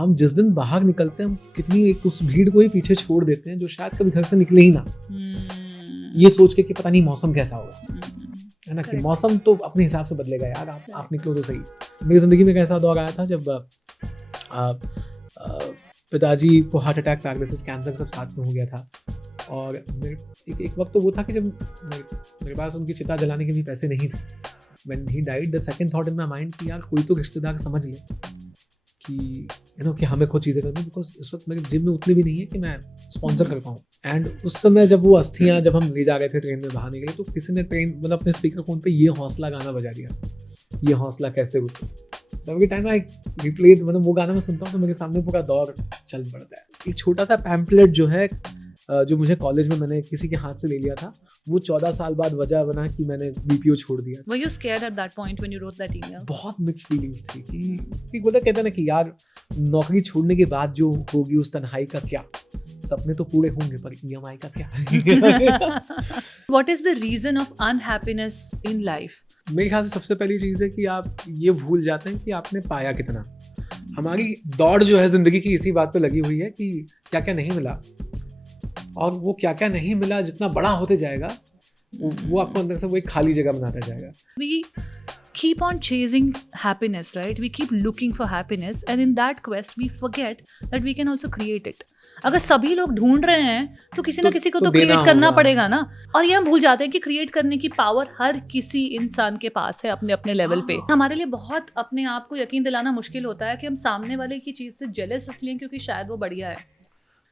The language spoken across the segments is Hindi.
हम जिस दिन बाहर निकलते हैं हम कितनी एक उस भीड़ को ही पीछे छोड़ देते हैं जो शायद कभी घर से निकले ही ना, ये सोच के कि पता नहीं मौसम कैसा होगा, है ना, कि मौसम तो अपने हिसाब से बदलेगा यार, आप निकलो तो सही। मेरी ज़िंदगी में एक ऐसा दौर आया था जब पिताजी को हार्ट अटैक, पैरालिसिस, कैंसर सब साथ में हो गया था, और एक वक्त तो वो था कि जब मेरे पास उनकी चिता जलाने के भी पैसे नहीं थे। When he died, the second thought in my mind कि यार कोई तो रिश्तेदार समझ ले कि कि हमें कुछ चीज़ें करनी, बिकॉज इस वक्त मेरे जेब में उतनी भी नहीं है कि मैं स्पॉन्सर कर पाऊँ। एंड उस समय जब वो अस्थियाँ जब हम ले जा रहे थे ट्रेन में बहाने के लिए, तो किसी ने अपने स्पीकर फोन पे ये हौसला गाना बजा दिया, ये हौसला कैसे रुके। तो एवरी टाइम आई रिप्ले, वो गाना मैं सुनता हूँ तो मेरे सामने पूरा दौर चल पड़ता है। एक छोटा सा पैम्पलेट जो है जो मुझे कॉलेज में मैंने किसी के हाथ से ले लिया था, वो 14 साल बाद वजह बना कि मैंने बीपीओ छोड़ दिया। Were you scared at that point when you wrote that email? बहुत मिक्स फीलिंग्स थी कि बोलते कहते ना कि यार नौकरी छोड़ने के बाद जो होगी उस तन्हाई का क्या, सपने तो पूरे होंगे पर ईएमआई का क्या। What is the reason of unhappiness in life? मेरे ख्याल से सबसे पहली चीज़ है कि आप ये भूल जाते हैं कि आपने पाया कितना। हमारी दौड़ जो है ज़िंदगी की इसी बात पे लगी हुई है कि क्या क्या नहीं मिला, और वो क्या क्या नहीं मिला जितना बड़ा होते जाएगा वो आपको अंदर से वो एक खाली जगह बनाता जाएगा। We keep on chasing happiness, right? We keep looking for happiness, and in that quest we forget that we can also create it. अगर सभी लोग ढूंढ रहे हैं तो किसी ना किसी को तो क्रिएट करना पड़ेगा ना। और ये हम भूल जाते हैं कि क्रिएट करने की पावर हर किसी इंसान के पास है अपने अपने लेवल पे। हमारे लिए बहुत अपने आप को यकीन दिलाना मुश्किल होता है कि हम सामने वाले की चीज से जेलस इसलिए क्योंकि शायद वो बढ़िया है।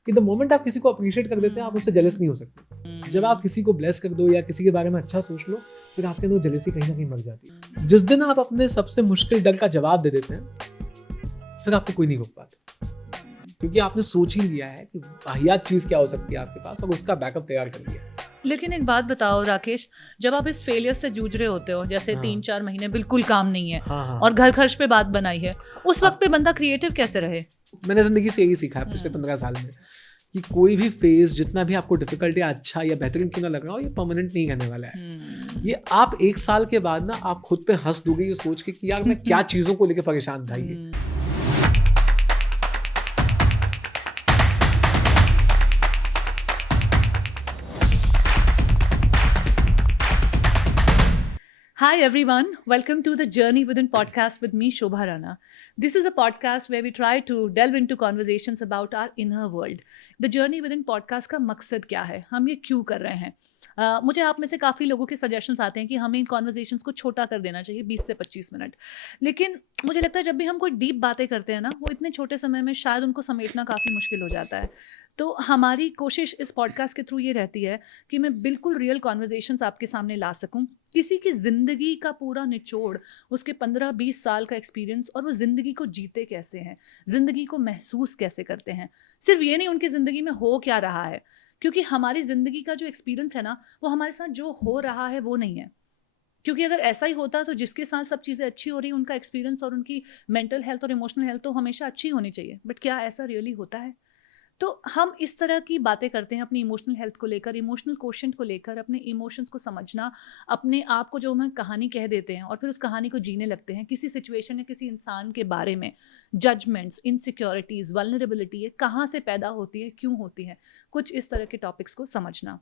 कि द मोमेंट आप किसी को अप्रिशिएट कर देते हैं आप उससे जेलस नहीं हो सकते। जब आप किसी को ब्लेस कर दो या किसी के बारे में अच्छा सोच लो, फिर आपके अंदर जेलसी कहीं ना कहीं मर जाती है। जिस दिन आप अपने सबसे मुश्किल डर का जवाब दे देते हैं फिर आपको कोई नहीं रोक पाता, क्योंकि आपने सोच ही लिया है कि वाहियात चीज क्या हो सकती है आपके पास और उसका बैकअप तैयार कर लिया। लेकिन एक बात बताओ राकेश, जब आप इस फेलियर से जूझ रहे होते हो, जैसे 3-4 महीने बिल्कुल काम नहीं है और घर खर्च पे बात बनाई है, उस वक्त पे बंदा क्रिएटिव कैसे रहे? मैंने जिंदगी से यही सीखा है पिछले 15 साल में कि कोई भी फेज जितना भी आपको डिफिकल्ट या अच्छा या बेहतरीन क्यों ना लग रहा हो, ये परमानेंट नहीं रहने वाला है। ये आप 1 साल के बाद ना आप खुद पे हंस दोगे ये सोच के कि यार मैं क्या चीजों को लेकर परेशान था। ये Hi everyone, welcome to the Journey Within podcast with me, Shobha Rana. This is a podcast where we try to delve into conversations about our inner world. The Journey Within podcast का मकसद क्या है, हम ये क्यों कर रहे हैं? मुझे आप में से काफ़ी लोगों के सजेशंस आते हैं कि हमें इन कॉन्वर्जेशंस को छोटा कर देना चाहिए, 20 से 25 मिनट। लेकिन मुझे लगता है जब भी हम कोई डीप बातें करते हैं ना, वो इतने छोटे समय में शायद उनको समेटना काफ़ी मुश्किल हो जाता है। तो हमारी कोशिश इस पॉडकास्ट के थ्रू ये रहती है कि मैं बिल्कुल रियल कॉन्वर्जेशंस आपके सामने ला सकूं, किसी की ज़िंदगी का पूरा निचोड़, उसके 15-20 साल का एक्सपीरियंस, और वो ज़िंदगी को जीते कैसे हैं, ज़िंदगी को महसूस कैसे करते हैं। सिर्फ ये नहीं उनकी ज़िंदगी में हो क्या रहा है, क्योंकि हमारी ज़िंदगी का जो एक्सपीरियंस है ना, वो हमारे साथ जो हो रहा है वो नहीं है। क्योंकि अगर ऐसा ही होता तो जिसके साथ सब चीज़ें अच्छी हो रही, उनका एक्सपीरियंस और उनकी मेंटल हेल्थ और इमोशनल हेल्थ तो हमेशा अच्छी होनी चाहिए। बट क्या ऐसा रियली होता है? तो हम इस तरह की बातें करते हैं अपनी इमोशनल हेल्थ को लेकर, इमोशनल क्वोशंट को लेकर, अपने इमोशंस को समझना, अपने आप को जो हम कहानी कह देते हैं और फिर उस कहानी को जीने लगते हैं किसी सिचुएशन या किसी इंसान के बारे में। जजमेंट्स, इनसिक्योरिटीज़, वल्नरेबिलिटी, ये कहाँ से पैदा होती है, क्यों होती है, कुछ इस तरह के टॉपिक्स को समझना।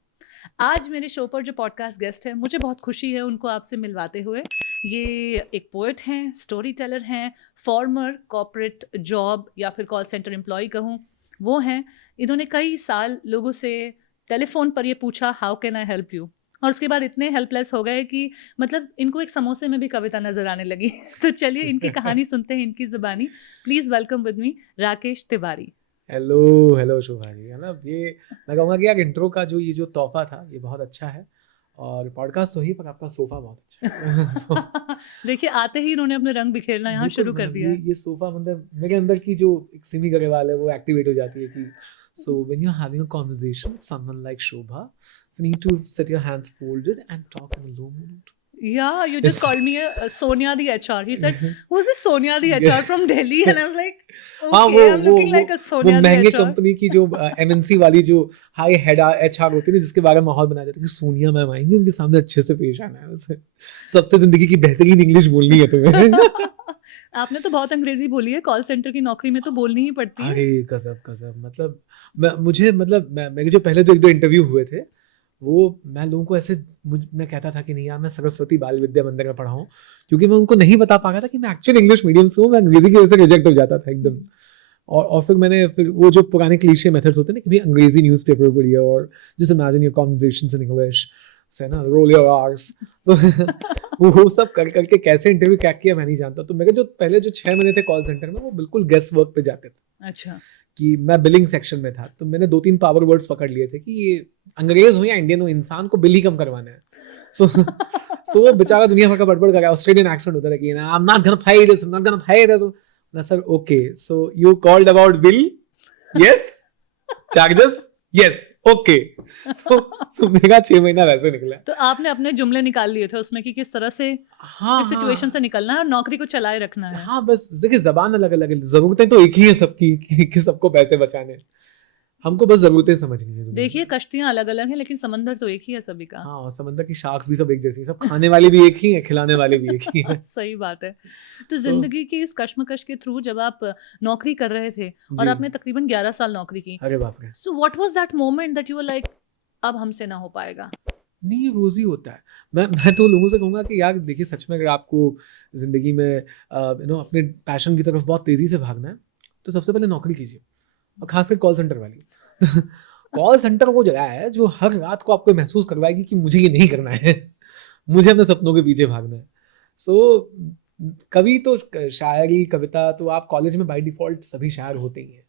आज मेरे शो पर जो पॉडकास्ट गेस्ट है, मुझे बहुत खुशी है उनको आपसे मिलवाते हुए। ये एक पोएट हैं, स्टोरी टेलर हैं, फॉर्मर कॉर्पोरेट जॉब या फिर कॉल सेंटर एम्प्लॉय कहूँ वो हैं। इन्होंने कई साल लोगों से टेलीफोन पर ये पूछा how can I help you, और उसके बाद इतने हेल्पलेस हो गए कि मतलब इनको एक समोसे में भी कविता नजर आने लगी। तो चलिए इनकी कहानी सुनते हैं इनकी ज़बानी। Please welcome with me Rakesh Tiwari. Hello Shobha ji, है ना। ये मैं कहूँगा कि यार इंट्रो का जो ये जो तोहफा था ये बहुत अच्छा है, और पॉडकास्ट तो ही पर आपका सोफा बहुत अच्छा है। देखिए आते ही इन्होंने अपने रंग बिखेरना यहाँ शुरू कर दिया है। ये सोफा मतलब मेरे अंदर की जो एक सिमी गरेवाल है वो एक्टिवेट हो जाती है कि so when you're having a conversation with someone like Shobha, so you need to set your hands folded and talk in a low mood. Yeah, you just called me a Sonia the HR. He said, "Who's this Sonia the HR from Delhi?" And I was like, "Okay, I'm looking like a Sonia the HR." महंगे कंपनी की जो MNC वाली जो हाई हेड HR होती है ना, जिसके बारे में माहौल बनाया जाता है कि सोनिया मैम आएंगी, उनके सामने अच्छे से पेश आना है, सबसे जिंदगी की बेहतरीन इंग्लिश बोलनी है तुम्हें। आपने तो बहुत अंग्रेजी बोली है, कॉल सेंटर की नौकरी में तो बोलनी ही पड़ती है। अरे गजब गजब, मतलब मेरे जो पहले जो 1-2 इंटरव्यू हुए थे, वो मैं लोगों को ऐसे मैं कहता था कि नहीं यार मैं सरस्वती बाल विद्या मंदिर में पढ़ा हूँ, क्योंकि मैं उनको नहीं बता पा रहा था कि मैं एक्चुअली इंग्लिश मीडियम से हूँ, मैं अंग्रेजी की वजह से रिजेक्ट हो जाता था एकदम। और फिर वो जो पुराने क्लीशे मेथड्स होते हैं ना कि भाई अंग्रेजी न्यूज़पेपर पढ़िए और just imagine your conversations in English से ना, रोल योर आर्स, तो वो सब कर करके कैसे इंटरव्यू क्रैक किया मैं नहीं जानता। तो मेरे जो पहले जो 6 महीने थे कॉल सेंटर में, वो बिल्कुल गेस वर्क पे जाते थे। अच्छा। कि मैं बिलिंग सेक्शन में था, तो मैंने 2-3 पावर वर्ड्स पकड़ लिए थे कि ये अंग्रेज हो या इंडियन हो, इंसान को बिल ही कम करवाना है। सो वो बेचारा दुनिया भर का बड़बड़ कर रहा है, ऑस्ट्रेलियन एक्सेंट होता है कि I am not gonna pay this, I am not gonna pay this. मैं sir okay, so you called about bill, yes, charges, yes, okay. So मेरा 6 महीना वैसे निकला। तो आपने अपने जुमले निकाल लिए थे उसमें कि किस तरह से हाँ इस सिचुएशन से हाँ निकलना है और नौकरी को चलाए रखना है। हाँ, बस देखिए जबान अलग अलग है, जरूरतें तो एक ही है सबकी कि सबको पैसे बचाने हैं। हमको बस जरूरतें समझनी है दुनिया देखिए में। कश्तियां अलग अलग हैं लेकिन समंदर तो एक ही है सभी का। हाँ, और समंदर की शार्क्स भी सब एक जैसी हैं, सब खाने वाली भी एक ही है, खिलाने वाले भी एक ही है। सही बात है। तो जिंदगी की इस कश्मकश के थ्रू जब आप नौकरी कर रहे थे और जी। आपने तकरीबन 11 साल नौकरी की, अरे बाप रे। So what was that moment that you were like अब हमसे ना हो पाएगा? नहीं, ये रोज ही होता है। मैं तो लोगों से कहूंगा कि यार देखिए, सच में अगर आपको जिंदगी में अपने पैशन की तरफ बहुत तेजी से भागना है, तो सबसे पहले नौकरी कीजिए, और खासकर कॉल सेंटर वाली। कॉल सेंटर वो जगह है जो हर रात को आपको महसूस करवाएगी कि मुझे ये नहीं करना है, मुझे अपने सपनों के पीछे भागना है। सो कवि तो शायरी कविता तो आप कॉलेज में बाय डिफॉल्ट सभी शायर होते ही हैं,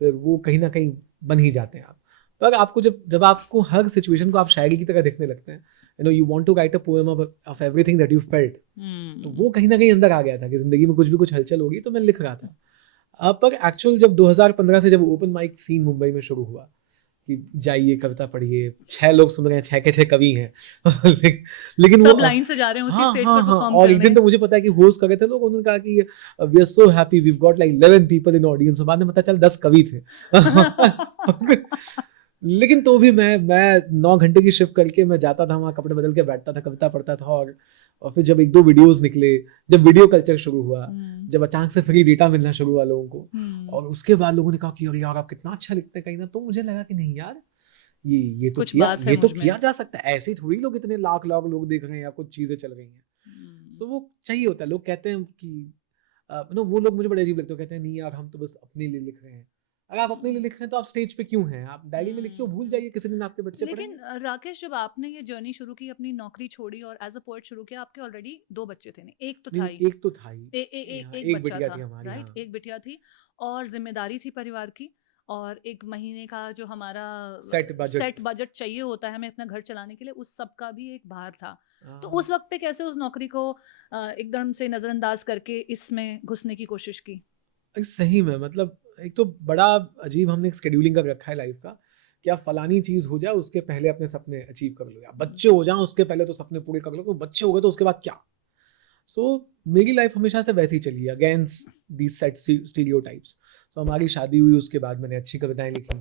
फिर वो कहीं ना कहीं बन ही जाते हैं आप। पर आपको जब आपको हर सिचुएशन को आप शायरी की तरह देखने लगते हैं, you want to write a poem of everything that you felt, तो वो कहीं ना कहीं अंदर आ गया था कि जिंदगी में कुछ भी कुछ हलचल होगी तो मैं लिख रहा था। पर एक्चुअल जब 2015 से जब ओपन माइक सीन मुंबई में शुरू हुआ कि जाइए कविता पढ़िए, 6 लोग सुन रहे हैं, 6 के 6 कवि हैं। लेकिन सब वो लाइन से जा रहे हैं उसी हाँ स्टेज हाँ पर हाँ, परफॉर्म और एक करने। दिन तो मुझे पता है कि होस्ट कर रहे थे लोग, उन्होंने कहा कि we are so happy we got like 11 people in audience, बाद में पता चल 10 कवि थे। लेकिन तो भी मैं 9 घंटे की शिफ्ट करके मैं जाता था वहाँ, कपड़े बदल के बैठता था, कविता पढ़ता था, और फिर जब 1-2 वीडियोस निकले, जब वीडियो कल्चर शुरू हुआ, जब अचानक से फ्री डेटा मिलना शुरू हुआ लोगों को, और उसके बाद लोगों ने कहा कि अरे यार आप कितना अच्छा लिखते हैं कहीं ना, तो मुझे लगा कि नहीं यार ये तो कुछ किया, बात है ये तो मुझ में। किया जा सकता है, ऐसे ही थोड़ी लोग इतने लाख लाख लोग देख रहे हैं या कुछ चीजें चल रही हैं। सो वो चाहिए होता है। लोग कहते हैं कि वो लोग मुझे बड़े अजीब लगते हैं, कहते हैं नहीं यार हम तो बस अपने लिए लिख रहे हैं। अगर आप अपने लिए लिख रहे हैं तो आप स्टेज पे क्यों हैं? आप डायरी में लिखिए, भूल जाइए, किसी दिन आपके बच्चे लेकिन पढ़ेंगे। राकेश, जब आपने ये जर्नी शुरू की, अपनी नौकरी छोड़ी और एज अ पोएट शुरू किया, आपके ऑलरेडी 2 बच्चे थे, नहीं एक तो था नहीं, ही, एक तो था ही। हाँ, एक एक बच्चा बिटिया था, थी हमारी। राइट? हाँ एक बिटिया थी और जिम्मेदारी थी परिवार की, और 1 महीने का जो हमारा सेट बजट। सेट बजट चाहिए होता है हमें अपना घर चलाने के लिए, उस सब का भी एक भार था। तो हाँ, उस वक्त पे कैसे उस नौकरी को एकदम से नजरअंदाज करके इसमें घुसने की कोशिश की? सही में मतलब एक तो बड़ा अजीब हमने एक शेड्यूलिंग का रखा है लाइफ का, कि आप फलानी चीज हो जाए उसके पहले अपने सपने अचीव कर लो, या बच्चे हो जाए उसके पहले तो सपने पूरे कर लो, तो बच्चे हो गए तो उसके बाद क्या। सो मेरी लाइफ हमेशा से वैसी चली, अगेंस्ट दीज सेट स्टीरियोटाइप्स। सो हमारी शादी हुई, उसके बाद मैंने अच्छी कविताएं लिखी,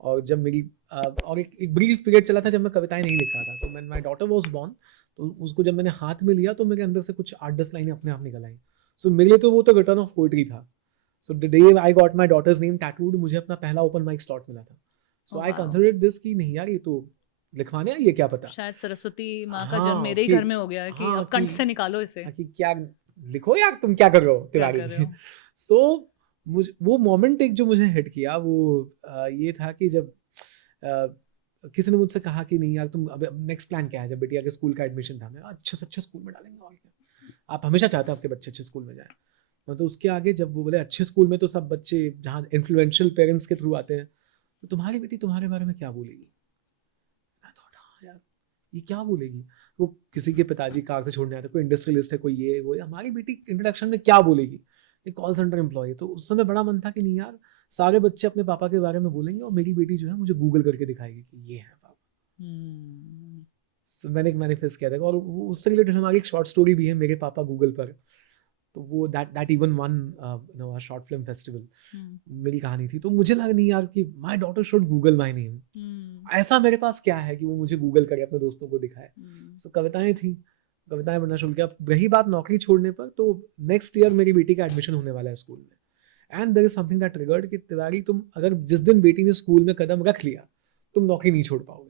और जब मेरी और एक ब्रीफ पीरियड चला था जब मैं कविताएं नहीं लिख रहा था, तो man my daughter was born, तो उसको जब मैंने हाथ में लिया तो मेरे अंदर से कुछ 8-10 लाइनें अपने आप निकल आई। सो मेरे लिए तो वो तो रिटर्न ऑफ पोइट्री था। So the day I got my daughter's name tattooed, मुझे अपना पहला ओपन माइक स्लॉट मिला था। सो आई कंसिडर्ड दिस कि नहीं यार ये तो लिखवाने आई है, क्या पता। शायद सरस्वती माँ का जन्म हाँ मेरे ही कि घर में हो गया है कि हाँ अब कंठ से निकालो इसे। कि क्या लिखो यार, तुम क्या कर रहे हो क्या तिवारी। कर रहे हो? सो मुझे वो मोमेंट एक जो मुझे हिट किया वो ये था कि जब किसी ने मुझसे कहा कि नहीं यार तुम अब नेक्स्ट प्लान क्या है, जब बिटिया के स्कूल का एडमिशन था, मैं अच्छे से अच्छे स्कूल में डालेंगे, और क्या आप हमेशा चाहते हैं आपके बच्चे अच्छे स्कूल में जाए। तो उसके आगे जब वो बोले अच्छे स्कूल में तो सब बच्चे जहाँ इन्फ्लुएंशियल पेरेंट्स के थ्रू आते हैं, तो तुम्हारी बेटी तुम्हारे बारे में क्या बोलेगी। मैं थॉट हाँ यार ये क्या बोलेगी, वो किसी के पिताजी कार से छोड़ने आते, कोई इंडस्ट्रियलिस्ट है, कोई ये वो, हमारी बेटी इंट्रोडक्शन में क्या बोलेगी, एक कॉल सेंटर एम्प्लॉय। तो उस समय बड़ा मन था कि नहीं यार सारे बच्चे अपने पापा के बारे में बोलेंगे और मेरी बेटी जो है मुझे गूगल करके दिखाएगी कि ये है पापा। So, मैंने एक मैनिफेस्ट किया था, और उससे रिलेटेड हमारी एक शॉर्ट स्टोरी भी है, मेरे पापा गूगल पर। तो वो that even one short film festival मेरी कहानी थी। तो मुझे लगा नहीं यार कि my daughter should Google my name. ऐसा मेरे पास क्या है कि वो मुझे गूगल करे, अपने दोस्तों को दिखाए। सो कविताएं थी, कविताएं पढ़ना शुरू किया। रही बात नौकरी छोड़ने पर, तो नेक्स्ट ईयर मेरी बेटी का एडमिशन होने वाला है स्कूल में, and there is something that triggered कि तिवारी तुम अगर जिस दिन बेटी ने स्कूल में कदम रख लिया तुम नौकरी नहीं छोड़ पाओगे।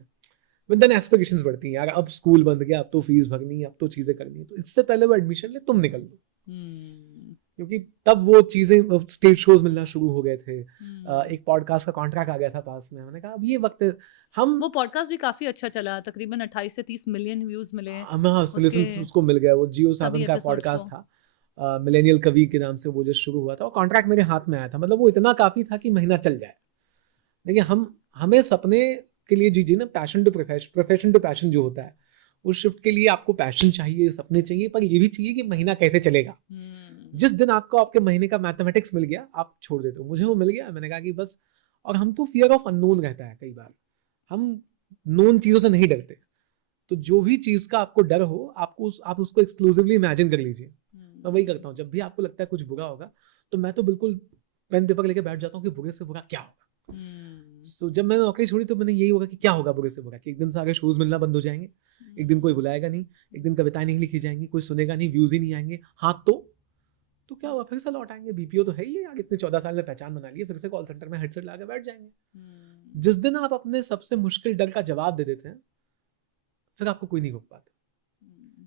बट देन एस्पिरेशंस बढ़ती हैं, यार अब स्कूल बंद गया, अब तो फीस भरनी है, अब तो चीज़ें करनी है, तो इससे पहले वो एडमिशन ले, तुम निकल लो। क्योंकि तब वो चीज़ें, स्टेज शोज मिलना शुरू हो गए थे, एक पॉडकास्ट का कॉन्ट्रैक्ट आ गया था पास में। मैंने कहा अब ये वक्त है, हम वो पॉडकास्ट भी काफी अच्छा चला, तकरीबन 28 से 30 मिलियन व्यूज मिले। हाँ, लिसन्स उसको मिल गया। वो जियो सावन का episodes पॉडकास्ट था, मिलेनियल कवि के नाम से वो जो शुरू हुआ था, और कॉन्ट्रैक्ट मेरे हाथ में आया था। मतलब वो इतना काफ़ी था कि महीना चल जाए। देखिए, हमें सपने के लिए जी ना, passion to profession to passion जो होता है, उस शिफ्ट के लिए आपको पैशन चाहिए, सपने चाहिए, पर ये भी चाहिए कि महीना कैसे चलेगा। जिस दिन आपको आपके महीने का मैथमेटिक्स मिल गया, आप छोड़ देते हो। मुझे वो मिल गया, मैंने कहा कि बस। और हमको फियर ऑफ अननोन रहता है कई बार, हम नोन चीज़ों से नहीं डरते। तो जो भी चीज़ का आपको डर हो, आप उसको एक्सक्लूसिवली इमेजिन कर लीजिए। मैं वही करता हूँ, जब भी आपको लगता है कुछ बुरा होगा, तो मैं तो बिल्कुल पेन पेपर लेके बैठ जाता हूँ कि बुरे से बुरा क्या होगा। सो जब मैंने नौकरी छोड़ी तो मैंने यही होगा कि क्या होगा बुरे से बुरा, कि एक दिन सारे शोज मिलना बंद हो जाएंगे, एक दिन कोई बुलाएगा नहीं, एक दिन कविताएं नहीं लिखी जाएंगी, कोई सुनेगा नहीं, व्यूज ही नहीं आएंगे। हाँ, तो क्या हुआ, फिर से लौट आएंगे। बीपीओ तो है ही यार, इतने 14 साल में पहचान बना ली है, फिर से कॉल सेंटर में हेडसेट लगा बैठ जाएंगे। जिस दिन आप अपने सबसे मुश्किल डर का जवाब दे देते हैं, फिर आपको कोई नहीं रोक पाता,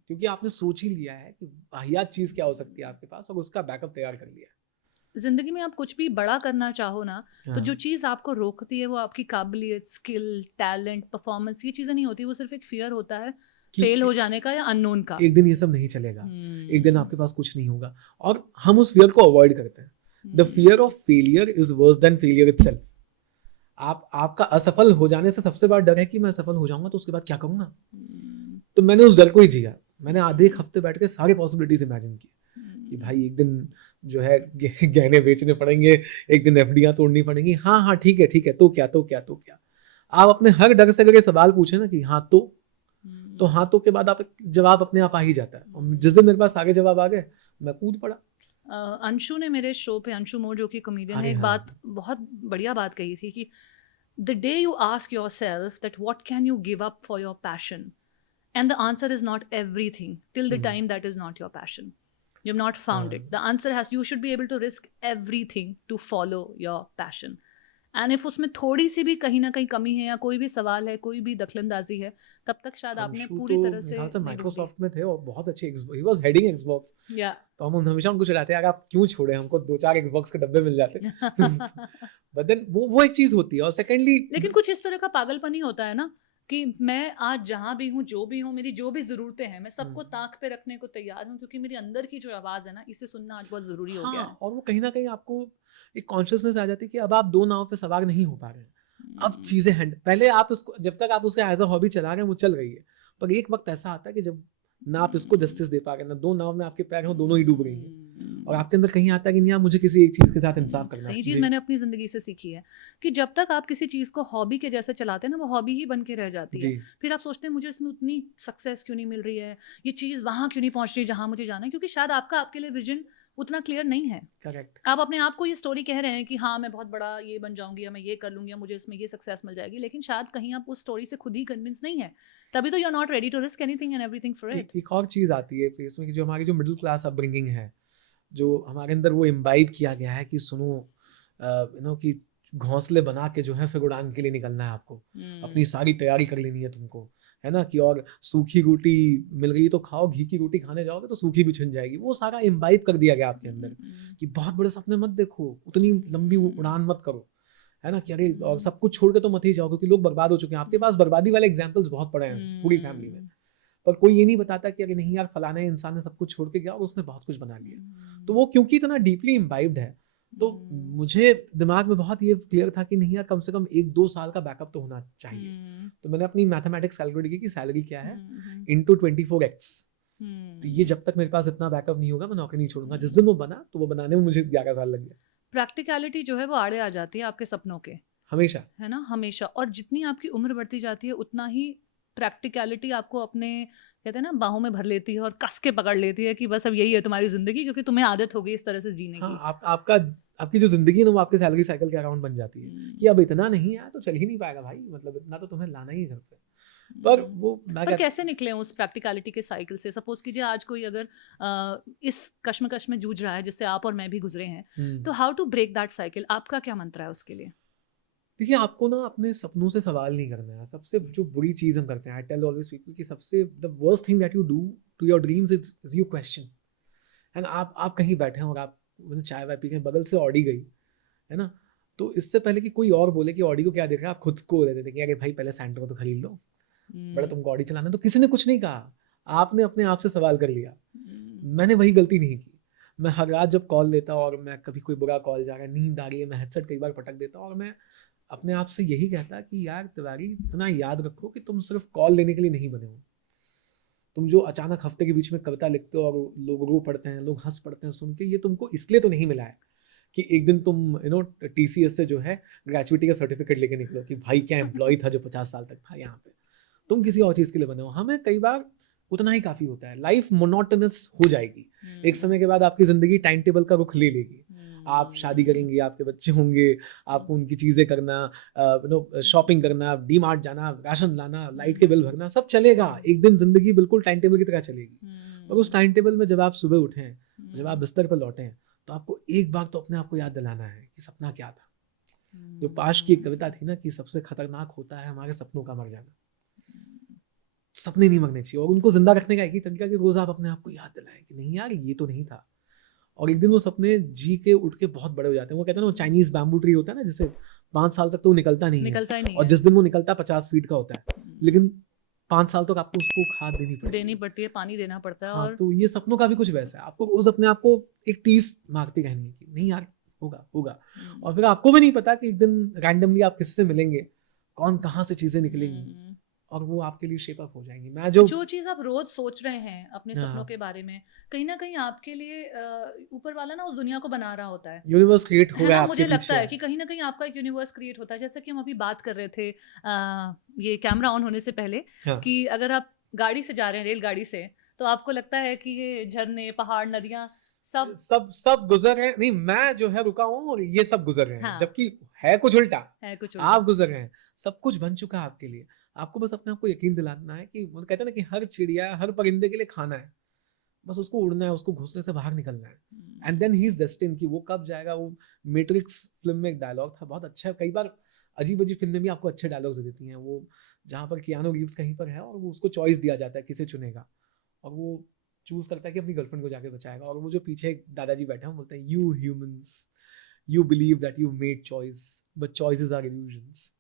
क्योंकि आपने सोच ही लिया है कि वाहियात चीज़ क्या हो सकती है आपके पास, और उसका बैकअप तैयार कर लिया है। जिंदगी में आप कुछ भी बड़ा करना चाहो ना, तो जो चीज़ आपको रोकती है वो आपकी काबिलियत, स्किल, टैलेंट, परफॉर्मेंस, ये चीज़ें नहीं होती। वो सिर्फ एक फियर होता है फेल हो जाने का या अननोन का। एक दिन ये सब नहीं चलेगा, एक दिन आपके पास कुछ नहीं होगा, और हम उस फियर को अवॉइड करते हैं। The fear of failure is worse than failure itself. आपका असफल हो जाने से सबसे बड़ा डर है कि मैं असफल हो जाऊंगा तो उसके बाद क्या करूंगा। तो मैंने उस डर को ही जिया। मैंने आधे एक हफ्ते बैठ के सारे पॉसिबिलिटीज इमेजिन की कि भाई एक दिन जो है गहने बेचने पड़ेंगे, एक दिन एफडियां तोड़नी पड़ेंगी। हाँ ठीक है, तो क्या। आप अपने हर डर से अगर ये सवाल पूछे ना कि हाँ तो हाँ तो के बाद आप जवाब अपने आप आ ही जाता है। और जिस दिन मेरे पास आगे जवाब आ गए, मैं कूद पड़ा। अंशु ने मेरे शो पे, अंशु मोर जो कि कॉमेडियन है, एक बात बहुत बढ़िया बात कही थी कि the day you ask yourself that what can you give up for your passion, and the answer is not everything till the time that is not your passion. You have not found it. The answer you should be able to risk everything to follow your passion. And if उसमें थोड़ी सी भी कहीं ना कहीं कमी है या कोई भी सवाल है, कोई भी दखलंदाजी है, तब तक शायद आपने पूरी तरह से माइक्रोसॉफ्ट में थे और बहुत अच्छे, ही वाज हेडिंग एक्सबॉक्स। तो हम हमेशा उनको चिढ़ाते हैं, अगर आप क्यों छोड़े, हमको 2-4 एक्सबॉक्स के डब्बे मिल जाते। बट देन वो एक चीज होती है। और सेकेंडली, लेकिन कुछ इस तरह का पागलपन ही होता है ना कि मैं आज जहाँ भी हूँ, जो भी हूँ, मेरी जो भी ज़रूरतें हैं, मैं सबको ताक पे रखने को तैयार हूँ, क्योंकि मेरी अंदर की जो आवाज़ है ना, इसे सुनना आज बहुत ज़रूरी हो गया है। और वो कहीं ना कहीं आपको एक कॉन्शियसनेस आ जाती है कि अब आप 2 नाव पे सवार नहीं हो पा रहे हैं। अब चीज़ें पहले आप उसको, जब तक आप उसके एज अ हॉबी चला रहे हैं, वो चल रही है, पर एक वक्त ऐसा आता है कि जब ना आप इसको जस्टिस दे पा रहे, ना 2 नाव में आपके पैर हो, दोनों ही डूब रही हैं, और आपके अंदर कहीं आता है कि नहीं, आप मुझे किसी एक चीज़ के साथ इंसाफ करना है। ये चीज़ मैंने अपनी ज़िंदगी से सीखी है कि जब तक आप किसी चीज़ को हॉबी के जैसे चलाते हैं ना, वो हॉबी ही बन के रह जाती है। फिर आप सोचते हैं मुझे इसमें उतनी सक्सेस क्यों नहीं मिल रही है, ये चीज़ वहाँ क्यों नहीं पहुँच रही जहाँ मुझे जाना है, क्योंकि शायद आपके लिए विजन उतना क्लियर नहीं है। करेक्ट। आप अपने आप को ये स्टोरी कह रहे हैं कि हाँ मैं बहुत बड़ा ये बन जाऊंगी, या मैं ये कर लूंगी, या मुझे इसमें ये सक्सेस मिल जाएगी, लेकिन शायद कहीं आप उस स्टोरी से खुद ही कन्विंस नहीं है, तभी तो you are not ready to risk anything and everything for it. एक और चीज़ आती है इसमें कि जो हमारी जो मिडिल क्लास अपब्रिंगिंग है, जो हमारे अंदर वो इम्बाइब किया गया है कि सुनो कि घोंसले बना के जो है फिर उड़ान के लिए निकलना है आपको, अपनी सारी तैयारी कर लेनी है तुमको, है ना, कि और सूखी रोटी मिल गई तो खाओ, घी की रोटी खाने जाओगे तो सूखी भी छिन जाएगी। वो सारा इम्बाइब कर दिया गया आपके अंदर कि बहुत बड़े सपने मत देखो, उतनी लंबी उड़ान मत करो, है ना, कि अरे और सब कुछ छोड़ के तो मत ही जाओ, क्योंकि लोग बर्बाद हो चुके हैं। आपके पास बर्बादी वाले एग्जाम्पल्स बहुत पड़े हैं पूरी फैमिली में, पर कोई ये नहीं बताता कि अरे नहीं यार, फलाने इंसान ने सब कुछ छोड़ के गया और उसने बहुत कुछ बना लिया। तो वो क्योंकि इतना डीपली इम्बाइब्ड है, तो मुझे दिमाग में बहुत ये क्लियर था कि नहीं यार, कम से कम 1-2 साल का बैकअप तो होना चाहिए। तो मैंने अपनी मैथमेटिक्स कैलकुलेट की कि सैलरी क्या है इनटू 24x। तो ये जब तक मेरे पास इतना बैकअप नहीं होगा, मैं नौकरी नहीं छोड़ूंगा। जिस दिन वो बना, तो वो बनाने में मुझे 11 साल लग गए। प्रैक्टिकलिटी जो है वो आड़े आ जाती है आपके सपनों के, हमेशा, है ना, हमेशा। और जितनी आपकी उम्र बढ़ती जाती है, उतना ही प्रैक्टिकलिटी आपको अपने, कहते हैं ना, बाहों में भर लेती है और कस के पकड़ लेती है कि बस अब यही है तुम्हारी जिंदगी, क्योंकि तुम्हें आदत हो गई इस तरह से जीने की। आपकी जो जिंदगी है ना, वो आपके सैलरी साइकिल के अराउंड बन जाती है कि अब इतना नहीं है तो चल ही नहीं पाएगा भाई, मतलब इतना तो तुम्हें लाना ही है घर पे। पर वो मैं पर कैसे निकले उस प्रैक्टिकलिटी के साइकिल से? सपोज कीजिए आज कोई अगर इस कश्मकश में जूझ रहा है जिससे आप और मैं भी गुजरे हैं, तो how to break that cycle? आपका क्या मंत्र है उसके लिए? देखिए, आपको ना अपने सपनों से सवाल नहीं करना है। सबसे जो बुरी चीज़ हम करते हैं, आई टेल ऑलवेज़ पीपल कि सबसे the worst thing that you do to your dreams is you question. And आप कहीं बैठे हैं और आप मतलब चाय-वाय पी के बगल से ऑडी गई, है ना? तो इससे पहले कि कोई और बोले कि ऑडी को क्या देख रहा है, आप खुद को दे देते कि अरे भाई पहले सैंट्रो तो खरीद लो, बड़ा तुमको ऑडी चलाना है। तो किसी ने कुछ नहीं कहा, आपने अपने आप से सवाल कर लिया। मैंने वही गलती नहीं की। मैं हर रात जब कॉल लेता और मैं कभी कोई बुरा कॉल जा रहा है, नींद आ रही है, मैं हेडसेट कई बार पटक देता और मैं अपने आप से यही कहता कि यार तिवारी इतना याद रखो कि तुम सिर्फ कॉल लेने के लिए नहीं बने हो। तुम जो अचानक हफ्ते के बीच में कविता लिखते हो और लोग रो पड़ते हैं, लोग हंस पड़ते हैं सुन के, ये तुमको इसलिए तो नहीं मिला है कि एक दिन तुम TCS से जो है ग्रेचुइटी का सर्टिफिकेट लेके निकलो कि भाई क्या एम्प्लॉय था जो 50 साल तक था यहाँ पे। तुम किसी और चीज़ के लिए बने हो। हमें कई बार उतना ही काफ़ी होता है। लाइफ मोनोटोनस हो जाएगी। एक समय के बाद आपकी ज़िंदगी टाइम टेबल का रुख ले लेगी। आप शादी करेंगे, आपके बच्चे होंगे, आपको उनकी चीज़ें करना, शॉपिंग करना, डीमार्ट जाना, राशन लाना, लाइट के बिल भरना, सब चलेगा। एक दिन ज़िंदगी बिल्कुल टाइम टेबल की तरह चलेगी। और उस टाइम टेबल में जब आप सुबह उठें, जब आप बिस्तर पर लौटें, तो आपको एक बार तो अपने आप को याद दिलाना है कि सपना क्या था। जो पाश की एक कविता थी ना कि सबसे खतरनाक होता है हमारे सपनों का मर जाना। सपने नहीं मरने चाहिए और उनको जिंदा रखने का एक ही तरीका कि रोज आप अपने आप को याद दिलाएं कि नहीं यार ये तो नहीं था। और एक दिन वो सपने जी के उठ के बहुत बड़े हो जाते हैं। वो कहते हैं ना, वो चाइनीज बैम्बू ट्री होता है ना, जिसे 5 साल तक तो वो निकलता नहीं है और जिस दिन वो निकलता 50 फीट का होता है, लेकिन 5 साल तक आपको उसको खाद देनी पड़ती है, पानी देना पड़ता है। हाँ, और तो ये सपनों का भी कुछ वैसा है। आपको रोज अपने आप को एक टीस मारती रहनी है कि नहीं यार होगा होगा। और फिर आपको भी नहीं पता कि एक दिन रैंडमली आप किससे मिलेंगे, कौन कहाँ से चीजें निकलेंगी और वो आपके लिए शेप अप हो जाएंगी। मैं जो चीज आप रोज सोच रहे हैं अपने सपनों के बारे में, कहीं ना कहीं आपके लिए ऊपर वाला ना उस दुनिया को बना रहा होता है। यूनिवर्स क्रिएट हो रहा है। मुझे लगता है कि कहीं ना कहीं आपका एक यूनिवर्स क्रिएट होता है। जैसा कि हम अभी बात कर रहे थे ये कैमरा ऑन होने से पहले, कि अगर आप गाड़ी से जा रहे हैं, रेलगाड़ी से, तो आपको लगता है कि ये झरने, पहाड़, नदियां सब गुजर रहे हैं। नहीं, मैं जो है रुका हूँ और ये सब गुजर रहे हैं। हाँ। जबकि है कुछ उल्टा, आप गुजर रहे हैं। सब कुछ बन चुका है आपके लिए। आपको बस अपने आप को यकीन दिलाना है कि वो कहते हैं ना कि हर चिड़िया, हर परिंदे के लिए खाना है, बस उसको उड़ना है, उसको घुसने से बाहर निकलना है। And then he is destined कि वो कब जाएगा। वो मैट्रिक्स फिल्म में एक डायलॉग था, बहुत अच्छा है। कई बार अजीब अजीब फिल्में भी आपको अच्छे डायलॉग्स दे देती हैं। वो जहाँ पर कियानो रीव्स कहीं पर है और वो उसको चॉइस दिया जाता है किसे चुनेगा, और वो चूज करता है कि अपनी गर्लफ्रेंड को जाके बचाएगा। और वो जो पीछे दादाजी बैठे हैं बोलते हैं, you humans, you believe that you made choice but choices are illusions.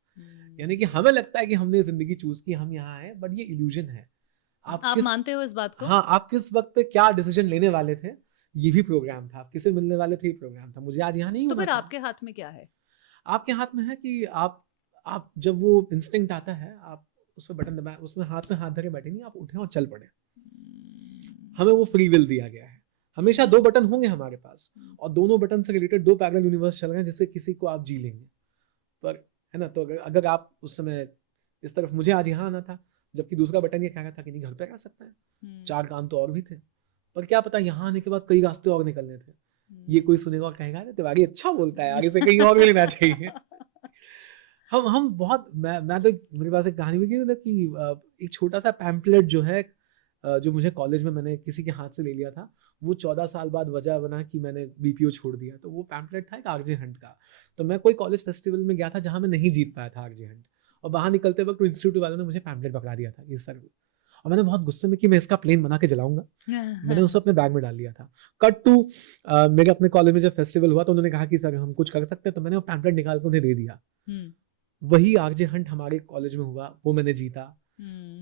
यानी कि हमें लगता है कि हमने जिंदगी चूज की, हम यहाँ हैं, बट ये इल्यूजन है। आप मानते हो इस बात को? हाँ, आप किस वक्त पे क्या डिसीजन लेने वाले थे, ये भी प्रोग्राम था। आप किसे मिलने वाले थे, ये प्रोग्राम था। मुझे आज यहाँ नहीं होना। तो फिर आपके हाथ में क्या है? आपके हाथ में है कि आप जब वो इंस्टिंक्ट आता है, आप उस पर बटन दबाएं, उसमें हाथ में हाथ धरे बैठे नहीं, आप उठे और चल पड़े। हमें वो फ्री विल दिया गया है। हमेशा 2 बटन होंगे हमारे पास और दोनों बटन से रिलेटेड 2 पैरेलल यूनिवर्स चल रहे हैं, जिससे किसी को आप जी लेंगे। पर है ना, तो अगर आप उस समय इस तरफ, मुझे आज यहाँ आना था, जबकि दूसरा बटन ये कह रहा था कि नहीं घर पे रह सकते हैं, 4 काम तो और भी थे। पर क्या पता यहाँ आने के बाद कई रास्ते और निकलने थे। ये कोई सुनेगा और कहेगा तिवारी अच्छा बोलता है, आगे से कहीं और भी लेना चाहिए। हम बहुत मैं तो, मेरे पास एक कहानी भी कि एक छोटा सा पैम्पलेट जो है, जो मुझे कॉलेज में मैंने किसी के हाथ से ले लिया था, वो 14 साल बाद वजह बना कि मैंने BPO छोड़ दिया। तो वो पैम्पलेट था एक RJ हंट का। तो मैं कोई कॉलेज फेस्टिवल में गया था जहाँ मैं नहीं जीत पाया था RJ हंट, और बाहर निकलते वक्त इंस्टीट्यूट वालों ने मुझे पैम्पलेट पकड़ा दिया था कि सर, और मैंने बहुत गुस्से में कि मैं इसका प्लेन बना के जलाऊंगा, मैंने उसे अपने बैग में डाल लिया था। कट टू मेरे अपने कॉलेज में जब फेस्टिवल हुआ तो उन्होंने कहा कि सर हम कुछ कर सकते हैं, तो मैंने वो पैम्पलेट निकाल के उन्हें दे दिया। वही RJ हंट हमारे कॉलेज में हुआ, वो मैंने जीता।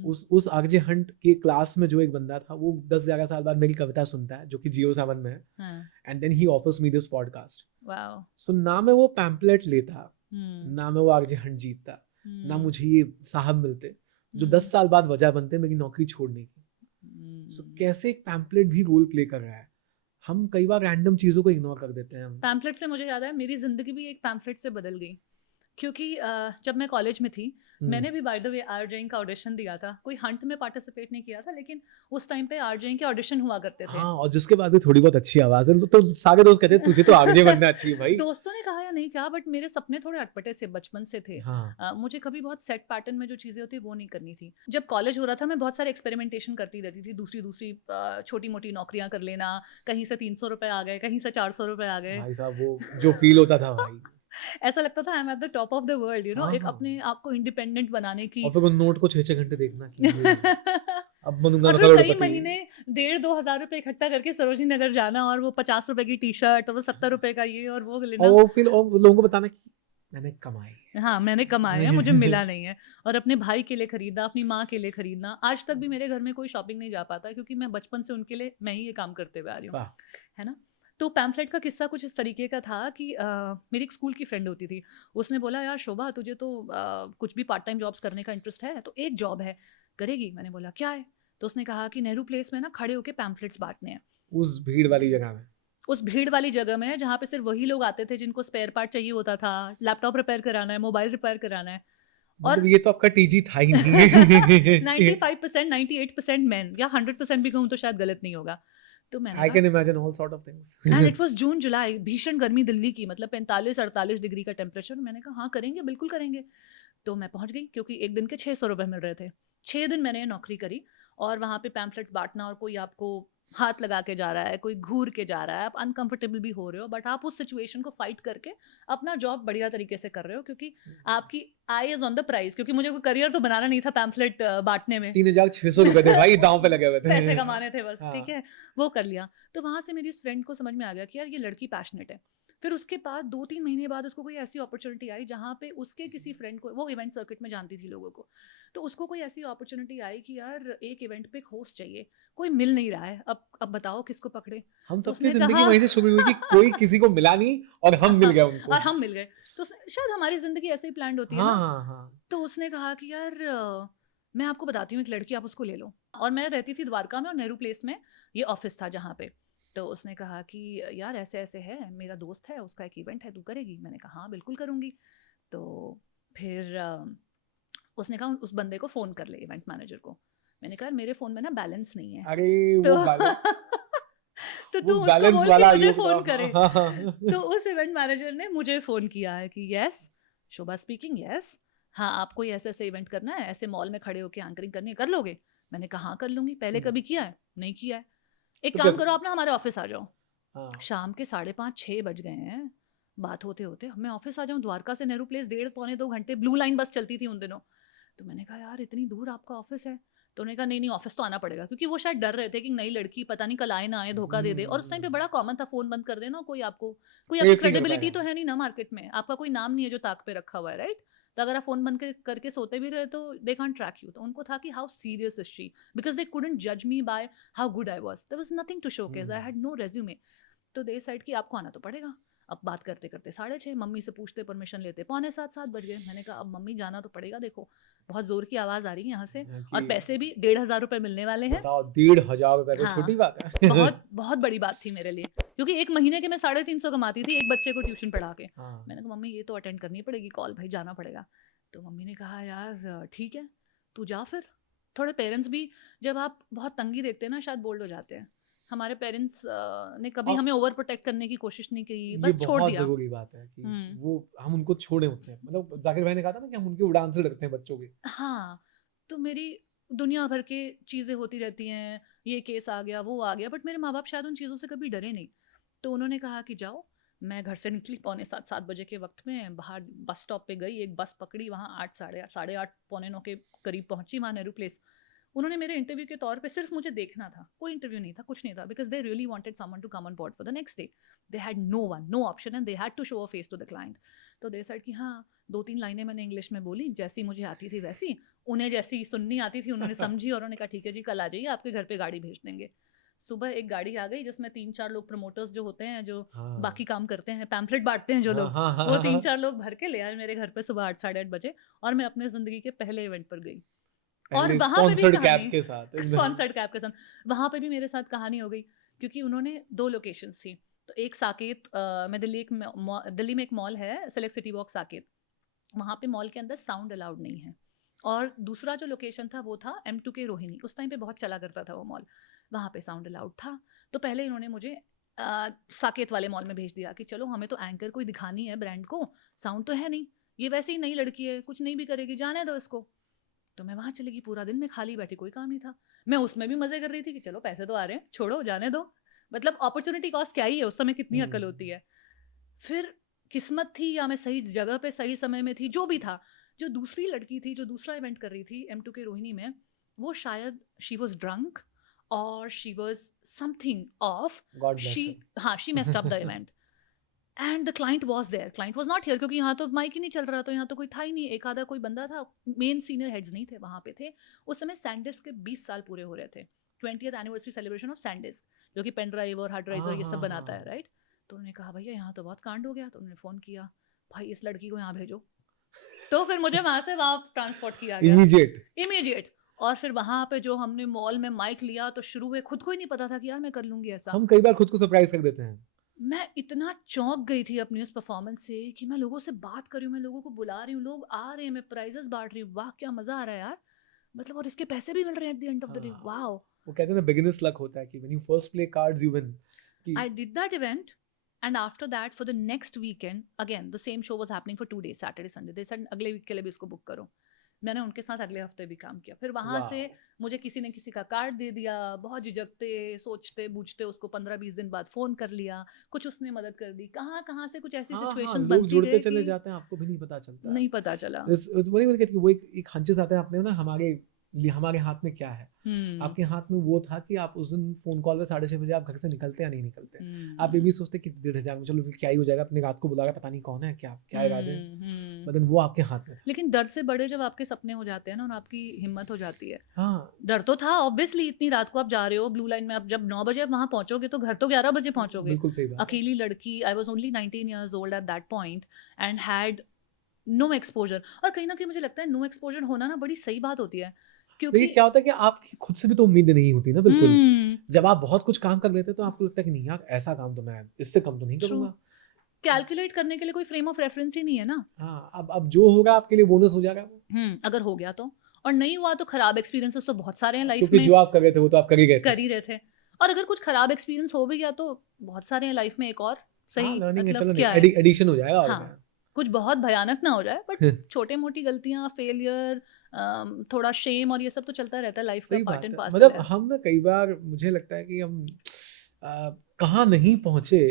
उस RJ हंट के क्लास में जो एक बंदा था, वो 10-11 साल बाद मेरी कविता सुनता है, जो कि JO7 में है, and then he offers me this podcast. So ना मैं वो पैम्पलेट लेता, ना मैं वो RJ हंट जीतता, ना मुझे ये साहब मिलते जो 10 साल बाद वजह बनते मेरी नौकरी छोड़ने की। सो कैसे एक पैम्पलेट भी रोल प्ले कर रहा है। हम कई बार रैंडम चीजों को इग्नोर कर देते हैं। पैम्पलेट से मुझे याद है, मेरी जिंदगी भी एक पैम्पलेट से बदल गई। क्योंकि जब मैं कॉलेज में थी, हम्म। मैंने भी बाय द वे आरजेइन का ऑडिशन दिया था। कोई हंट में पार्टिसिपेट नहीं किया था, लेकिन उस टाइम पे आरजेइन के ऑडिशन हुआ करते थे। हाँ, और जिसके बाद भी थोड़ी बहुत अच्छी आवाज है तो सारे दोस्त कहते हैं तुझे तो आरजे बनना चाहिए भाई। दोस्तों ने कहा या नहीं कहा, बट मेरे सपने थोड़े अटपटे से बचपन से थे। हाँ, मुझे कभी बहुत सेट पैटर्न में जो चीज़ें होती है वो नहीं करनी थी। जब कॉलेज हो रहा था मैं बहुत सारे एक्सपेरिमेंटेशन करती रहती थी, दूसरी दूसरी छोटी मोटी नौकरियां कर लेना। कहीं से 300 रुपए आ गए, कहीं से 400 रुपए आ गए। भाई साहब वो जो फील होता था भाई। ऐसा लगता था I am at the top of the world, you know, हाँ एक हाँ, अपने आप को इंडिपेंडेंट बनाने की। और फिर वो नोट को 6-6 घंटे देखना कि ये अब बनूंगा और मैं फिर कई करोड़पति। महीने 1,500-2,000 रुपए इकट्ठा करके सरोजनी नगर जाना, और वो 50 रुपए की टी शर्ट और वो 70 रुपए का ये और वो और लेना। वो फील और लोगों को बताना कि मैंने कमाई है। हाँ, मैंने कमाया है, मुझे मिला नहीं है। और अपने भाई के लिए खरीदा, अपनी माँ के लिए खरीदना। आज तक भी मेरे घर में कोई शॉपिंग नहीं जा पाता, क्योंकि मैं बचपन से उनके लिए मैं ही ये काम करते हुए आ रही हूँ, वाह। है ना? तो पैम्फलेट का किस्सा कुछ इस तरीके का था कि मेरी एक स्कूल की फ्रेंड होती थी। उसने बोला, यार शोभा, तुझे तो कुछ भी पार्ट टाइम जॉब्स करने का इंटरेस्ट है, तो एक जॉब है, करेगी? मैंने बोला क्या है? तो उसने कहा कि नेहरू प्लेस में ना खड़े होके पैम्फलेट्स बांटने हैं। उस भीड़ वाली जगह में। उस भीड़ वाली जगह में, जहाँ पे सिर्फ वही लोग आते थे जिनको स्पेयर पार्ट चाहिए होता था, लैपटॉप रिपेयर कराना है, मोबाइल रिपेयर कराना है। और मतलब ये तो आपका टीजी था ही नहीं। 95%, 98% मैन, या 100% भी कहूँ तो शायद गलत नहीं होगा। तो मैंने आई कहा, can imagine all sort of things. And it was जून जुलाई, भीषण गर्मी दिल्ली की, मतलब 45-48 डिग्री का टेम्परेचर। मैंने कहा हाँ करेंगे, बिल्कुल करेंगे। तो मैं पहुंच गई, क्योंकि एक दिन के 600 रुपए मिल रहे थे। 6 दिन मैंने ये नौकरी करी, और वहाँ पे पैम्फलेट्स बांटना, और कोई आपको हाथ लगा के जा रहा है, कोई घूर के जा रहा है, आप अनकंफर्टेबल भी हो रहे हो, बट आप उस सिचुएशन को फाइट करके अपना जॉब बढ़िया तरीके से कर रहे हो, क्योंकि आपकी I is on the price. क्योंकि मुझे कोई करियर तो बनाना नहीं था पैम्फलेट बांटने में। 3,600 रुपए थे भाई, दांव पे लगे हुए थे। पैसे कमाने थे बस, हाँ। ठीक है। वो कर लिया। तो वहां से मेरी इस फ्रेंड को समझ में आ गया कि यार ये लड़की पैशनेट है। फिर उसके बाद 2-3 महीने बाद उसको कोई ऐसी अपॉर्चुनिटी आई जहाँ पे उसके किसी फ्रेंड को, वो इवेंट सर्किट में जानती थी लोगों को, तो उसको कोई ऐसी अपॉर्चुनिटी आई कि यार एक इवेंट पे एक होस्ट चाहिए, कोई मिल नहीं रहा है, अब बताओ किसको पकड़े। हम तो सबकी उसने जिंदगी कहा वहीं से शुरू हुई कि कोई किसी को मिला नहीं और हम मिल गए उनको। और हम मिल गए। तो शायद हमारी जिंदगी ऐसे ही प्लान होती है हाँ ना। हाँ हाँ। तो उसने कहा कि यार मैं आपको बताती हूँ एक लड़की, आप उसको ले लो। और मैं रहती थी द्वारका में, और नेहरू प्लेस में ये ऑफिस था जहाँ पे। तो उसने कहा कि यार ऐसे ऐसे है, मेरा दोस्त है, उसका एक इवेंट है, तू करेगी? मैंने कहा हाँ बिल्कुल करूँगी। तो फिर उसने कहा उस बंदे को फ़ोन कर ले, इवेंट मैनेजर को। मैंने कहा मेरे फ़ोन में ना बैलेंस नहीं है, अरे तो वो बैलेंस, तो वो तू उसको बैलेंस बोल कि वाला मुझे युग था। फ़ोन करे। हाँ हाँ हाँ। तो उस इवेंट मैनेजर ने मुझे फ़ोन किया है कि यस शोभा स्पीकिंग, यस हाँ आपको ये ऐसे ऐसे इवेंट करना है, ऐसे मॉल में खड़े होकर एंकरिंग करनी है, कर लोगे? मैंने कहा हाँ कर लूंगी, पहले कभी किया है? नहीं किया है। एक तो काम क्या? करो, आप ना हमारे ऑफिस आ जाओ। हाँ। शाम के 5:30-6 बज गए हैं बात होते होते, मैं ऑफिस आ जाऊँ? द्वारका से नेहरू प्लेस 1.5-2 घंटे, ब्लू लाइन बस चलती थी उन दिनों। तो मैंने कहा यार इतनी दूर आपका ऑफिस है? तो उन्होंने कहा नहीं नहीं, ऑफिस तो आना पड़ेगा, क्योंकि वो शायद डर रहे थे कि नई लड़की पता नहीं कल आए ना आए, धोखा दे दे। और उस टाइम पे बड़ा कॉमन था फोन बंद कर देना, कोई आपको, कोई आपकी फेस नहीं कर क्रेडिबिलिटी पाएगा। तो है नहीं ना मार्केट में, आपका कोई नाम नहीं है जो ताक पे रखा हुआ है, राइट? तो अगर आप फोन बंद करके सोते भी रहे तो दे कांट ट्रैक यू। तो उनको था कि how serious is she, because they couldn't जज me by how good I was, there was nothing to showcase, I had no resume. तो दे साइड कि आपको आना तो पड़ेगा। अब बात करते करते 6:30, मम्मी से पूछते, परमिशन लेते 6:45-7 बज गए। मैंने कहा अब मम्मी जाना तो पड़ेगा, देखो बहुत जोर की आवाज आ रही है यहाँ से, और कि पैसे भी 1,500 रुपए मिलने वाले हैं। बताओ 1,500 रुपए तो छोटी हाँ, बात है। बहुत बहुत बड़ी बात थी मेरे लिए, क्योंकि एक महीने के मैं 350 कमाती थी एक बच्चे को ट्यूशन पढ़ा के। हाँ। मैंने कहा मम्मी ये तो अटेंड करनी पड़ेगी कॉल, भाई जाना पड़ेगा। तो मम्मी ने कहा यार ठीक है तू जा फिर। थोड़े पेरेंट्स भी जब आप बहुत तंगी देखते हैं ना, शायद बोल्ड हो जाते हैं। हमारे पेरेंट्स ने कभी और हमें ओवर प्रोटेक्ट करने की कोशिश नहीं की, ये बस छोड़ बहुत दिया। जरूरी बात है कि हम्म। वो हम उनको छोड़े उससे, मतलब जाकिर भाई ने कहा था ना कि हम उनकी उड़ान से डरते हैं बच्चों की। हाँ, तो मेरी दुनिया भर के चीज़ें होती रहती हैं, ये केस आ गया, वो आ गया, बट मेरे माँ-बाप शायद उन चीज़ों से कभी डरे नहीं। तो उन्होंने कहा कि जाओ। मैं घर से निकली 6:45-7 बजे के वक़्त में, बाहर बस स्टॉप पे गई, एक बस पकड़ी, वहाँ 8 साढ़े 8 पौने 9 के करीब पहुँची वहाँ नेहरू प्लेस। उन्होंने मेरे इंटरव्यू के तौर पे सिर्फ मुझे देखना था, कोई इंटरव्यू नहीं था, कुछ नहीं था, because they really wanted someone to come on board for the next day. They had no one, no option, and they had to show a face to the client. तो दे सेड कि हाँ, 2-3 लाइनें मैंने इंग्लिश में बोली, जैसी मुझे आती थी वैसी। उन्हें जैसी सुननी आती थी उन्होंने समझी, और उन्होंने कहा ठीक है जी कल आ जाइए, आपके घर पे गाड़ी भेज देंगे। सुबह एक गाड़ी आ गई जिसमें 3-4 लोग प्रमोटर्स जो होते हैं, जो हाँ बाकी काम करते हैं, पैम्फलेट बांटते हैं जो हाँ लोग, हाँ हाँ वो हाँ। 3-4 लोग भर के ले आए मेरे घर पे सुबह 8 साढ़े 8 बजे, और मैं अपने ज़िंदगी के पहले इवेंट पर गई। और पहले वहाँ पे भी स्पॉन्सर्ड कैब कहानी, के साथ एकदम। स्पॉन्सर्ड कैब के साथ, वहाँ पे भी मेरे साथ कहानी हो गई, क्योंकि उन्होंने 2 लोकेशंस थी। तो एक साकेत, मैं दिल्ली में एक मॉल है, सेलेक्ट सिटी वॉक साकेत। वहाँ पे मॉल के अंदर साउंड अलाउड नहीं है। और दूसरा जो लोकेशन था वो था M2K रोहिणी, उस टाइम पे बहुत चला करता था वो मॉल, वहाँ पे साउंड अलाउड था। तो पहले इन्होंने मुझे साकेत वाले मॉल में भेज दिया कि चलो हमें तो एंकर कोई दिखानी है ब्रांड को, साउंड तो है नहीं, ये वैसे ही नई लड़की है, कुछ नहीं भी करेगी, जाने दो इसको। तो मैं वहाँ चली गई, पूरा दिन मैं खाली बैठी, कोई काम नहीं था। मैं उसमें भी मजे कर रही थी कि चलो पैसे तो आ रहे हैं, छोड़ो जाने दो, मतलब अपॉर्चुनिटी कॉस्ट क्या ही है, उस समय कितनी अकल होती है। फिर किस्मत थी या मैं सही जगह पे सही समय में थी, जो भी था। जो दूसरी लड़की थी जो दूसरा इवेंट कर रही थी M2K रोहिणी में, वो शायद शी वॉज ड्रंक और she was something off, God bless she her. हाँ she messed up the event and the client was there, client was not here, क्योंकि यहाँ तो माइक ही नहीं चल रहा, तो यहाँ तो कोई था ही नहीं, एक आधा कोई बंदा था, मेन सीनियर हेड्स नहीं थे वहाँ पे थे। उस समय सैंडिस्क के 20 साल पूरे हो रहे थे, 20th anniversary celebration of SanDisk, जो कि पेन ड्राइव और हार्ड ड्राइव और ये सब बनाता है, राइट। तो उन्होंने कहा भैया यहाँ तो बहुत कांड हो गया, तो उन्होंने फ़ोन किया, भाई इस लड़की को यहाँ भेजो। तो फिर मुझे वहाँ से वहाँ ट्रांसपोर्ट किया गया, इमीडिएट। और फिर वहाँ पे जो हमने मॉल में माइक लिया, तो शुरू में खुद को ही नहीं पता था कि यार मैं कर लूंगी ऐसा। हम कई बार खुद को सरप्राइज कर देते हैं। मैं इतना चौंक गई थी अपनी उस परफॉर्मेंस से कि मैं लोगों से बात कर रही हूँ, मैं लोगों को बुला रही हूँ, लोग आ रहे हैं, मैं प्राइजेस बांट रही हूँ, वाह क्या मजा आ रहा है यार, मतलब, और इसके पैसे भी मिल रहे हैं at the end of the day, वाह। वो कहते हैं ना बिगिनर्स लक होता है कि when you first play cards you win. I did that event, and after that for the next weekend again the same show was happening for 2 days, Saturday Sunday, they said अगले वीक के लिए भी इसको बुक करो। मैंने उनके साथ अगले हफ्ते भी काम किया। फिर वहाँ से मुझे किसी ने किसी का कार्ड दे दिया, बहुत झिझकते सोचते बूझते उसको 15-20 दिन बाद फ़ोन कर लिया, कुछ उसने मदद कर दी, कहाँ से कुछ ऐसी सिचुएशंस लोग जुड़ते चले जाते हैं, आपको भी नहीं पता चलता, नहीं पता चला। वो एक हंचेस आते हैं अपने ना, हमारे हाथ में क्या है। आपके हाथ में वो था कि आप उस दिन फोन कॉल पे 6:30 बजे आप घर से निकलते या नहीं निकलते। आप ये भी सोचते कि 1,500 में चलो क्या ही हो जाएगा, अपने रात को बुला रहा, पता नहीं कौन है, क्या इरादे, मतलब वो आपके हाथ में। लेकिन डर से बड़े जब आपके सपने हो जाते हैं ना और आपकी हिम्मत हो जाती है। हाँ, डर तो था ऑब्वियसली, इतनी रात को आप जा रहे हो ब्लू लाइन में, आप जब 9 बजे वहां पहुंचोगे तो घर तो 11 बजे पहुंचोगे। बिल्कुल सही बात। अकेली लड़की, I was only 19 years old at that point and had no exposure। और कहीं ना कहीं मुझे लगता है नो एक्सपोजर होना ना बड़ी सही बात होती है, क्योंकि क्या होता है कि आपकी खुद से भी तो उम्मीद नहीं होती ना, बिल्कुल। जब आप बहुत कुछ काम कर लेते हैं तो आपको लगता है कि नहीं यार ऐसा काम तो मैं इससे कम तो नहीं करूंगा। कैलकुलेट करने के लिए कोई फ्रेम ऑफ रेफरेंस ही नहीं है ना। हाँ, अब जो होगा आपके लिए बोनस हो जाएगा। अगर हो गया तो, और नहीं हुआ तो खराब एक्सपीरियंसेस तो बहुत सारे हैं लाइफ में, क्योंकि जो आप कर रहे थे वो तो आप कर ही रहे थे। और अगर कुछ खराब एक्सपीरियंस हो भी गया तो बहुत सारे हैं लाइफ में, एक और सही मतलब क्या है, एडिशन हो जाएगा। हाँ, कुछ बहुत भयानक ना हो जाए, बट छोटे मोटी गलतियां, फेलियर, थोड़ा शेम और ये सब तो चलता रहता है लाइफ का पार्ट एंड पार्सल। मतलब हम ना कई बार मुझे लगता है कि हम कहाँ नहीं पहुंचे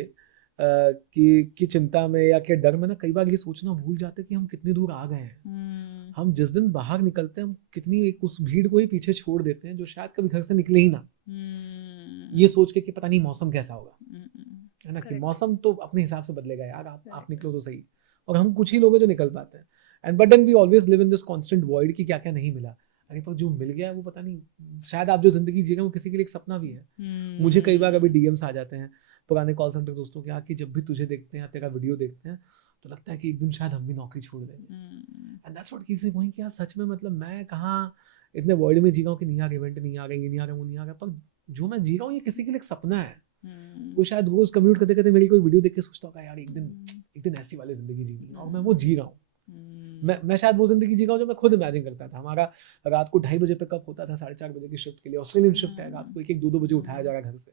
कि चिंता में या कि डर में ना कई बार ये सोचना भूल जाते हैं कि हम कितनी दूर आ गए हैं। हम जिस दिन बाहर निकलते हैं हम कितनी उस भीड़ को ही पीछे छोड़ देते हैं जो शायद कभी घर से निकले ही ना, ये सोच के कि पता नहीं मौसम कैसा होगा, है ना, कि मौसम तो अपने हिसाब से बदलेगा यार, आप निकलो तो सही। और हम कुछ ही लोग हैं जो निकल पाते हैं, and but then we always live in this constant void कि क्या क्या नहीं मिला। अरे पर जो मिल गया वो पता नहीं, शायद आप जो जिंदगी जी रहे हैं वो किसी के लिए एक सपना भी है। मुझे कई बार अभी डीएम्स आ जाते हैं पुराने कॉल सेंटर दोस्तों के, कि जब भी तुझे देखते हैं, तेरा वीडियो देखते हैं तो लगता है कि एक दिन शायद हम भी नौकरी छोड़ देंगे। And that's what keeps me going कि यार सच में, मतलब मैं कहाँ इतने वॉइड में जी रहा हूँ कि नहीं यार इवेंट नहीं आ रहा, ये नहीं आ रहा, वो नहीं आ रहा, पर जो मैं जी रहा हूँ ये किसी के लिए एक सपना है। वो शायद रोज कम्यूट करते करते मेरी कोई वीडियो देख के सोचता होगा यार एक दिन ऐसी वाली जिंदगी जीनी है, और मैं वो जी रहा हूँ। मैं शायद वो जिंदगी जी रहा हूँ जो मैं खुद इमेजिन करता था। हमारा रात को 2:30 बजे पिकअप होता था, 4:30 बजे की शिफ्ट के लिए, ऑस्ट्रेलियन शिफ्ट है, रात को 1-1, 2-2 बजे उठाया जा रहा है घर से।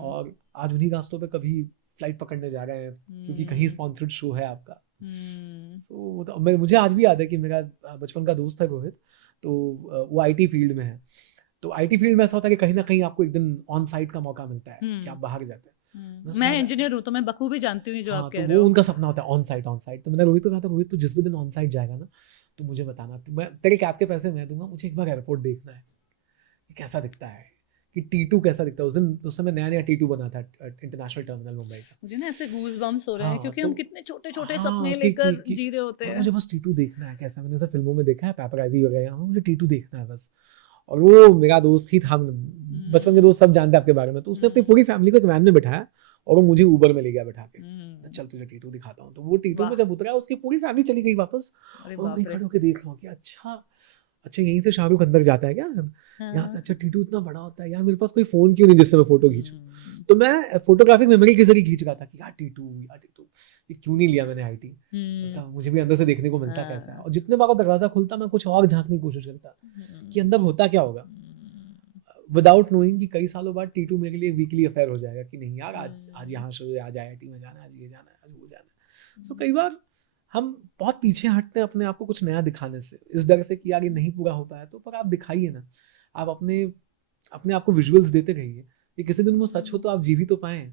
और आज उन्हीं रास्तों पे कभी फ्लाइट पकड़ने जा रहे हैं क्योंकि कहीं स्पॉन्सर्ड शो है आपका। तो मुझे आज भी याद है कि मेरा बचपन का दोस्त है रोहित, तो वो IT फील्ड में है। तो IT फील्ड में ऐसा होता है कि कहीं ना कहीं आपको एक दिन ऑन साइट का मौका मिलता है कि आप बाहर जाते हैं। मैं इंजीनियर हूँ तो मैं बखूबी जानती हूँ जो आप कह तो रहे हो। वो उनका सपना होता है ऑन साइट। तो मैंने रोहित को कहा था, रोहित तो जिस भी दिन ऑन साइट जाएगा ना तो मुझे बताना, तो मैं तेरे कैब के पैसे मैं दूंगा, मुझे एक बार एयरपोर्ट देखना है कि कैसा दिखता है, कि T2 कैसा दिखता है। उस समय नया T2 बना था, इंटरनेशनल टर्मिनल मुंबई का। मुझे ना ऐसे गूज बम्स हो रहे हैं क्योंकि हम कितने छोटे छोटे सपने लेकर जी रहे होते हैं। मुझे बस T2 देखना है कैसा, मैंने ऐसा फिल्मों में देखा है, पैपराइजी वगैरह, मुझे T2 देखना है बस। और वो मेरा दोस्त ही था, बचपन के दोस्त सब जानते हैं आपके बारे में, तो उसने अपनी पूरी फैमिली को एक वैन में बिठाया और वो मुझे ऊबर में ले गया बैठा के, चल तुझे T2 दिखाता हूँ। तो वो T2 में जब उतरा उसकी पूरी फैमिली चली गई वापस, और मैं खड़े होकर देख रहा हूँ कि अच्छा यहीं से शाहरुख अंदर जाता है क्या, यहाँ से हाँ। अच्छा टीटू इतना बड़ा होता है यार, मेरे पास कोई फ़ोन क्यों नहीं जिससे मैं फ़ोटो खींचूँ। हम्म, तो मैं फोटोग्राफिक मेमोरी के जरिए खींच रहा था कि यार टीटू ये क्यों नहीं लिया मैंने आईटी, हम्म, मुझे भी अंदर से देखने को मिलता कैसा है। हाँ, और जितने बार वो दरवाज़ा खुलता मैं कुछ और झांकने की कोशिश करता कि अंदर होता क्या होगा, विदाउट नोइंग कि कई सालों बाद टीटू मेरे लिए वीकली अफेयर हो जाएगा कि नहीं यार आज यहाँ शो है, आज आईआईटी में जाना है, आज ये जाना है, आज वो जाना है। सो कई बार हम बहुत पीछे हटते हैं अपने आप को कुछ नया दिखाने से, इस डर से कि यार ये नहीं पूरा हो पाया, तो पर आप दिखाइए ना, आप अपने अपने आप को विजुअल्स देते रहिए कि किसी दिन वो सच हो तो आप जी भी तो पाएं।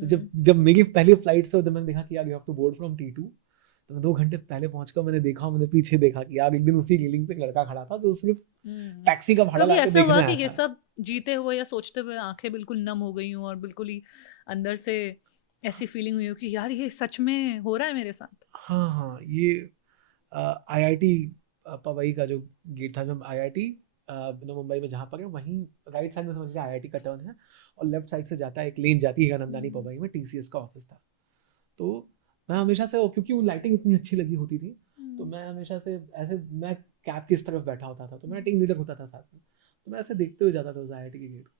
तो जब जब मेरी पहली फ्लाइट से जब मैंने देखा कि यार you have to board from T two, तो मैं 2 घंटे पहले पहुंचकर मैंने देखा, मैंने पीछे देखा कि यार एक दिन उसी रेलिंग पे एक लड़का खड़ा था जो सिर्फ टैक्सी का भाड़ा कभी लाके ऐसा हुआ देखने कि आया ये था। सब जीते हुए या सोचते हुए आंखें बिल्कुल नम हो गई हूँ और बिल्कुल ही अंदर से ऐसी फीलिंग हुई हो कि यार ये सच में हो रहा है मेरे साथ? हाँ, हाँ, ये आईआईटी पवई का जो गेट था, जब आईआईटी मुंबई में जहाँ पर है, वहीं राइट साइड में समझ लीजिए आईआईटी का टर्न है, और लेफ्ट साइड से जाता है एक लेन जाती है हीरानंदानी पवई में, टीसीएस का ऑफिस था। तो मैं हमेशा से, क्योंकि वो लाइटिंग इतनी अच्छी लगी होती थी, तो मैं हमेशा से ऐसे, मैं कैब की इस तरफ बैठा होता था, तो मेरा टीम लीडर होता था साथ में, तो मैं ऐसे देखते हुए जाता था उस आईआईटी के गेट को।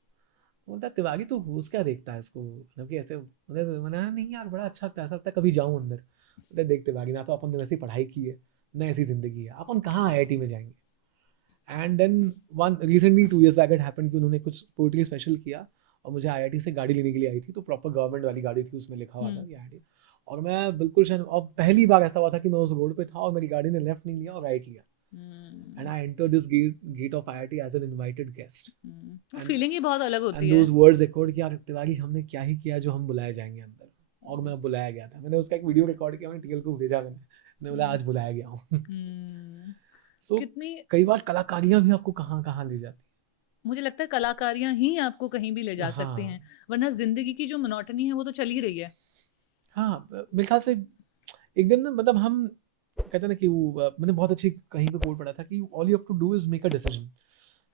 बोलता तिवारी तो घूस क्या देखता है इसको, मतलब कि ऐसे, मैंने कहा, नहीं यार बड़ा अच्छा लगता है, ऐसा लगता है कभी जाऊँ अंदर। बोलता देख तिवारी, ना तो अपन ने वैसी पढ़ाई की है, ना ऐसी जिंदगी है, अपन कहाँ आईआईटी में जाएंगे। And then one recently 2 years back it happened कि उन्होंने कुछ पोइट्री स्पेशल किया, और मुझे आईआईटी से गाड़ी लेने के लिए आई थी, तो प्रॉपर गवर्नमेंट वाली गाड़ी थी, उसमें लिखा हुआ था कि आईआईटी। और मैं बिल्कुल शायद, और पहली बार ऐसा हुआ था कि मैं उस रोड पे था और मेरी गाड़ी ने लेफ्ट नहीं लिया और राइट लिया, and I enter this gate of IIT as an invited guest. वो फीलिंग ही बहुत अलग होती एंड है। दोज वर्ड्स एकोड कि यार तिवारी हमने क्या ही किया जो हम बुलाए जाएंगे अंदर। और मैं बुलाया गया था, मैंने उसका एक वीडियो रिकॉर्ड किया, मैंने टीएल को भेजा, मैंने बोला आज बुलाया गया हूँ। सो कितनी, कई बार कलाकारियां भी आपको कहाँ कहाँ ले जाती मुझे लगता है कलाकारियां ही आपको कहीं भी ले जा हैं। सकती हैं, हाँ, वरना जिंदगी की जो मोनोटनी है वो तो चल ही रही है। हाँ, मेरे ख्याल से एक दिन ना, मतलब हम कहते हैं ना कि वो मैंने बहुत अच्छी कहीं पे कोट पढ़ा था कि all you have to do is make a decision.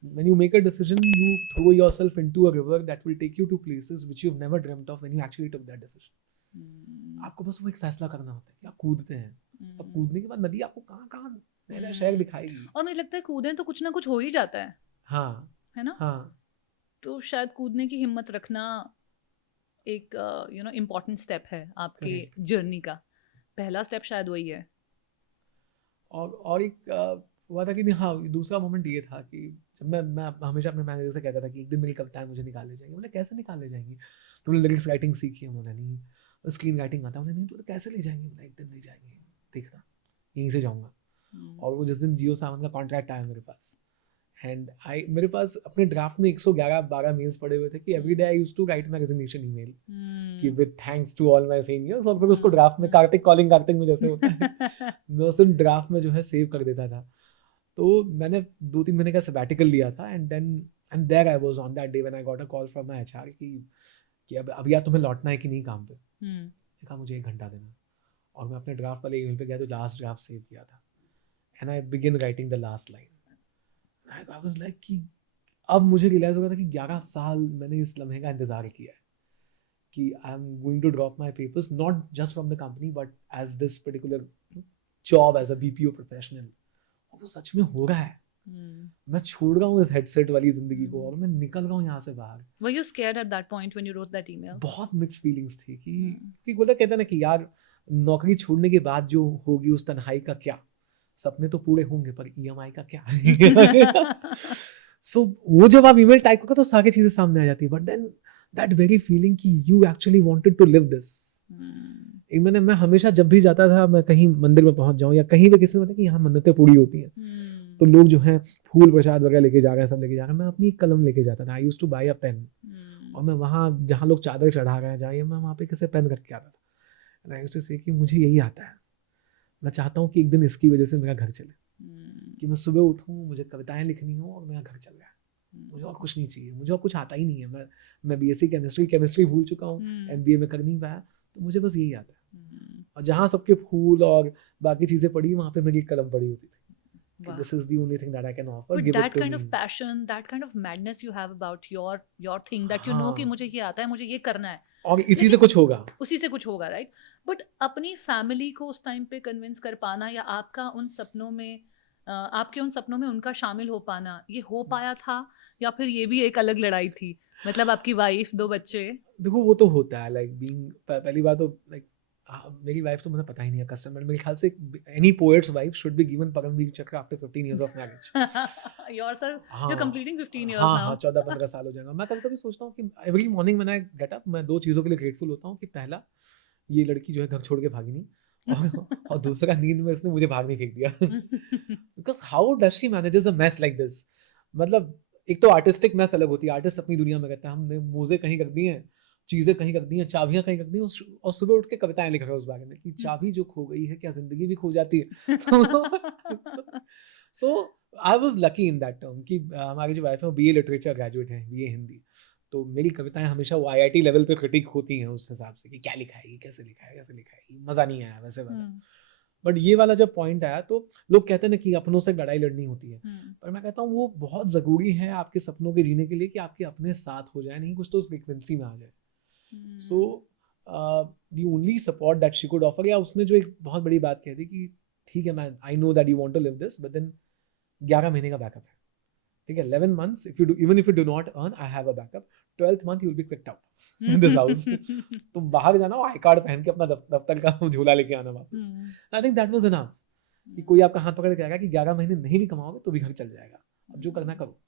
When you make a decision, you throw yourself into a river that will take you to places which you've never dreamt of when you actually took that decision. आपको बस वो एक फैसला करना होता है कि आप कूदते हैं, अब कूदने के बाद नदी आपको कहाँ कहाँ नया नया शहर दिखाएगी। और मुझे लगता है कूदें तो कुछ ना कुछ हो ही जाता हाँ, है ना? हाँ, तो शायद कूदने की हिम्मत रखना एक इम्पोर्टेंट स्टेप है आपके करेक्ट। जर्नी का। पहला स्टेप शायद वही है। और एक हुआ था कि नहीं, हाँ, दूसरा मोमेंट ये था कि जब मैं हमेशा अपने मैनेजर से कहता था कि एक दिन मेरी कविताएं मुझे निकाल ले जाएंगी। बोले कैसे निकाल ले जाएंगी, तुमने लिरिक्स राइटिंग सीखी है? बोला नहीं। स्क्रीन राइटिंग आता है? बोले नहीं। तो कैसे ले जाएंगे? बोला एक दिन ले जाएंगे, देखना, यहीं से जाऊँगा। और वो जिस दिन जियो सावन का कॉन्ट्रैक्ट आया मेरे पास, एंड मेरे पास अपने ड्राफ्ट में 111-12 मेल्स पड़े हुए थे कि every day I used to write my resignation email कि with thanks to all my seniors, और फिर उसको ड्राफ्ट में कार्तिक कॉलिंग कार्तिक में जैसे होता है मैं उसे ड्राफ्ट में जो है सेव कर देता था। तो मैंने 2-3 महीने का सबैटिकल लिया था, and there I was on that day when I got a call from my HR कि अब यार तुम्हें लौटना है कि नहीं काम पे। कहा मुझे 1 घंटा देना, और मैं अपने ड्राफ्ट वाले ईमेल पे गया तो लास्ट ड्राफ्ट सेव किया था, and I begin writing the last line. I was like कि अब मुझे रियलाइज हो गया था कि 11 साल मैंने इस लम्हे का इंतजार किया है कि I am going to drop my papers, not just from the company but as this particular job as a BPO professional. और वो सच में हो रहा है। मैं छोड़ रहा हूँ इस हेडसेट वाली जिंदगी को और मैं निकल रहा हूँ यहाँ से बाहर। Were you scared at that point when you wrote that email? बहुत मिक्स फीलिंग्स थी कि बोलते कहते हैं ना कि यार नौकरी छोड़ने के बाद जो होगी उस तन्हाई का क्या, सपने तो पूरे होंगे पर ईएमआई का क्या। सो वो जब आप ईमेल टाइप करते तो सारी चीजें सामने आ जाती है, but then that very feeling कि you actually wanted to leave this. मैं हमेशा जब भी जाता था, मैं कहीं मंदिर में पहुंच जाऊं या कहीं भी किसी ने बताया कि यहाँ मन्नतें पूरी होती हैं, तो लोग जो हैं फूल प्रसाद वगैरह लेके जा रहे हैं, सब लेके जा रहे हैं, मैं अपनी कलम लेके जाता था। I used to buy a pen, और मैं वहाँ जहाँ लोग चादर चढ़ा रहे हैं जाइए, मैं वहाँ पे किसी पेन रख के आता था। एंड आई यूज्ड टू से कि मुझे यही आता है, मैं चाहता हूँ कि एक दिन इसकी वजह से मेरा घर चले, कि मैं सुबह उठूँ, मुझे कविताएं लिखनी हो और मेरा घर चल रहा है, मुझे और कुछ नहीं चाहिए, मुझे और कुछ आता ही नहीं है। मैं बीएससी केमिस्ट्री भूल चुका हूँ, एमबीए में कर नहीं पाया, तो मुझे बस यही आता है। और जहाँ सबके फूल और बाकी चीजें पड़ी, वहाँ पे मेरी कलम पड़ी होती थी। This is the only thing that I can offer. But Give that it to kind me. of passion, that kind of madness you have about your thing, that you know कि मुझे ये आता है, मुझे ये करना है, और इसी से कुछ होगा, उसी से कुछ होगा, राइट? बट अपनी फैमिली को उस टाइम पे कन्विंस कर पाना, या आपका उन सपनों में आपके उन सपनों में उनका शामिल हो पाना, ये हो पाया था या फिर ये भी एक अलग लड़ाई थी? मतलब आपकी वाइफ, 2 बच्चे। देखो वो तो होता है लाइक बीइंग पहली बात तो लाइक मेरी वाइफ तो मुझे पता ही नहीं है कस्टमर मेरे ख्याल से any poet's wife should be given Paramvir Chakra after 15 years of marriage. Yourself, you're हाँ, completing 15 years हाँ, now. हाँ, 14-15 साल हो जाएगा। मैं कभी-कभी सोचता हूँ कि every morning when I get up मैं 2 चीज़ों के लिए ग्रेटफुल होता हूँ कि पहला, ये लड़की जो है घर छोड़ के भागी नहीं और दूसरा नींद में इसने मुझे बाहर नहीं फेंक दिया। Because how does she manages a mess like this? मतलब एक तो आर्टिस्टिक मेस अलग होती है, आर्टिस्ट अपनी दुनिया में रहता है, हमने मोज़े कहीं रख दिए हैं, चीज़ें कहीं रख दी हैं, चाबियाँ कहीं रख दी हैं और सुबह उठ के कविताएँ लिख रहा है उस बारे में कि चाबी जो खो गई है, क्या ज़िंदगी भी खो जाती है? So I was lucky in that term कि हमारी जो वाइफ है वो बीए लिटरेचर ग्रेजुएट हैं, बीए हिंदी। तो मेरी कविताएँ हमेशा वो आईआईटी लेवल पे क्रिटिक होती हैं उस हिसाब से कि क्या लिखा है ये, कैसे लिखा है, कैसे लिखा है ये, मज़ा नहीं आया वैसे वाला। हुँ, बट ये वाला जब पॉइंट आया तो लोग कहते हैं ना कि अपनों से लड़ाई लड़नी होती है। हुँ, पर मैं कहता हूँ वो बहुत ज़रूरी है आपके सपनों के जीने के लिए कि आपके अपने साथ हो जाए, नहीं कुछ तो उस फ्रीक्वेंसी में आ जाए। So hmm, the only support that she could offer, या उसने जो एक बहुत बड़ी बात कह दी कि ठीक है मैं I know that you want to leave this but then 11 महीने का बैकअप है, ठीक है 11 months if you do even if you do not earn I have a backup, 12th month you will be kicked out in this house. तुम बाहर जाना और आई कार्ड पहन के अपना दफ्तर का झोला लेके आना वापस। Hmm, I think that was enough कि कोई आपका हाथ पकड़ के कहेगा कि 11 महीने नहीं भी कमाओगे तो भी घर चल जाएगा, अब जो करना करो।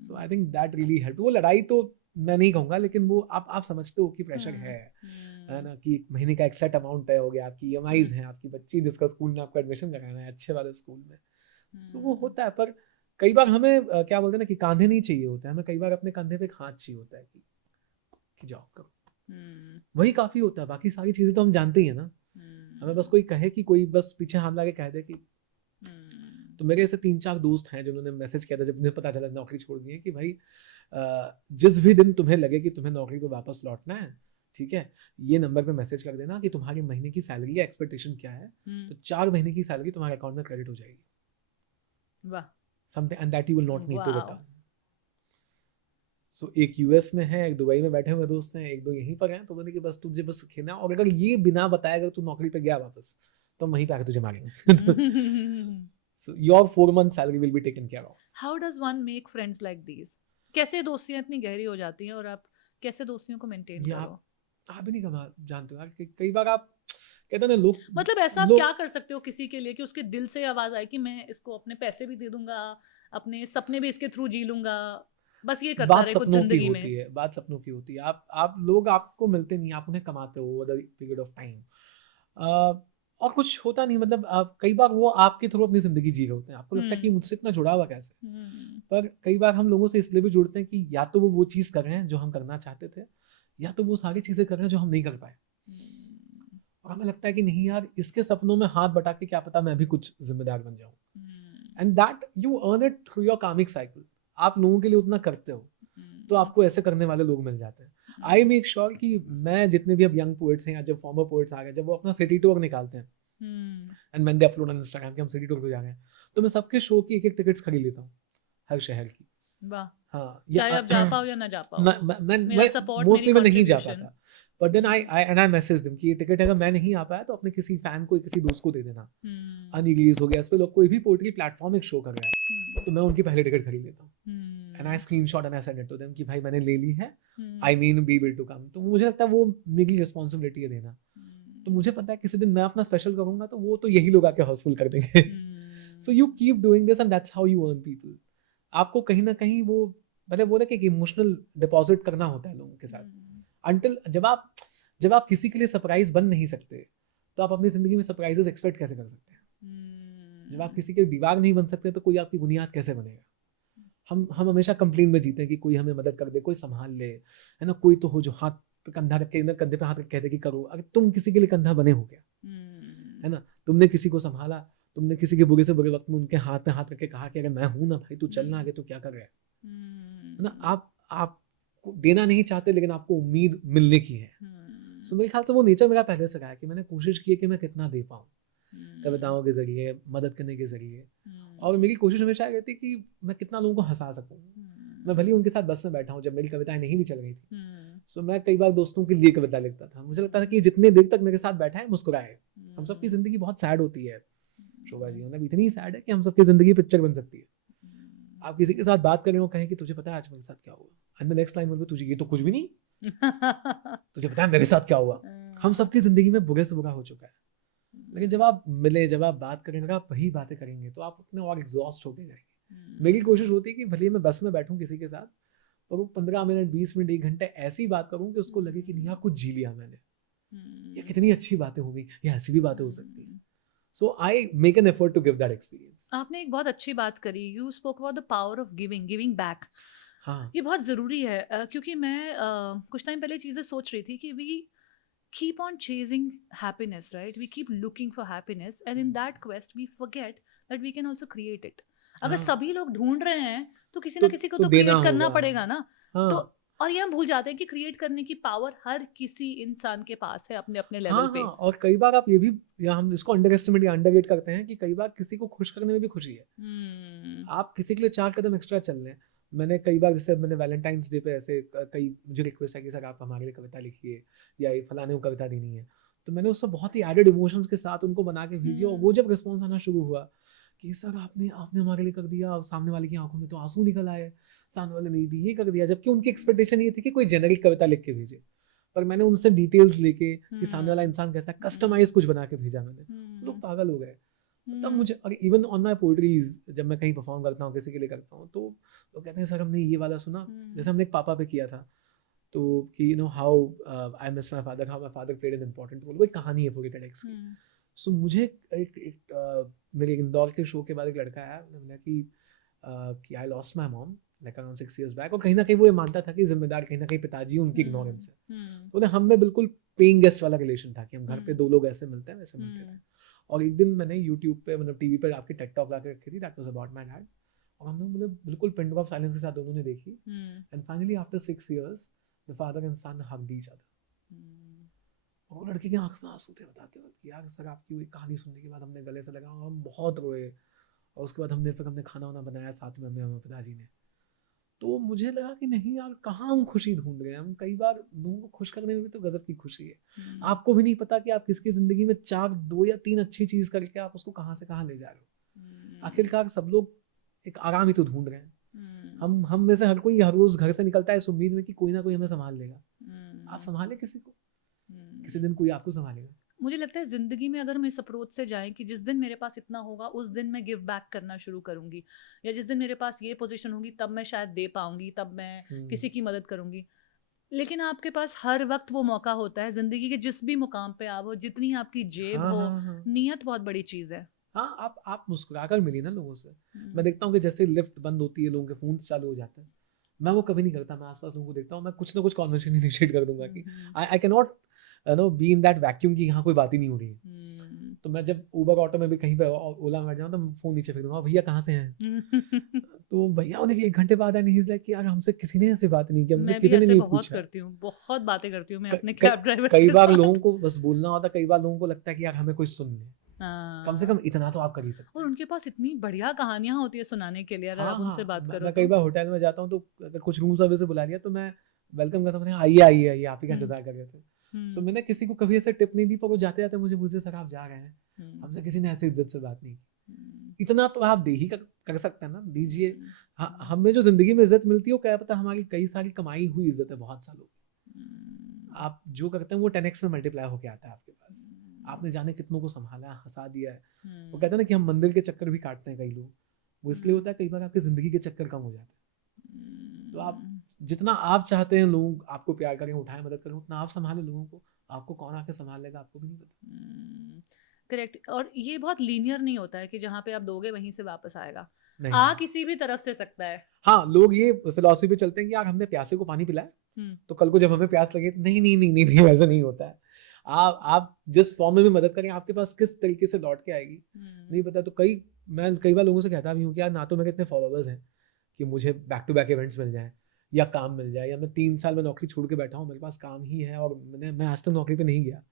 So I think that really help. वो लड़ाई तो मैं नहीं कहूँगा लेकिन वो आप समझते हो कि प्रेशर है ना, कि एक महीने का एक सेट अमाउंट तय हो गया, आपकी ईएमआईज हैं, आपकी बच्ची जिसका स्कूल में आपको एडमिशन कराना है अच्छे वाले स्कूल में। सो वो होता है, पर कई बार हमें क्या बोलते हैं ना कि कांधे नहीं चाहिए होते हैं, हमें कई बार अपने कंधे पे एक हाथ चाहिए होता है कि जाओ करो, वही काफ़ी होता है, बाकी सारी चीज़ें तो हम जानते ही हैं ना। हमें बस कोई कहे कि कोई बस पीछे हाथ लगा के कह दे कि तो मेरे ऐसे 3-4 दोस्त हैं जिन्होंने मैसेज किया था जब उन्हें पता चला नौकरी छोड़ दी है कि भाई जिस भी दिन तुम्हें लगे कि तुम्हें नौकरी पे वापस लौटना है, ठीक है, ये नंबर पे मैसेज कर देना कि तुम्हारी महीने की सैलरी या एक्सपेक्टेशन क्या है, तो 4 महीने की सैलरी तुम्हारे अकाउंट में क्रेडिट हो जाएगी, वाह, something and that you will not need to wow, return. So एक यूएस में है, एक दुबई में बैठे हुए दोस्त हैं, एक दो यहीं पर हैं, तो बोले कि बस तुझे बस खेलना, और अगर ये बिना बताए अगर तू नौकरी पे गया वापस तो हम वहीं पे आके तुझे मारेंगे। So your 4 month salary will be taken care of. How does one make friends like these? कैसे दोस्तियाँ इतनी गहरी हो जाती हैं और आप कैसे दोस्तियों को मेंटेन ये करो? आप भी नहीं कमा जानते हो यार कि कई बार आप कहते हैं ना लोग मतलब ऐसा आप लोग क्या कर सकते हो किसी के लिए कि उसके दिल से आवाज आए कि मैं इसको अपने पैसे भी दे दूंगा, अपने सपने भी इसके थ्रू जी लूंगा, बस ये करता बात रहे कुछ सपनों की जिंदगी में। होती है, बात सपनों की होती है। आप लोग आपको मिलते नहीं, आप उन्हें कमाते हो over the period of time, और कुछ होता नहीं, मतलब आप कई बार वो आपके थ्रू अपनी जिंदगी जी रहे होते हैं, आपको लगता है कि मुझसे इतना जुड़ा हुआ कैसे। पर कई बार हम लोगों से इसलिए भी जुड़ते हैं कि या तो वो चीज़ कर रहे हैं जो हम करना चाहते थे, या तो वो सारी चीज़ें कर रहे हैं जो हम नहीं कर पाए, और हमें लगता है कि नहीं यार इसके सपनों में हाथ बटा के क्या पता मैं भी कुछ जिम्मेदार बन जाऊं। And that you earn it through your comic cycle. आप लोगों के लिए उतना करते हो तो आपको ऐसे करने वाले लोग मिल जाते हैं। आई मेक श्योर कि मैं जितने भी अब यंग पोएट्स हैं या जब फॉर्मर पोएट्स आ गए, जब वो अपना सिटी टूर निकालते हैं and man they upload on Instagram कि हम सिटी टूर पे जा रहे हैं, तो मैं सबके शो की एक टिकट्स खरीद लेता हूँ हर शहर की। वाह, हाँ, चाहे आप जा पाओ या ना जा पाओ, मेरा मैं सपोर्ट, मोस्टली मेरी मैं नहीं जा contribution। पाता, but then I message them कि ये टिकट अगर मैं नहीं आ पाया तो अपने किसी फैन को, किसी दोस्त को दे देना। अनरिलीज हो गया, इस पे लोग कोई भी पोएट्री प्लेटफॉर्म एक शो कर रहा है तो मैं उनकी पहले टिकट खरीद लेता हूँ and I screenshot and I send it to them कि भाई मैंने ले ली है, I mean be will to come. तो मुझे लगता है वो मेरी रिस्पॉन्सिबिलिटी है देना। तो मुझे पता है किसी दिन मैं अपना स्पेशल करूंगा तो वो तो यही लोग आके हाउसफुल कर देंगे। So you keep doing this and that's how you earn people. आपको कहीं ना कहीं वो मतलब वो ना कि इमोशनल डिपॉजिट करना होता है लोगों के साथ। अंटिल जब आप किसी के लिए सरप्राइज बन नहीं सकते तो आप अपनी जिंदगी में सरप्राइजेस एक्सपेक्ट कैसे कर सकते हैं। जब आप किसी के दीवार नहीं बन सकते तो कोई आपकी बुनियाद कैसे बनेगा। हम हमेशा कंप्लेन में जीते हैं कि कोई हमें मदद कर दे, कोई संभाल ले, है ना, कोई तो हो जो हाथ पे कंधा रख के ना कंधे पे हाथ रख के कह दे कि करो। अगर तुम किसी के लिए कंधा बने हो क्या, है ना, तुमने किसी को संभाला, तुमने किसी के बुरे से बुरे वक्त में उनके हाथ पे हाथ रख के कहा कि अगर मैं हूं ना भाई तू चलना आगे, तो क्या कर रहा है ना। आप देना नहीं चाहते लेकिन आपको उम्मीद मिलने की है। सो मेरे ख्याल से वो नेचर मेरा पहले से रहा है कि मैंने कोशिश की है कि मैं कितना दे पाऊँ कविताओं के जरिए, मदद करने के जरिए, और मेरी कोशिश हमेशा रहती कि मैं कितना लोगों को हंसा सकूँ। मैं भले उनके साथ बस में बैठा हूँ जब मेरी कविताएं नहीं भी चल रही थी, सो मैं कई बार दोस्तों के लिए कविता लिखता था। मुझे लगता था कि जितने देर तक मेरे साथ बैठा है मुस्कुराए। हम सबकी जिंदगी बहुत सैड होती है, शोभा जी, मतलब इतनी सैड है कि हम सबकी ज़िंदगी पिक्चर बन सकती है। आप किसी के साथ बात कर रहे हो, कहें कि तुझे पता है आज मेरे साथ क्या हुआ, एंड द नेक्स्ट लाइन बोल तुझे ये तो कुछ भी नहीं, तुझे पता है मेरे साथ क्या हुआ। हम सबकी ज़िंदगी में बुरे से बुरा हो चुका है, लेकिन जब आप मिले, जब आप बात करेंगे, अगर आप वही बातें करेंगे तो आप अपने और एग्जॉस्ट होके जाएंगे। मेरी कोशिश होती है कि भले मैं बस में बैठूं किसी के साथ और वो 15 मिनट, 20 मिनट, 1 घंटे ऐसी बात करूं कि उसको लगे कि नहीं यार कुछ जी लिया मैंने, ये कितनी अच्छी बातें हो गई, या ऐसी भी बातें हो सकती हैं। So I make an effort to give that experience. आपने एक बहुत अच्छी बात करी, you spoke about the power of giving back. हाँ, ये बहुत ज़रूरी है, क्योंकि मैं कुछ टाइम पहले चीज़ें सोच रही थी कि we keep on chasing happiness, right? We keep looking for happiness, and in that quest we forget that we can also create it. अगर हाँ, सभी लोग ढूंढ रहे हैं तो किसी ना किसी को तो देना क्रिएट करना होगा। पड़ेगा ना। हाँ, तो और ये हम भूल जाते हैं कि क्रिएट करने की पावर हर किसी इंसान के पास है अपने अपने हाँ, लेवल पे। हाँ, और कई बार आप ये भी, या हम इसको अंडर एस्टिमेट या अंडररेट करते हैं कि कई बार किसी को खुश करने में भी खुशी है। आप किसी के लिए 4 कदम एक्स्ट्रा चल रहे हैं। मैंने कई बार, जैसे मैंने वैलेंटाइंस डे पे ऐसे कई मुझे रिक्वेस्ट है कि सर आप हमारे लिए कविता लिखिए, या ये फलाने को कविता देनी है, तो मैंने उससे बहुत ही एडेड इमोशंस के साथ उनको बना के भेजी, और वो जब रिस्पॉन्स आना शुरू हुआ कि सर आपने आपने हमारे लिए कर दिया, और सामने वाले की आंखों में तो आंसू निकल आए, सामने वाले ने ये कर दिया, जबकि उनकी एक्सपेक्टेशन ये थी कि कोई जेनरिक कविता लिख के भेजे, पर मैंने उनसे डिटेल्स लेके कि सामने वाला इंसान कैसा, कस्टमाइज कुछ बना के भेजा मैंने। लोग पागल हो गए। तब मुझे, और इवन ऑन माई पोएट्रीज जब मैं कहीं परफॉर्म करता हूँ, किसी के लिए करता हूँ, तो वो कहते हैं सर हमने ये वाला सुना, जैसे हमने एक पापा पे किया था, तो कि you know how I miss my father, how my father played an important role, वो कहानी है पूरी TEDx की। सो मुझे मेरे इंदौर के शो के बाद एक लड़का आया, उन्होंने बोला कि I lost my mom like around 6 years back, और कहीं ना कहीं वो ये मानता था कि जिम्मेदार कहीं ना कहीं पिताजी उनकी इग्नोरेंस है। तो हम में बिल्कुल पेइंग गेस्ट वाला रिलेशन था कि हम घर पे 2 लोग ऐसे मिलते हैं, वैसे मिलते थे। और एक दिन मैंने यूट्यूब पे, मतलब टीवी पे आपकी टेक टॉक ला के रखी थी, that was about my dad, और हमने मतलब बिल्कुल पिन ड्रॉप साइलेंस के साथ दोनों ने देखी, and finally after 6 years the father and son hugged each other. और वो लड़के की आंख में आंसू थे बताते वक्त कि यार सर आपकी वो कहानी सुनने के बाद हमने गले से लगा, हम बहुत रोए, और उसके बाद हमने खाना वाना बनाया साथ में, हमने पिताजी ने। तो मुझे लगा कि नहीं यार, कहाँ हम खुशी ढूंढ रहे हैं, हम कई बार लोगों को खुश करने में भी तो गजब की खुशी है। आपको भी नहीं पता कि आप किसकी जिंदगी में 4, 2 या 3 अच्छी चीज करके आप उसको कहाँ से कहाँ ले जा रहे हो। आखिरकार सब लोग एक आराम ही तो ढूंढ रहे हैं। हम में से हर कोई हर रोज घर से निकलता है इस उम्मीद में कि कोई ना कोई हमें संभाल लेगा। आप संभाले किसी को, किसी दिन कोई आपको संभालेगा। मुझे लगता है जिंदगी में अगर हम इस अप्रोच से जाएं कि जिस दिन मेरे पास इतना होगा उस दिन मैं गिव बैक करना शुरू करूंगी, या जिस दिन मेरे पास ये पोजीशन होगी तब मैं शायद दे पाऊंगी, तब मैं किसी की मदद करूंगी। लेकिन आपके पास हर वक्त वो मौका होता है जिंदगी के जिस भी मुकाम पे आप हो, जितनी आपकी जेब हाँ, हो, हाँ, हाँ। नियत बहुत बड़ी चीज है। हाँ, आप मुस्कुरा कर मिली ना लोगों से। मैं देखता हूँ कि जैसे लिफ्ट बंद होती है, लोगों के फोन चालू हो जाते हैं, मैं वो कभी नहीं करता। मैं आसपास लोगों को देखता हूँ, मैं कुछ ना कुछ कॉन्वर्सेशन इनिशिएट कर दूंगा कि I can not know be in that vacuum कि यहाँ कोई बात ही नहीं हो रही है। तो मैं जब ऊबर ऑटो में भी कहीं पे ओला में बैठ जाऊँ तो फोन नीचे फेंक दूंगा, भैया कहाँ से हैं? तो भैया उन्हें 1 घंटे बाद आने, ही कि यार हमसे किसी ने ऐसी बात नहीं की, हमसे किसी ने नहीं पूछा। करती हूँ, बहुत बातें करती हूँ मैं अपने कैब ड्राइवर कई के बार साथ। लोगों को बस बोलना होता, कई बार लोगों को लगता है कि यार हमें कोई सुन ले, कम से कम इतना तो आप कर ही सकते और हैं। उनके पास इतनी बढ़िया कहानियां होती है सुनाने के लिए, अगर हाँ, आप उनसे बात करो मैं तो। कई बार होटल में जाता हूँ तो अगर कुछ रूम सर्विस से बुला लिया तो मैं वेलकम करता हूँ, आइए आइए आइए, आप ही का इंतजार कर रहे थे। सो मैंने किसी को कभी ऐसे टिप नहीं दी, पर वो जाते जाते मुझे पूछते सर आप जा रहे हैं, हमसे किसी ने ऐसे इज्जत से बात नहीं की। इतना तो आप दे ही कर सकते हैं ना, दीजिए। हमें जो जिंदगी में इज्जत मिलती है वो क्या पता हमारी कई सारी कमाई हुई इज्जत है, बहुत सालों की। आप जो करते हैं वो 10x में मल्टीप्लाई होके आता है आपके पास। आपने जाने कितनों को संभाला, हंसा दिया है। वो कहते हैं ना कि हम मंदिर के चक्कर भी काटते हैं कई लोग, वो इसलिए होता है कई बार आपकी जिंदगी के चक्कर कम हो जाते हैं। तो आप जितना आप चाहते हैं लोग आपको प्यार करें, उठाएं, मदद करें, उतना आप संभालें लोगों को। आपको कौन आके संभाल लेगा आपको भी नहीं पता। करेक्ट। और ये बहुत लीनियर नहीं होता है कि जहाँ पे आप दोगे वहीं से वापस आएगा, नहीं, किसी भी तरफ से सकता है। हाँ, लोग ये फिलॉसफी पे चलते हैं कि यार हमने प्यासे को पानी पिलाया, तो कल को जब हमें प्यास लगे तो नहीं नहीं नहीं नहीं, नहीं वैसा नहीं होता है। आप जिस फॉर्म में भी मदद करें, आपके पास किस तरीके से लौट के आएगी नहीं पता। तो मैं कई बार लोगों से कहता भी हूँ कि यार ना तो मेरे इतने फॉलोअर्स हैं कि मुझे बैक टू बैक इवेंट्स मिल जाएं या काम मिल जाए, या मैं 3 साल में नौकरी छोड़ के बैठा हूँ, मेरे पास काम ही है और मैं आज तक नौकरी पे नहीं गया।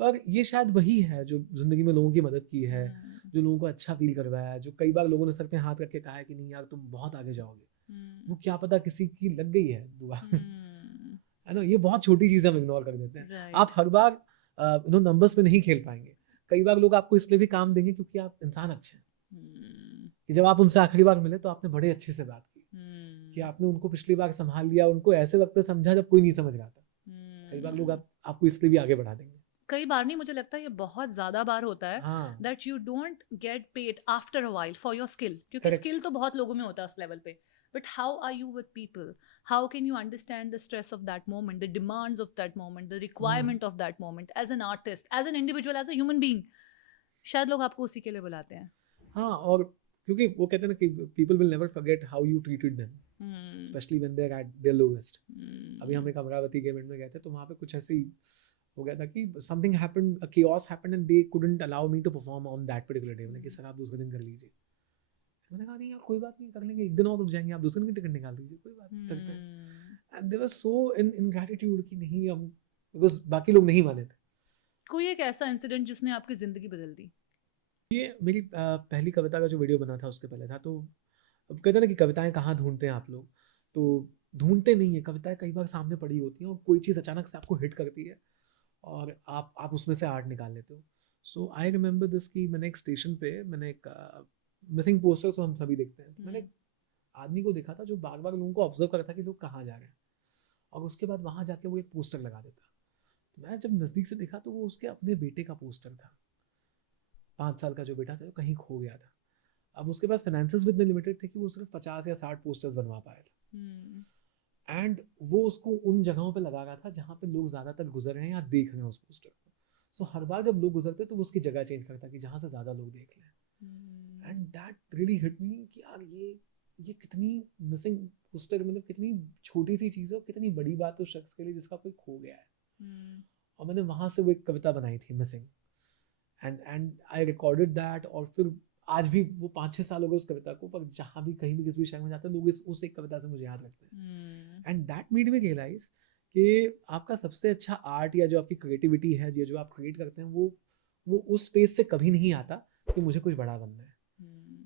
पर ये शायद वही है जो जिंदगी में लोगों की मदद की है, जो लोगों को अच्छा फील करवाया है, जो कई बार लोगों ने सर पे हाथ रख के कहा है कि नहीं यार तुम बहुत आगे जाओगे। वो क्या पता किसी की लग गई है दुआ। है ना, ये बहुत छोटी चीज़ हम इग्नोर कर देते हैं। आप हर बार नंबर्स पे नहीं खेल पाएंगे। कई बार लोग आपको इसलिए भी काम देंगे क्योंकि आप इंसान अच्छे हैं, कि जब आप उनसे आखिरी बार मिले तो आपने बड़े अच्छे से बात की, कि आपने उनको पिछली बार संभाल लिया, उनको ऐसे वक्त पे समझा जब कोई नहीं समझ रहा था। कई बार लोग आपको इसलिए भी आगे बढ़ा देंगे। कई बार नहीं, मुझे लगता है ये बहुत ज्यादा बार होता है हाँ, that you don't get paid after a while for your skill, क्योंकि Correct. स्किल तो बहुत लोगों में होता है उस लेवल पे, but how are you with people, how can you understand the stress of that moment, the demands of that moment, the requirement of that moment, as an artist, as an individual, as a human being. शायद लोग आपको उसी के लिए बुलाते हैं। हाँ, और क्योंकि वो कहते हैं ना कि people will never forget how you treated them, especially when they are at their lowest. अभी हम एक अमरावती के इवेंट में गए थे, तो वहाँ पे कुछ ऐसे ही हो गया था कि something happened, a chaos happened and they couldn't allow me to perform on that particular day। मैंने कि सर आप दूसरे दिन कर लीजिए। मैंने कहा नहीं यार कोई बात नहीं, कर लेंगे, एक दिन और रुक जाएंगे, आप दूसरे दिन की टिकट निकाल दीजिए, कोई बात नहीं, करते हैं। And they were so in gratitude कि नहीं हम, बिकॉज बाकी लोग नहीं माने थे। कोई एक ऐसा इंसिडेंट जिसने आपकी जिंदगी बदल दी? ये मेरी पहली कविता का जो वीडियो बना था उसके पहले था। तो अब कहते हैं ना कि कविताएं कहाँ ढूंढते हैं आप लोग, तो ढूंढते नहीं है, कविताएं कई बार सामने पड़ी होती हैं और कोई चीज़ अचानक से आपको हिट करती है और आप उसमें से आर्ट निकाल लेते हो। सो आई रिमेंबर दिस कि मैंने एक स्टेशन पे मैंने एक मिसिंग पोस्टर्स हम सभी देखते हैं, तो मैंने एक आदमी को देखा था जो बार बार लोगों को ऑब्जर्व कर रहा था कि लोग कहाँ जा रहे हैं, और उसके बाद वहाँ जाके वो एक पोस्टर लगा देता। तो मैं जब नज़दीक से देखा तो वो उसके अपने बेटे का पोस्टर था, 5 साल का जो बेटा था जो कहीं खो गया था। अब उसके पास फाइनेंसेस भी इतने लिमिटेड थे कि वो सिर्फ 50 या 60 पोस्टर्स बनवा पाए थे। एंड वो उसको उन जगहों पे लगा रहा था जहाँ पे लोग ज़्यादातर गुजर रहे हैं या देख रहे हैं उस पोस्टर को। सो हर बार जब लोग गुजरते तो वो उसकी जगह चेंज करता कि जहाँ से ज़्यादा लोग देख लें। And that really hit me कि यार ये कितनी मिसिंग पोस्टर, मतलब कितनी छोटी सी चीज़ है, कितनी बड़ी बात है उस शख्स के लिए जिसका कोई खो गया है। और मैंने वहाँ से वो एक कविता बनाई थी missing, and I recorded that. और फिर आज भी वो 5-6 साल हो गए उस कविता को, पर जहाँ भी कहीं भी किसी भी शहर में जाते हैं लोग उस एक कविता से मुझे याद रखते हैं। And that made me realize कि आपका सबसे अच्छा आर्ट या जो आपकी क्रिएटिविटी है, जो आप क्रिएट करते हैं, वो उस स्पेस से कभी नहीं आता कि मुझे कुछ बड़ा बनना है।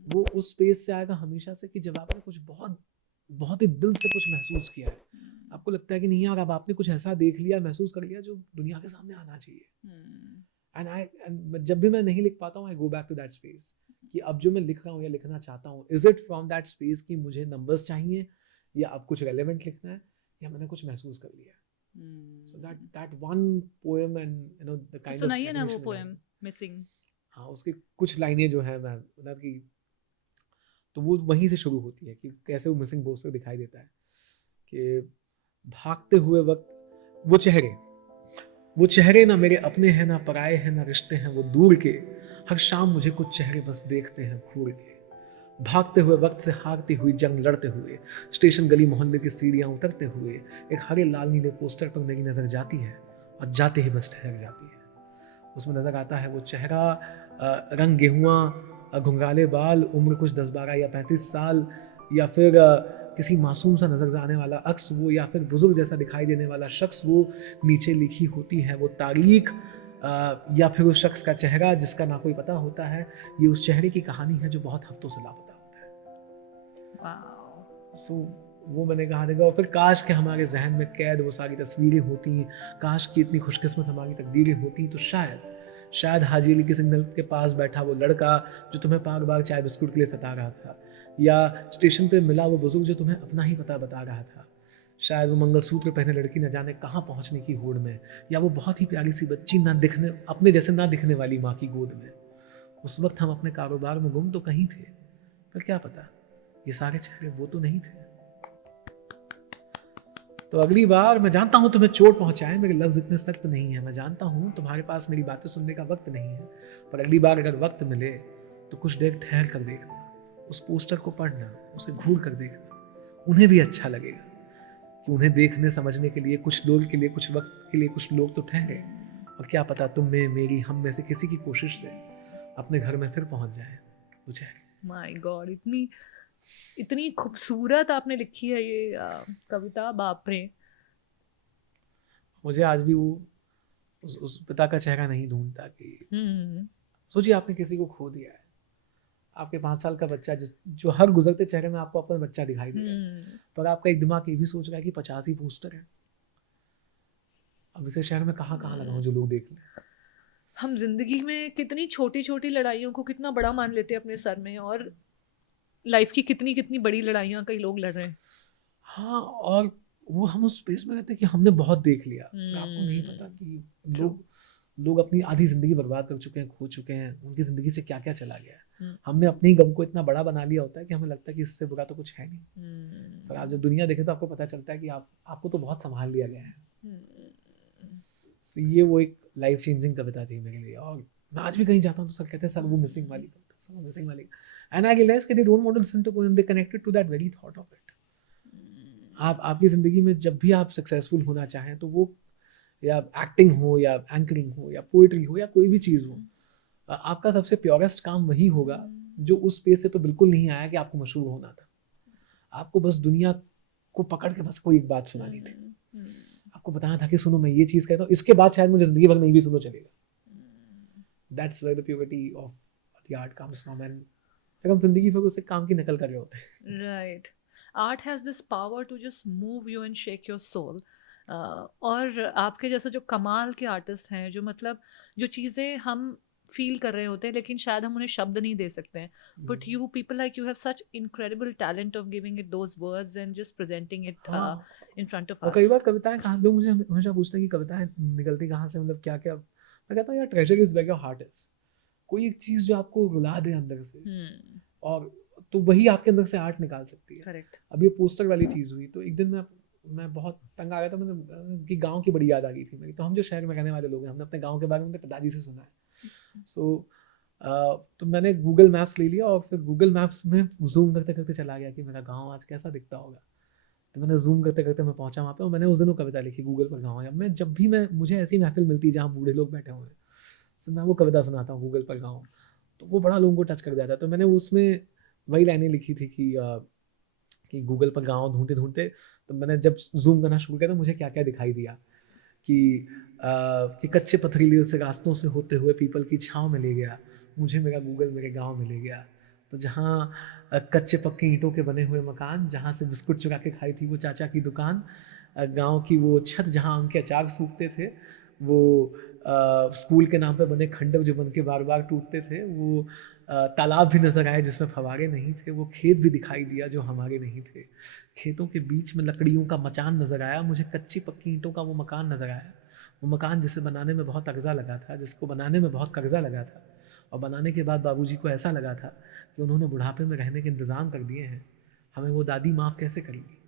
वो उस स्पेस से आएगा हमेशा से कि जब आपने कुछ बहुत बहुत ही दिल से कुछ महसूस किया है, आपको लगता है कि नहीं यार अब आपने कुछ ऐसा देख लिया, महसूस कर लिया जो दुनिया के सामने आना चाहिए। एंड जब भी मैं नहीं लिख पाता हूँ, I go back to that space कि अब जो मैं लिख रहा हूँ या लिखना चाहता हूँ, is it from that space कि मुझे नंबर्स चाहिए या अब कुछ रेलेवेंट लिखना है या मैंने कुछ महसूस कर लिया। So that one poem and you know the kind of, सुनाइए ना वो पोएम मिसिंग। हाँ, उसकी कुछ लाइनें जो है मैं मतलब कि, तो वो वहीं से शुरू होती है कि कैसे वो मिसिंग पोस्टर दिखाई देता है कि भागते हुए वक्त वो चेहरे ना मेरे अपने हैं ना पराए हैं ना रिश्ते हैं वो दूर के, हर शाम मुझे कुछ चेहरे बस देखते हैं घूर के। भागते हुए वक्त से हारती हुई जंग लड़ते हुए, स्टेशन गली मोहल्ले की सीढ़ियाँ उतरते हुए, एक हरे लाल नीले पोस्टर पर मेरी नज़र जाती है और जाते ही बस ठहर जाती है। उसमें नज़र आता है वो चेहरा, रंग गेहुआ, घुंघराले बाल, उम्र कुछ 10-12 या 35 साल, या फिर किसी मासूम सा नजर आने वाला अक्स वो, या फिर बुजुर्ग जैसा दिखाई देने वाला शख्स वो। नीचे लिखी होती है वो तारीख, या फिर उस शख्स का चेहरा जिसका ना कोई पता होता है। ये उस चेहरे की कहानी है जो बहुत हफ्तों से लापता होता है। सो वो मैंने कहा देखा। और फिर काश के हमारे जहन में कैद वो सारी तस्वीरें होती, काश की इतनी खुशकिस्मत हमारी तकदीरें होती, तो शायद हाजी अली के सिग्नल के पास बैठा वो लड़का जो तुम्हें बार बार चाय बिस्कुट के लिए सता रहा था, या स्टेशन पे मिला वो बुजुर्ग जो तुम्हें अपना ही पता बता रहा था, शायद वो मंगलसूत्र पहने लड़की न जाने कहाँ पहुँचने की होड़ में, या वो बहुत ही प्यारी सी बच्ची अपने जैसे ना दिखने वाली माँ की गोद में। उस वक्त हम अपने कारोबार में गुम तो कहीं थे, पर क्या पता ये सारे चेहरे वो तो नहीं थे। तो अगली बार, मैं जानता हूँ तुम्हें चोट पहुंचाए, मेरे लफ्ज इतने सख्त नहीं है, मैं जानता हूँ तुम्हारे पास मेरी बातें सुनने का वक्त नहीं है, पर अगली बार अगर वक्त मिले तो कुछ देर ठहर कर देखना, उस पोस्टर को पढ़ना, उसे घूर कर देखना। उन्हें भी अच्छा लगेगा कि उन्हें देखने समझने के लिए कुछ लोग के लिए, कुछ वक्त के लिए कुछ लोग तो ठहरे, और क्या पता तुम में, मेरी, हम में से किसी की कोशिश से अपने घर में फिर पहुंच जाए वो चेहरे। माय गॉड, इतनी खूबसूरत आपने लिखी है ये कविता, बाप रे। मुझे आज भी वो उस पिता का चेहरा नहीं ढूंढता कि सोचिए आपने किसी को खो दिया है, आपके 5 साल का बच्चा जो हर गुजरते चेहरे में आपको अपना बच्चा दिखाई दे रहा है, पर आपका एक दिमाग ये भी सोच रहा है कि 50 पोस्टर है, अब इसे शहर में कहाँ लगाऊं जो लोग देख लें। हम जिंदगी में कितनी छोटी छोटी लड़ाइयों को कितना बड़ा मान लेते हैं अपने सर में, और लाइफ की कितनी कितनी बड़ी लड़ाइयाँ कई लोग लड़ रहे हैं। हाँ, और वो हम उस स्पेस में रहते हैं कि हमने बहुत देख लिया, पर आपको नहीं पता कि लोग लोग अपनी आधी ज़िंदगी बर्बाद कर चुके हैं, खो चुके हैं, उनकी ज़िंदगी से क्या-क्या चला गया है। हमने अपने ही गम को इतना बड़ा बना लिया होता है कि हमें लगता है कि इससे बुरा तो कुछ है नहीं। पर आप जब दुनिया देखें तो आपको पता चलता है कि आपको तो बहुत सँभाल लिया गया है। सो ये वो एक लाइफ चेंजिंग कविता थी मेरे लिए, और मैं आज भी कहीं जाता हूँ तो सर कहते हैं, सर वो मिसिंग वाली कविता, सर वो मिसिंग वाली। एंड आई रियलाइज कि they don't want to listen to poem, they connected to that very thought of it. आपकी ज़िंदगी में जब भी आप सक्सेसफुल होना चाहें, तो वो या एक्टिंग हो या एंकरिंग हो या पोइट्री हो या कोई भी चीज़ हो, आपका सबसे प्योरेस्ट काम वही होगा जो उस स्पेस से तो बिल्कुल नहीं आया कि आपको मशहूर होना था। आपको बस दुनिया को पकड़ के बस कोई एक बात सुनानी थी, आपको बताना था कि सुनो मैं ये चीज़ कहता हूँ, इसके बाद शायद मुझे ज़िंदगी भर नहीं भी सुनो चलेगा। That's where the purity of the art comes from. And फिर हम जिंदगी भर उससे काम की नकल कर रहे होते हैं। Right, art has this power to just move you and shake your soul. और आपके जैसे जो कमाल के आर्टिस्ट हैं, जो मतलब जो चीज़ें हम फील कर रहे होते हैं लेकिन शायद हम उन्हें शब्द नहीं दे सकते हैं, but you people like you have such incredible talent of giving it those words and just presenting it in front of और अस। कई बार कविताएं कहाँ, लोग मुझे हमेशा पूछते हैं कि कविताएं निकलती कहाँ से, मतलब क्या क्या। मैं कहता हूँ यार, treasure is where your heart is. कोई एक चीज़ जो आपको रुला दे अंदर से, और तो वही आपके अंदर से आर्ट निकाल सकती है। करेक्ट। अब ये पोस्टर वाली चीज़ हुई, तो एक दिन मैं बहुत तंग आ गया था, मैंने कि गांव की बड़ी याद आ गई थी मेरी। तो हम जो शहर में रहने वाले लोग हैं, हमने अपने गांव के बारे में अपने पिताजी से सुना है। तो मैंने गूगल मैप्स ले लिया और फिर गूगल मैप्स में जूम करते करते चला गया कि मेरा गांव आज कैसा दिखता होगा। तो मैंने जूम करते करते मैं पहुंचा वहाँ पे, और मैंने उस दिन वो कविता लिखी, गूगल पर गाँव है। मैं जब भी मुझे ऐसी महफिल मिलती है जहाँ बूढ़े लोग बैठे हुए हैं, तो मैं वो कविता सुनाता हूँ गूगल पर गाँव, तो वो बड़ा लोगों को टच कर जाता है। तो मैंने उसमें वही लाइनें लिखी थी कि गूगल पर गाँव ढूंढते ढूंढते, तो मैंने जब जूम करना शुरू किया तो मुझे क्या क्या दिखाई दिया कि कच्चे पथरीले से रास्तों से होते हुए पीपल की छाँव में ले गया मुझे मेरा गूगल, मेरे गांव में ले गया। तो जहाँ कच्चे पक्के ईंटों के बने हुए मकान, जहाँ से बिस्कुट चुरा के खाई थी वो चाचा की दुकान, गांव की वो छत जहाँ आम के अचार सूखते थे, वो स्कूल के नाम पे बने खंडर जो बन के बार बार टूटते थे, वो तालाब भी नज़र आए जिसमें फवारे नहीं थे, वो खेत भी दिखाई दिया जो हमारे नहीं थे, खेतों के बीच में लकड़ियों का मचान नज़र आया, मुझे कच्ची पक्की ईंटों का वो मकान नज़र आया, वो मकान जिसे बनाने में बहुत कर्जा लगा था, जिसको बनाने में बहुत कर्जा लगा था, और बनाने के बाद बाबूजी को ऐसा लगा था कि उन्होंने बुढ़ापे में रहने के इंतज़ाम कर दिए हैं, हमें वो दादी माफ़ कैसे करेगी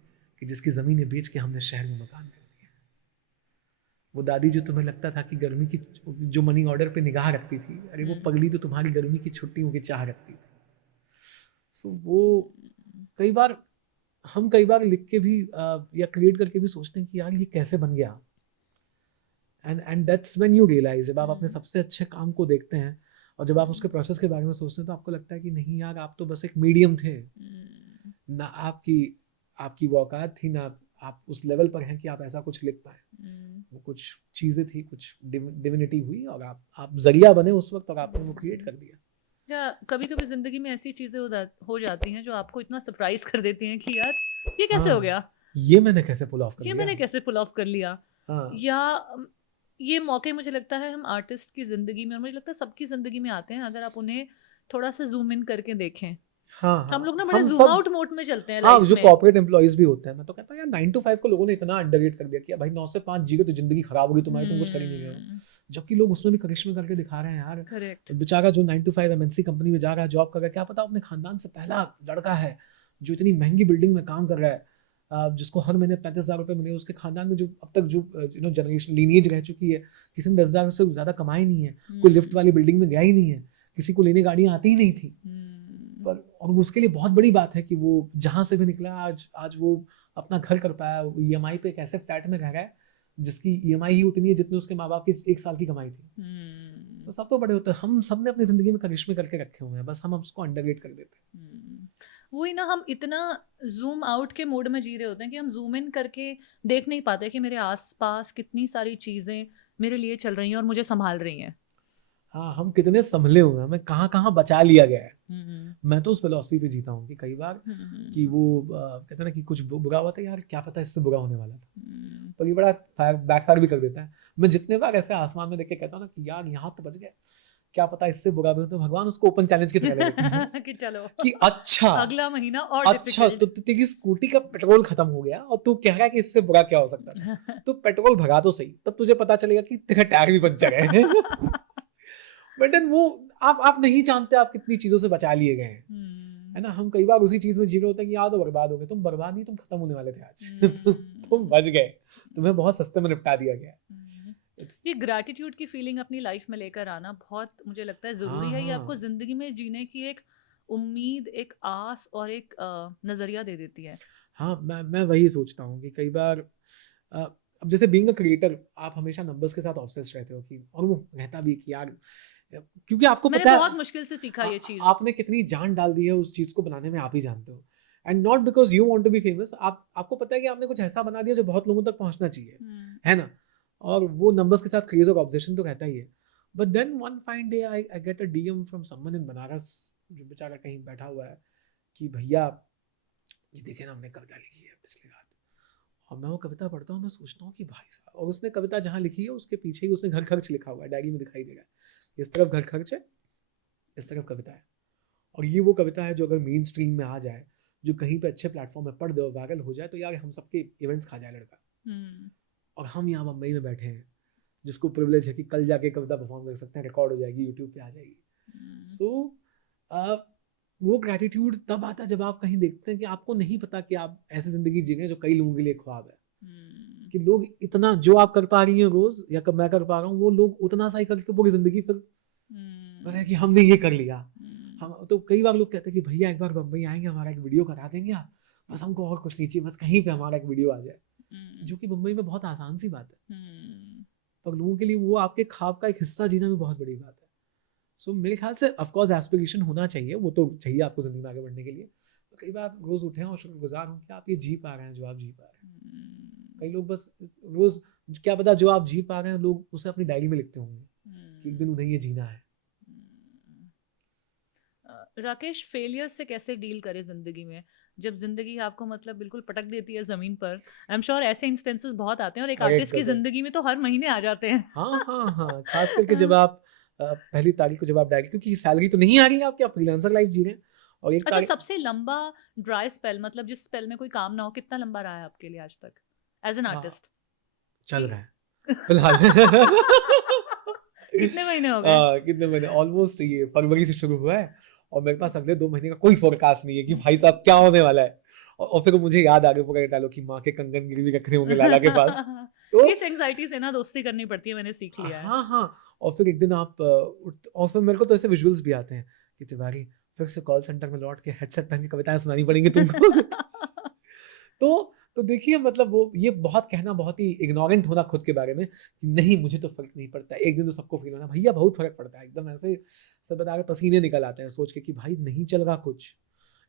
कि जिसकी ज़मीनें बेच के हमने शहर में मकान कर दिया। वो दादी जो तुम्हें लगता था कि गर्मी की, जो मनी ऑर्डर पे निगाह रखती थी, अरे वो पगली तो तुम्हारी गर्मी की छुट्टियों की चाह रखती थी। सो वो कई बार लिख के भी या क्रिएट करके भी सोचते हैं कि यार ये कैसे बन गया। And that's when you realize, जब आप अपने सबसे अच्छे काम को देखते हैं और जब आप उसके प्रोसेस के बारे में सोचते हैं, तो आपको लगता है कि नहीं यार, आप तो बस एक मीडियम थे, ना आपकी वो औकात थी, ना आप उस लेवल पर हैं कि आप ऐसा कुछ लिख पाए। वो कुछ चीज़ें थी, कुछ डिविनिटी हुई, और आप जरिया बने उस वक्त, और आपने वो क्रिएट कर दिया। या कभी कभी जिंदगी में ऐसी चीजें हो जाती हैं जो आपको इतना सरप्राइज कर देती हैं कि यार ये कैसे हो गया, ये मैंने कैसे पुल ऑफ कर ये लिया, मैंने कैसे पुल ऑफ कर लिया। हाँ। या ये मौके मुझे लगता है हम आर्टिस्ट की ज़िंदगी में, और मुझे लगता है सबकी ज़िंदगी में आते हैं अगर आप उन्हें थोड़ा सा जूम इन करके देखें। हाँ, हम लोग ना हाँ, बड़े हम जूम सब, आउट मोड में चलते हैं हाँ, लाइफ जो में। कॉर्पोरेट एम्प्लॉइज भी होते हैं, मैं तो कहता हूँ यार 9 to 5 को लोगों ने इतना अंडररेट कर दिया कि भाई 9 से 5 जीरो तो जिंदगी खराब होगी तुम्हारी, तुम कुछ कर ही नहीं रहे हो, जबकि लोग उसमें भी करिश्मे करके दिखा रहे हैं यार। करेक्ट। बेचारा जो 9 to 5 एमएनसी कंपनी में जा रहा है, जॉब कर रहा है, क्या पता अपने खानदान से पहला लड़का है जो इतनी महंगी बिल्डिंग में काम कर रहा है, जिसको हर महीने 35,000 रुपये मिले, उसके खानदान में जो अब तक जो जनरेशन लीनिएज रह चुकी है, किसी ने 10,000 से ज़्यादा कमाई नहीं है, कोई लिफ्ट वाली बिल्डिंग में गया ही नहीं है, किसी को लेने गाड़ियाँ आती ही नहीं थी, पर और उसके लिए बहुत बड़ी बात है कि वो जहाँ से भी निकला आज वो अपना घर कर पाया, EMI पे एक ऐसे फ्लैट में रह रहा है जिसकी EMI ही उतनी है जितनी उसके माँ बाप की 1 साल की कमाई थी। तो सब तो बड़े होते हैं, हम सब ने अपनी ज़िंदगी में करिश्मे करके रखे हुए हैं, बस हम उसको अंडररेट कर देते हैं। वही ना, हम इतना जूम आउट के मोड में जी रहे होते हैं कि हम जूम इन करके देख नहीं पाते कि मेरे आसपास कितनी सारी चीज़ें मेरे लिए चल रही हैं और मुझे संभाल रही हैं। हाँ, हम कितने संभले हुए हैं, हमें कहाँ कहाँ बचा लिया गया है। मैं तो उस फिलॉसफी पे जीता हूँ कि कई बार कि वो कहते हैं ना कि कुछ बुरा हुआ था यार, क्या पता इससे बुरा होने वाला था, पर ये बड़ा बैकफायर भी कर देता है। मैं जितने बार ऐसे आसमान में देख के कहता हूँ ना कि यार यहाँ तो बच गए, क्या पता इससे बुरा भी हो, तो भगवान उसको ओपन चैलेंज की तरह ले लेते हैं कि चलो कि अच्छा अगला महीना और अच्छा तो तेरी स्कूटी का पेट्रोल खत्म हो गया और तू कह रहा है कि इससे बुरा क्या हो सकता था, तो पेट्रोल भरा तो सही, तब तुझे पता चलेगा कि तेरा टायर भी पंचर है। बट देन वो आप नहीं जानते आप कितनी चीजों से बचा लिए गए हैं, है ना। हम कई बार उसी चीज में जी रहे होते हैं कि यार तो बर्बाद हो गए, तुम बर्बाद नहीं, तुम खत्म होने वाले थे आज। तुम बच गए, तुम्हें बहुत सस्ते में निपटा दिया गया। ये ग्रैटिट्यूड की फीलिंग अपनी लाइफ में लेकर आना बहुत मुझे लगता है जरूरी है। ये आपको जिंदगी में जीने की एक उम्मीद, एक आस और एक नजरिया दे देती है। हाँ, मैं वही सोचता हूँ कि कई बार अब जैसे बीइंग अ क्रिएटर आप हमेशा नंबर्स के साथ ऑब्सेस्ड रहते हो कि, और वो रहता भी कि यार क्योंकि आपको मैंने पता है बहुत मुश्किल से सीखा ये चीज, आपने कितनी जान डाल दी है उस चीज को बनाने में, आप ही जानते हो। And not because you want to be famous, आपको पता है कि आपने कुछ ऐसा बना दिया जो बहुत लोगों तक पहुंचना चाहिए, है ना। और वो नंबर्स के साथ क्रेज और ऑब्सेशन तो रहता ही है। But then one fine day I get a DM from someone in Banaras, जो बेचारा कहीं बैठा हुआ है, कि भैया ये देखिए ना हमने कविता लिखी है पिछली रात। और मैं वो कविता पढ़ता हूँ, मैं सोचता हूँ कि भाई साहब, और उसने कविता जहाँ लिखी है उसके पीछे ही उसने घर खर्च लिखा हुआ है, डायरी में दिखाई दे रहा है, इस तरफ घर खर्च है, इस तरफ कविता है। और ये वो कविता है जो अगर मेन स्ट्रीम में आ जाए, जो कहीं पे अच्छे प्लेटफॉर्म में पढ़ दे और वायरल हो जाए, तो यार हम सबके इवेंट्स खा जाए लड़का। और हम यहाँ मुंबई में बैठे हैं, जिसको प्रिविलेज है कि कल जाके कविता परफॉर्म कर सकते हैं, रिकॉर्ड हो जाएगी, यूट्यूब पे आ जाएगी। सो वो ग्रैटिट्यूड तब आता है जब आप कहीं देखते हैं कि आपको नहीं पता कि आप ऐसी जिंदगी जी रहे हैं जो कई लोगों के लिए ख्वाब है। कि लोग इतना जो आप कर पा रही हैं रोज, या कब मैं कर पा रहा हूँ, वो लोग उतना सा ही करके पूरी जिंदगी फिर कि हमने ये कर लिया। हम तो कई बार लोग कहते हैं कि भैया एक बार बम्बई आएंगे, हमारा एक वीडियो करा देंगे आप, बस हमको और कुछ नहीं चाहिए, बस कहीं पे हमारा एक वीडियो आ जाए। जो कि मुंबई में बहुत आसान सी बात है, पर लोगों के लिए वो आपके ख्वाब का एक हिस्सा जीना भी बहुत बड़ी बात है। सो मेरे ख्याल से ऑफकोर्स एस्पिरेशन होना चाहिए, वो तो चाहिए आपको जिंदगी में आगे बढ़ने के लिए। तो कई बार रोज उठे और शुक्रगुजार हूँ कि आप ये जी पा रहे हैं जो आप जी पा रहे हैं। कई लोग बस रोज, क्या पता जो आप जी पा रहे हैं लोग उसे अपनी डायरी में लिखते होंगे कि एक दिन उन्हें ये जीना है। राकेश, फेलियर से कैसे डील करे जिंदगी में, जब जिंदगी आपको मतलब बिल्कुल पटक देती है जमीन पर? आई एम श्योर ऐसे इंस्टेंसेस बहुत आते हैं, और एक आर्टिस्ट की जिंदगी में तो हर महीने आ जाते हैं। हाँ, खास करके जब आप पहली तारीख को जब आप डायरेक्ट, क्योंकि सैलरी तो नहीं आ रही है, आप क्या फ्रीलांसर लाइफ जी रहे हैं। और एक अच्छा, सबसे लंबा ड्राई स्पेल, मतलब जिस स्पेल में कोई काम ना हो, कितना लंबा रहा है आपके लिए आज तक एज एन आर्टिस्ट? चल रहा है फिलहाल। कितने महीने हो गए? कितने महीने, ऑलमोस्ट ये फरवरी से शुरू हुआ है, और मेरे पास अगले 2 महीने का कोई फोरकास्ट नहीं है कि भाई साहब क्या होने वाला है। और फिर मुझे याद आ गया पूरा डायलॉग कि माँ के कंगन गिरवी रख रहे होंगे लाला के पास। तो इस एंजाइटी से ना दोस्ती करनी पड़ती है, मैंने सीख लिया है। हाँ, और फिर एक दिन आप और फिर मेरे को तो ऐसे विजुअल्स भी आते हैं कि तिवारी फिर से कॉल सेंटर में लौट के हेडसेट पहन के कविताएं सुनानी पड़ेंगी तुमको। तो देखिए मतलब वो ये बहुत कहना, बहुत ही इग्नोरेंट होना खुद के बारे में कि नहीं मुझे तो फर्क नहीं पड़ता, एक दिन तो सबको फील होना। भैया बहुत फर्क पड़ता है, एकदम ऐसे सब बता के पसीने निकल आते हैं सोच के कि भाई नहीं चल रहा कुछ।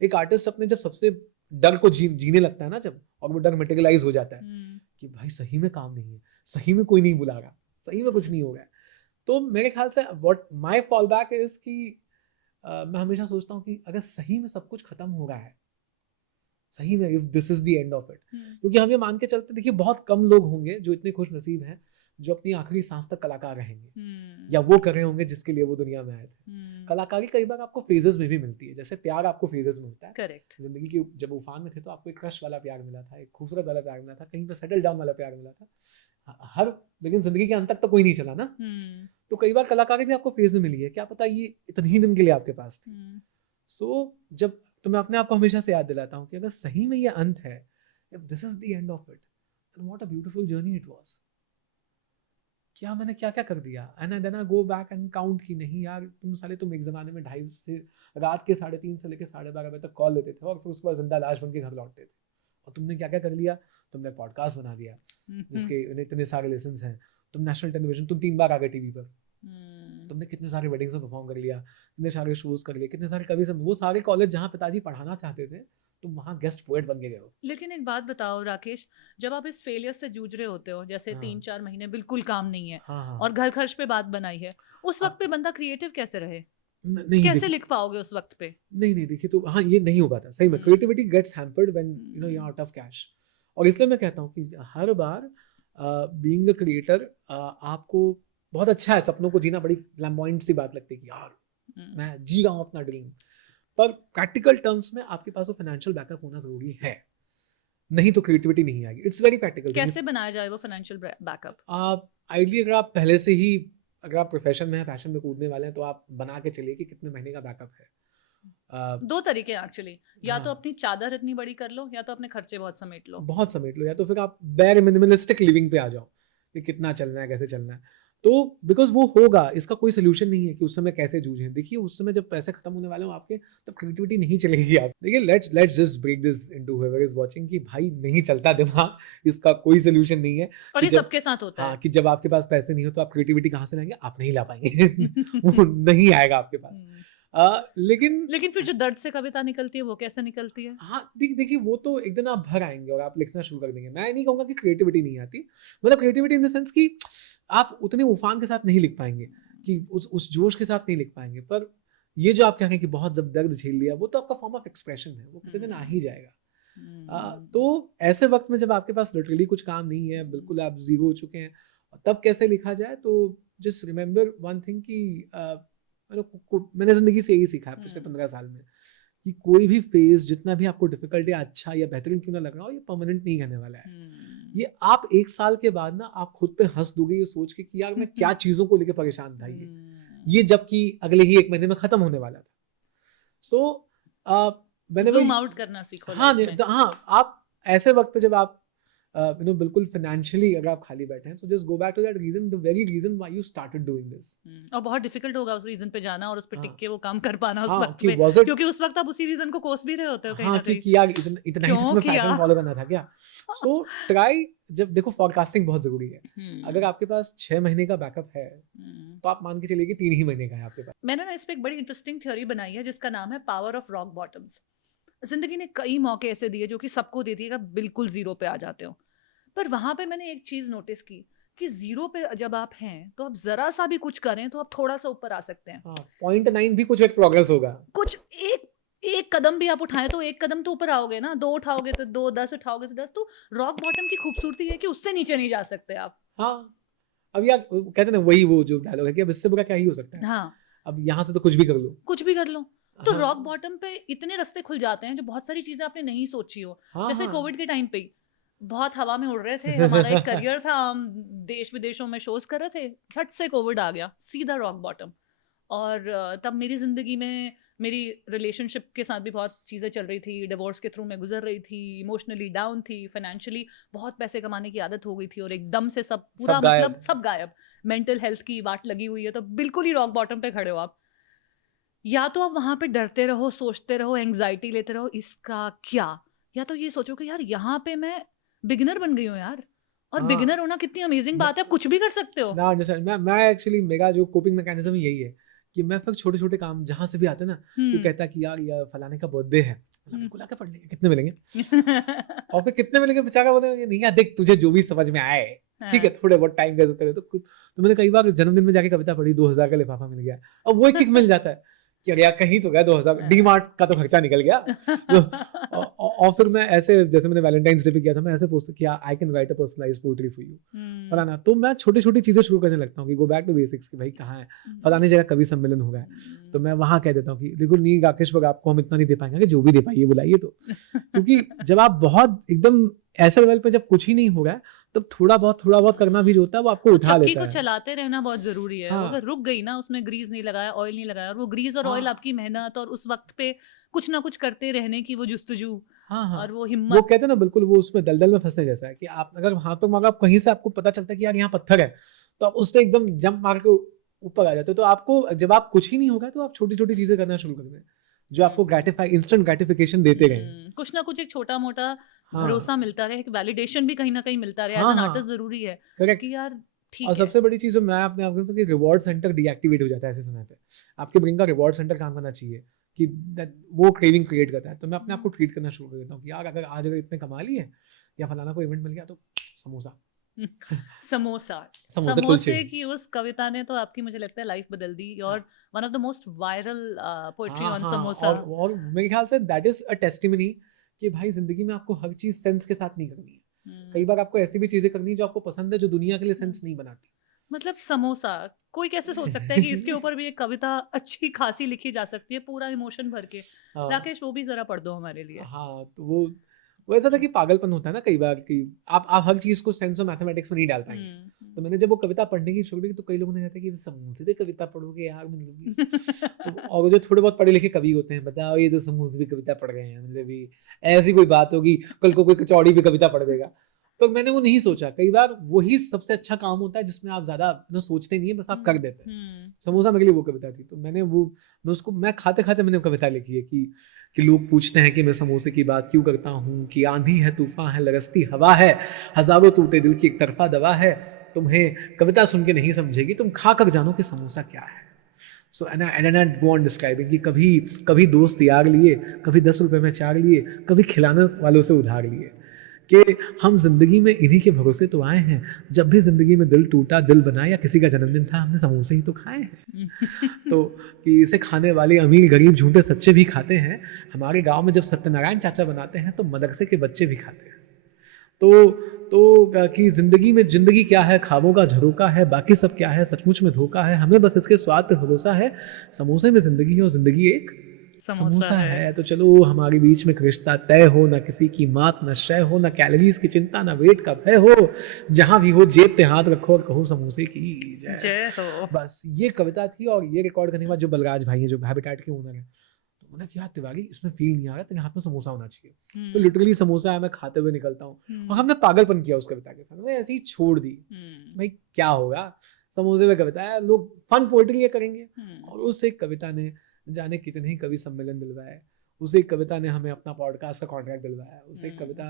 एक आर्टिस्ट अपने जब सबसे डर को जीने लगता है ना, जब और वो डर मटेरियलाइज हो जाता है कि भाई सही में काम नहीं है, सही में कोई नहीं बुला रहा, सही में कुछ नहीं हो रहा है, तो मेरे ख्याल से what my fall back is कि मैं हमेशा सोचता हूँ कि अगर सही में सब कुछ खत्म हो रहा है, सही में if this is the end of it, क्योंकि हम ये मान के चलते, देखिए बहुत कम लोग होंगे जो इतने खुश नसीब हैं जो अपनी आखिरी सांस तक कलाकार रहेंगे या वो कर रहे होंगे जिसके लिए वो दुनिया में आए थे। कलाकारी कई बार आपको फेजेस में भी मिलती है, जैसे प्यार आपको फेजेस में मिलता है। करेक्ट। जिंदगी की जब उफान में थे तो आपको एक क्रश वाला प्यार मिला था, एक खूबसूरत वाला प्यार मिला था, कहीं पर सेटल डाउन वाला प्यार मिला था, लेकिन जिंदगी के अंत तक तो कोई नहीं चला ना। तो कई बार कलाकारी भी आपको फेज में मिली है, क्या पता ये इतने ही दिन के लिए आपके पास थी। सो जब तो मैं अपने आप को हमेशा से याद दिलाता हूँ कि अगर सही में ये अंत है, if this is the end of it, then what a beautiful journey it was. क्या मैंने क्या क्या कर दिया, and then I go back and count कि नहीं यार तुम एक ज़माने में 2:30 से रात के 3:30 से लेकर 12:30 बजे तक कॉल लेते थे और फिर उसके बाद जिंदा लाश बन के घर लौटते थे, और तुमने क्या क्या कर लिया, तुमने पॉडकास्ट बना दिया जिसके इतने सारे लेसन्स हैं, तुम नेशनल टेलीविजन, तुम 3 बार आ गए टीवी पर, तुमने कितने सारे वेडिंग्स में परफॉर्म कर लिया, कितने सारे शोज कर लिए, कितने सारे कवि सब, वो सारे कॉलेज जहाँ पिताजी पढ़ाना चाहते थे तुम वहाँ गेस्ट पोएट बन के गए हो। लेकिन एक बात बताओ राकेश, जब आप इस फेलियर से जूझ रहे होते हो, जैसे 3-4 महीने बिल्कुल काम नहीं है और घर खर्च पे बात बनाई है, उस वक्त पे बंदा क्रिएटिव कैसे रहे? नहीं कैसे देखिए, लिख पाओगे उस वक्त पे? नहीं देखिए, तो हाँ, ये नहीं हो पाता सही में। Creativity gets hampered when you are out of cash. और इसलिए मैं कहता हूँ कि हर बार बीइंग अ क्रिएटर आपको बहुत अच्छा है, सपनों को जीना बड़ी फ्लैम्बॉयंट सी बात लगती है कि यार मैं जी रहा हूँ अपना ड्रीम, पर प्रैक्टिकल टर्म्स में आपके पास वो फाइनेंशियल बैकअप होना जरूरी है, नहीं तो क्रिएटिविटी नहीं आएगी। It's very practical. कैसे बनाया जाए वो फाइनेंशियल बैकअप? आप आइडियली अगर आप पहले से ही, अगर आप प्रोफेशन में हैं, पैशन में कूदने वाले हैं, तो आप बना के चलिए कि कितने महीने का बैकअप है। दो तरीके हैं एक्चुअली, या तो हाँ, अपनी चादर इतनी बड़ी कर लो या तो अपने खर्चे बहुत समेट लो। बहुत समेट लो, या तो फिर आप बैर मिनिमलिस्टिक लिविंग पे आ जाओ कि कितना चलना है, कैसे चलना है। तो बिकॉज वो होगा, इसका कोई सोल्यूशन नहीं है कि उस समय कैसे जूझें। देखिए उस समय जब पैसे खत्म होने वाले हो आपके, तब क्रिएटिविटी नहीं चलेगी। आप देखिए, let's just break this into whoever is watching कि भाई नहीं चलता दिमाग, इसका कोई सोल्यूशन नहीं है। और कि ये जब, सबके साथ होता हाँ, है। कि जब आपके पास पैसे नहीं हो तो आप क्रिएटिविटी कहाँ से लाएंगे? आप नहीं ला पाएंगे। वो नहीं आएगा आपके पास। लेकिन फिर जो दर्द से कविता निकलती है वो कैसे निकलती है? हाँ, देखिए वो तो एक दिन आप भर आएंगे और आप लिखना शुरू कर देंगे। मैं नहीं कहूँगा कि क्रिएटिविटी नहीं आती, मतलब क्रिएटिविटी इन द सेंस कि आप उतने उफान के साथ नहीं लिख पाएंगे, कि उस जोश के साथ नहीं लिख पाएंगे। पर ये जो आप कह रहे हैं कि बहुत जब दर्द झेल लिया, वो तो आपका फॉर्म ऑफ एक्सप्रेशन है, वो किसी दिन आ ही जाएगा। तो ऐसे वक्त में जब आपके पास लिटरली कुछ काम नहीं है, बिल्कुल आप जीरो हो चुके हैं, तब कैसे लिखा जाए? तो जस्ट रिमेंबर वन थिंग कि मैंने जिंदगी से यही सीखा है पिछले 15 साल में, कि कोई भी फेज जितना भी आपको डिफिकल्ट या अच्छा या बेहतरीन क्यों ना लग रहा हो, ये परमानेंट नहीं रहने वाला है। ये आप 1 साल के बाद ना आप खुद पे हंस दोगे ये सोच के कि यार मैं क्या चीजों को लेकर परेशान था, ये जबकि अगले ही 1 महीने में खत्म होने वाला था। सो ज़ूम आउट करना सीखो हाँ, लाइफ में। हाँ, आप ऐसे वक्त पे जब आप बिल्कुल फाइनेंशियली अगर आप खाली बैठे हैं, तो just go back to that reason, the very reason why you started doing this. और बहुत डिफिकल्ट होगा उस रीजन पे जाना और उस पे टिक हाँ, के वो काम कर पाना उस हाँ, वक्त कि में, was it, क्योंकि उस वक्त आप उसी रीजन को कोस भी रहे होते हो कहीं हाँ, ना कहीं। कि यार इतना ही क्यों सच में किया? फैशन फॉलो करना था क्या? सो ट्राई, जब देखो फॉरकास्टिंग बहुत जरूरी है। अगर आपके पास 6 महीने का बैकअप है, तो आप मान के चलिए कि 3 ही महीने का है आपके पास। मैंने ना इस पे एक बड़ी इंटरेस्टिंग थ्योरी बनाई है जिसका नाम है पावर ऑफ रॉक बॉटम्स। जिंदगी ने कई मौके ऐसे दिए जो कि सबको देती है कि आप बिल्कुल जीरो पे आ जाते हो, पर वहां पे मैंने एक चीज नोटिस की कि जीरो पे जब आप हैं तो आप जरा सा भी कुछ करें तो आप थोड़ा सा ऊपर आ सकते हैं। हाँ, 0.9 भी कुछ एक प्रोग्रेस होगा। कुछ एक एक कदम भी आप उठाएं तो एक कदम तो ऊपर आओगे ना, 2 उठाओगे तो 2, 10 उठाओगे तो 10। तो रॉक बॉटम की खूबसूरती है कि उससे नीचे नहीं जा सकते आप। हाँ, अब यार कहते हैं ना, वही वो जो डायलॉग है कि अब इससे बुरा क्या ही हो सकता है। हाँ, अब यहाँ से तो कुछ भी कर लो। कुछ भी कर लो। तो हाँ, रॉक बॉटम पे इतने रास्ते खुल जाते हैं जो बहुत सारी चीजें आपने नहीं सोची हो। हाँ, जैसे हाँ। कोविड के टाइम पे ही बहुत हवा में उड़ रहे थे, हमारा एक करियर था, हम देश विदेशों में शोज कर रहे थे, झट से कोविड आ गया, सीधा रॉक बॉटम। और तब मेरी जिंदगी में मेरी रिलेशनशिप के साथ भी बहुत चीज़ें चल रही थी, डिवोर्स के थ्रू मैं गुजर रही थी, इमोशनली डाउन थी, फाइनेंशियली बहुत पैसे कमाने की आदत हो गई थी और एकदम से सब पूरा सब गायब। मतलब सब गायब। मेंटल हेल्थ की वाट लगी हुई है, तो बिल्कुल ही रॉक बॉटम पे खड़े हो आप। या तो आप वहां पे डरते रहो, सोचते रहो, एंग्जाइटी लेते रहो इसका क्या, या तो ये सोचो कि यार यहाँ पे मैं बिगिनर बन गई हूँ यार, और हाँ, बिगिनर होना कितनी अमेजिंग बात है, आप कुछ भी कर सकते हो। ना जैसे मैं एक्चुअली, मेरा जो कोपिंग मैकेनिज्म यही है कि मैं फिर छोटे छोटे काम जहाँ से भी आते हैं ना, कोई कहता है कि यार ये फलाने का बर्थडे है, बिल्कुल आके पढ़ लेंगे, कितने मिलेंगे? और फिर कितने मिलेंगे बेचारा बोले नहीं यार देख तुझे जो भी समझ में आए, ठीक है, थोड़े बहुत टाइम कर सकते हो। तो मैंने कई बार जन्मदिन में जाके कविता पढ़ी, 2000 का लिफाफा मिल गया, और वो एक किक मिल जाता है कि अरे यार कहीं तो गया 2000, डी मार्ट का तो खर्चा निकल गया। और फिर मैं ऐसे, जैसे मैंने वैलेंटाइंस डे पे किया था, मैं ऐसे पोस्ट किया, I can write a personalised poetry for you फलाना। तो मैं छोटी छोटी चीजें शुरू करने लगता हूँ कि गो बैक टू बेसिक्स, कि भाई कहाँ है फलानी जगह कवि सम्मेलन हो गया है, तो मैं वहां कह देता हूँ कि देखो नी राकेश पर आपको हम इतना नहीं दे पाएंगे, कि जो भी दे पाइए बुलाइए। तो क्योंकि जब आप बहुत एकदम ऐसे लेवल पे जब कुछ ही नहीं हो रहा है, तब थोड़ा बहुत करना भी जो होता है वो आपको उठा चक्की लेता को है। चलाते रहना बहुत जरूरी है। हाँ, अगर रुक गई ना, उसमें ग्रीस नहीं लगाया, ऑयल नहीं लगाया, और वो ग्रीस और ऑयल हाँ, आपकी मेहनत और उस वक्त पे कुछ ना कुछ करते रहने की वो जुस्तजू हाँ, हाँ, और वो वो हिम्मत। कहते हैं ना, बिल्कुल वो उसमें दलदल में फंसने जैसा है कि आप अगर हाथ पर मारो, आप कहीं से आपको पता चलता है कि यार यहाँ पत्थर है, तो आप उस पर एकदम जंप मार के ऊपर आ जाते हो। तो आपको जब आप कुछ ही नहीं होगा, तो आप छोटी छोटी चीजें करना शुरू कर दें जो आपको ग्रेटिफाई, इंस्टेंट ग्रेटिफिकेशन देते रहें। कुछ ना कुछ एक छोटा मोटा हाँ, भरोसा मिलता रहे, एक वैलिडेशन भी कहीं ना कहीं मिलता रहे। एज हाँ, एन हाँ, आर्टिस्ट जरूरी है करेक्ट। कि यार और ठीक है। सबसे बड़ी चीज जो मैं अपने आप कहता हूँ कि रिवॉर्ड सेंटर डीएक्टिवेट हो जाता है ऐसे समय पे। आपके ब्रेन का रिवॉर्ड सेंटर काम करना चाहिए कि वो क्रेविंग क्रिएट करता है। तो मैं अपने आप को ट्रीट करना शुरू कर देता हूँ कि यार अगर आज अगर इतने कमा लिए या फलाना को इवेंट मिल गया तो समोसा, समोसा समोसे कुलचे। समोसे की उस कविता ने तो आपकी मुझे लगता है लाइफ बदल दी। और one of the most viral poetry हाँ, ऑन हाँ, समोसा। और मेरे ख्याल say that is a testimony कि भाई ज़िंदगी में आपको हर चीज़ सेंस के साथ नहीं करनी है। कई बार आपको ऐसी भी चीज़ें करनी है जो आपको पसंद है, जो दुनिया के लिए सेंस नहीं बनाती। मतलब समोसा, कोई कैसे सोच सकता है कि इसके ऊपर भी एक कविता अच्छी खासी लिखी जा सकती है पूरा इमोशन भर के। हाँ। राकेश वो भी जरा पढ़ दो हमारे लिए। हाँ, तो वो ऐसा था कि पागलपन होता है ना कई बार कि आप हर चीज़ को साइंस और मैथमेटिक्स में नहीं डाल पाएँगे। तो मैंने जब वो कविता पढ़ने की शुरू की तो कई लोगों ने कहा था कि समोसे पे कविता पढ़ोगे यार मतलब कि तो और जो थोड़े बहुत पढ़े लिखे कवि होते हैं, बताओ ये तो समोसे पे कविता पढ़ रहे हैं, मतलब ये ऐसी कोई बात होगी, कल को कोई कचौड़ी पे कविता पढ़ देगा। तो मैंने वो नहीं सोचा, कई बार वही सबसे अच्छा काम होता है जिसमें आप ज़्यादा सोचते नहीं है, बस आप कर देते हैं। समोसा मेरे लिए वो कविता थी, तो मैं खाते-खाते मैंने कविता लिखी है कि लोग पूछते हैं कि मैं समोसे की बात क्यों करता हूँ, कि आंधी है, तूफान है, लरसती हवा है, हज़ारों टूटे दिल की एक तरफा दवा है, तुम्हें कविता सुन के नहीं समझेगी, तुम खा कर जानो कि समोसा क्या है। So and I go on describing कि कभी दोस्त यार लिए, कभी 10 रुपए में चार लिए, कभी खिलाने वालों से उधार लिए, कि हम जिंदगी में इन्हीं के भरोसे तो आए हैं। जब भी जिंदगी में दिल टूटा, दिल बना या किसी का जन्मदिन था, हमने समोसे ही तो खाए हैं। तो कि इसे खाने वाले अमीर गरीब झूठे सच्चे भी खाते हैं। हमारे गांव में जब सत्यनारायण चाचा बनाते हैं तो मदरसे के बच्चे भी खाते हैं। तो कि जिंदगी क्या है, ख्वाबों का झरोका है, बाकी सब क्या है, सचमुच में धोखा है, हमें बस इसके स्वाद पे भरोसा है। समोसे में जिंदगी है और जिंदगी एक समोसा है। तो चलो हमारे बीच में रिश्ता तय हो, ना किसी की मात ना शय हो, ना कैलोरीज की चिंता, ना वेट का भय हो, जहां भी हो जेब पे हाथ रखो और कहो समोसे की जय हो। बस ये कविता थी। और ये रिकॉर्ड करने के बाद जो बलराज भाई हैं, जो हैबिटेट के ओनर हैं, तो मैंने कहा तिवारी इसमें फील नहीं आ रहा, तेरे हाथ में समोसा होना चाहिए। तो लिटरली समोसा है, मैं खाते हुए निकलता हूँ। और हमने पागलपन किया उस कविता के साथ, मैंने ऐसे ही छोड़ दी। भाई क्या होगा, समोसे में कविता है, लोग फन पोएट्री ये करेंगे। और उस एक कविता ने जाने कितने ही कवि सम्मेलन दिलवाए, उस एक कविता ने हमें अपना पॉडकास्ट का कॉन्ट्रैक्ट दिलवाया, उस एक कविता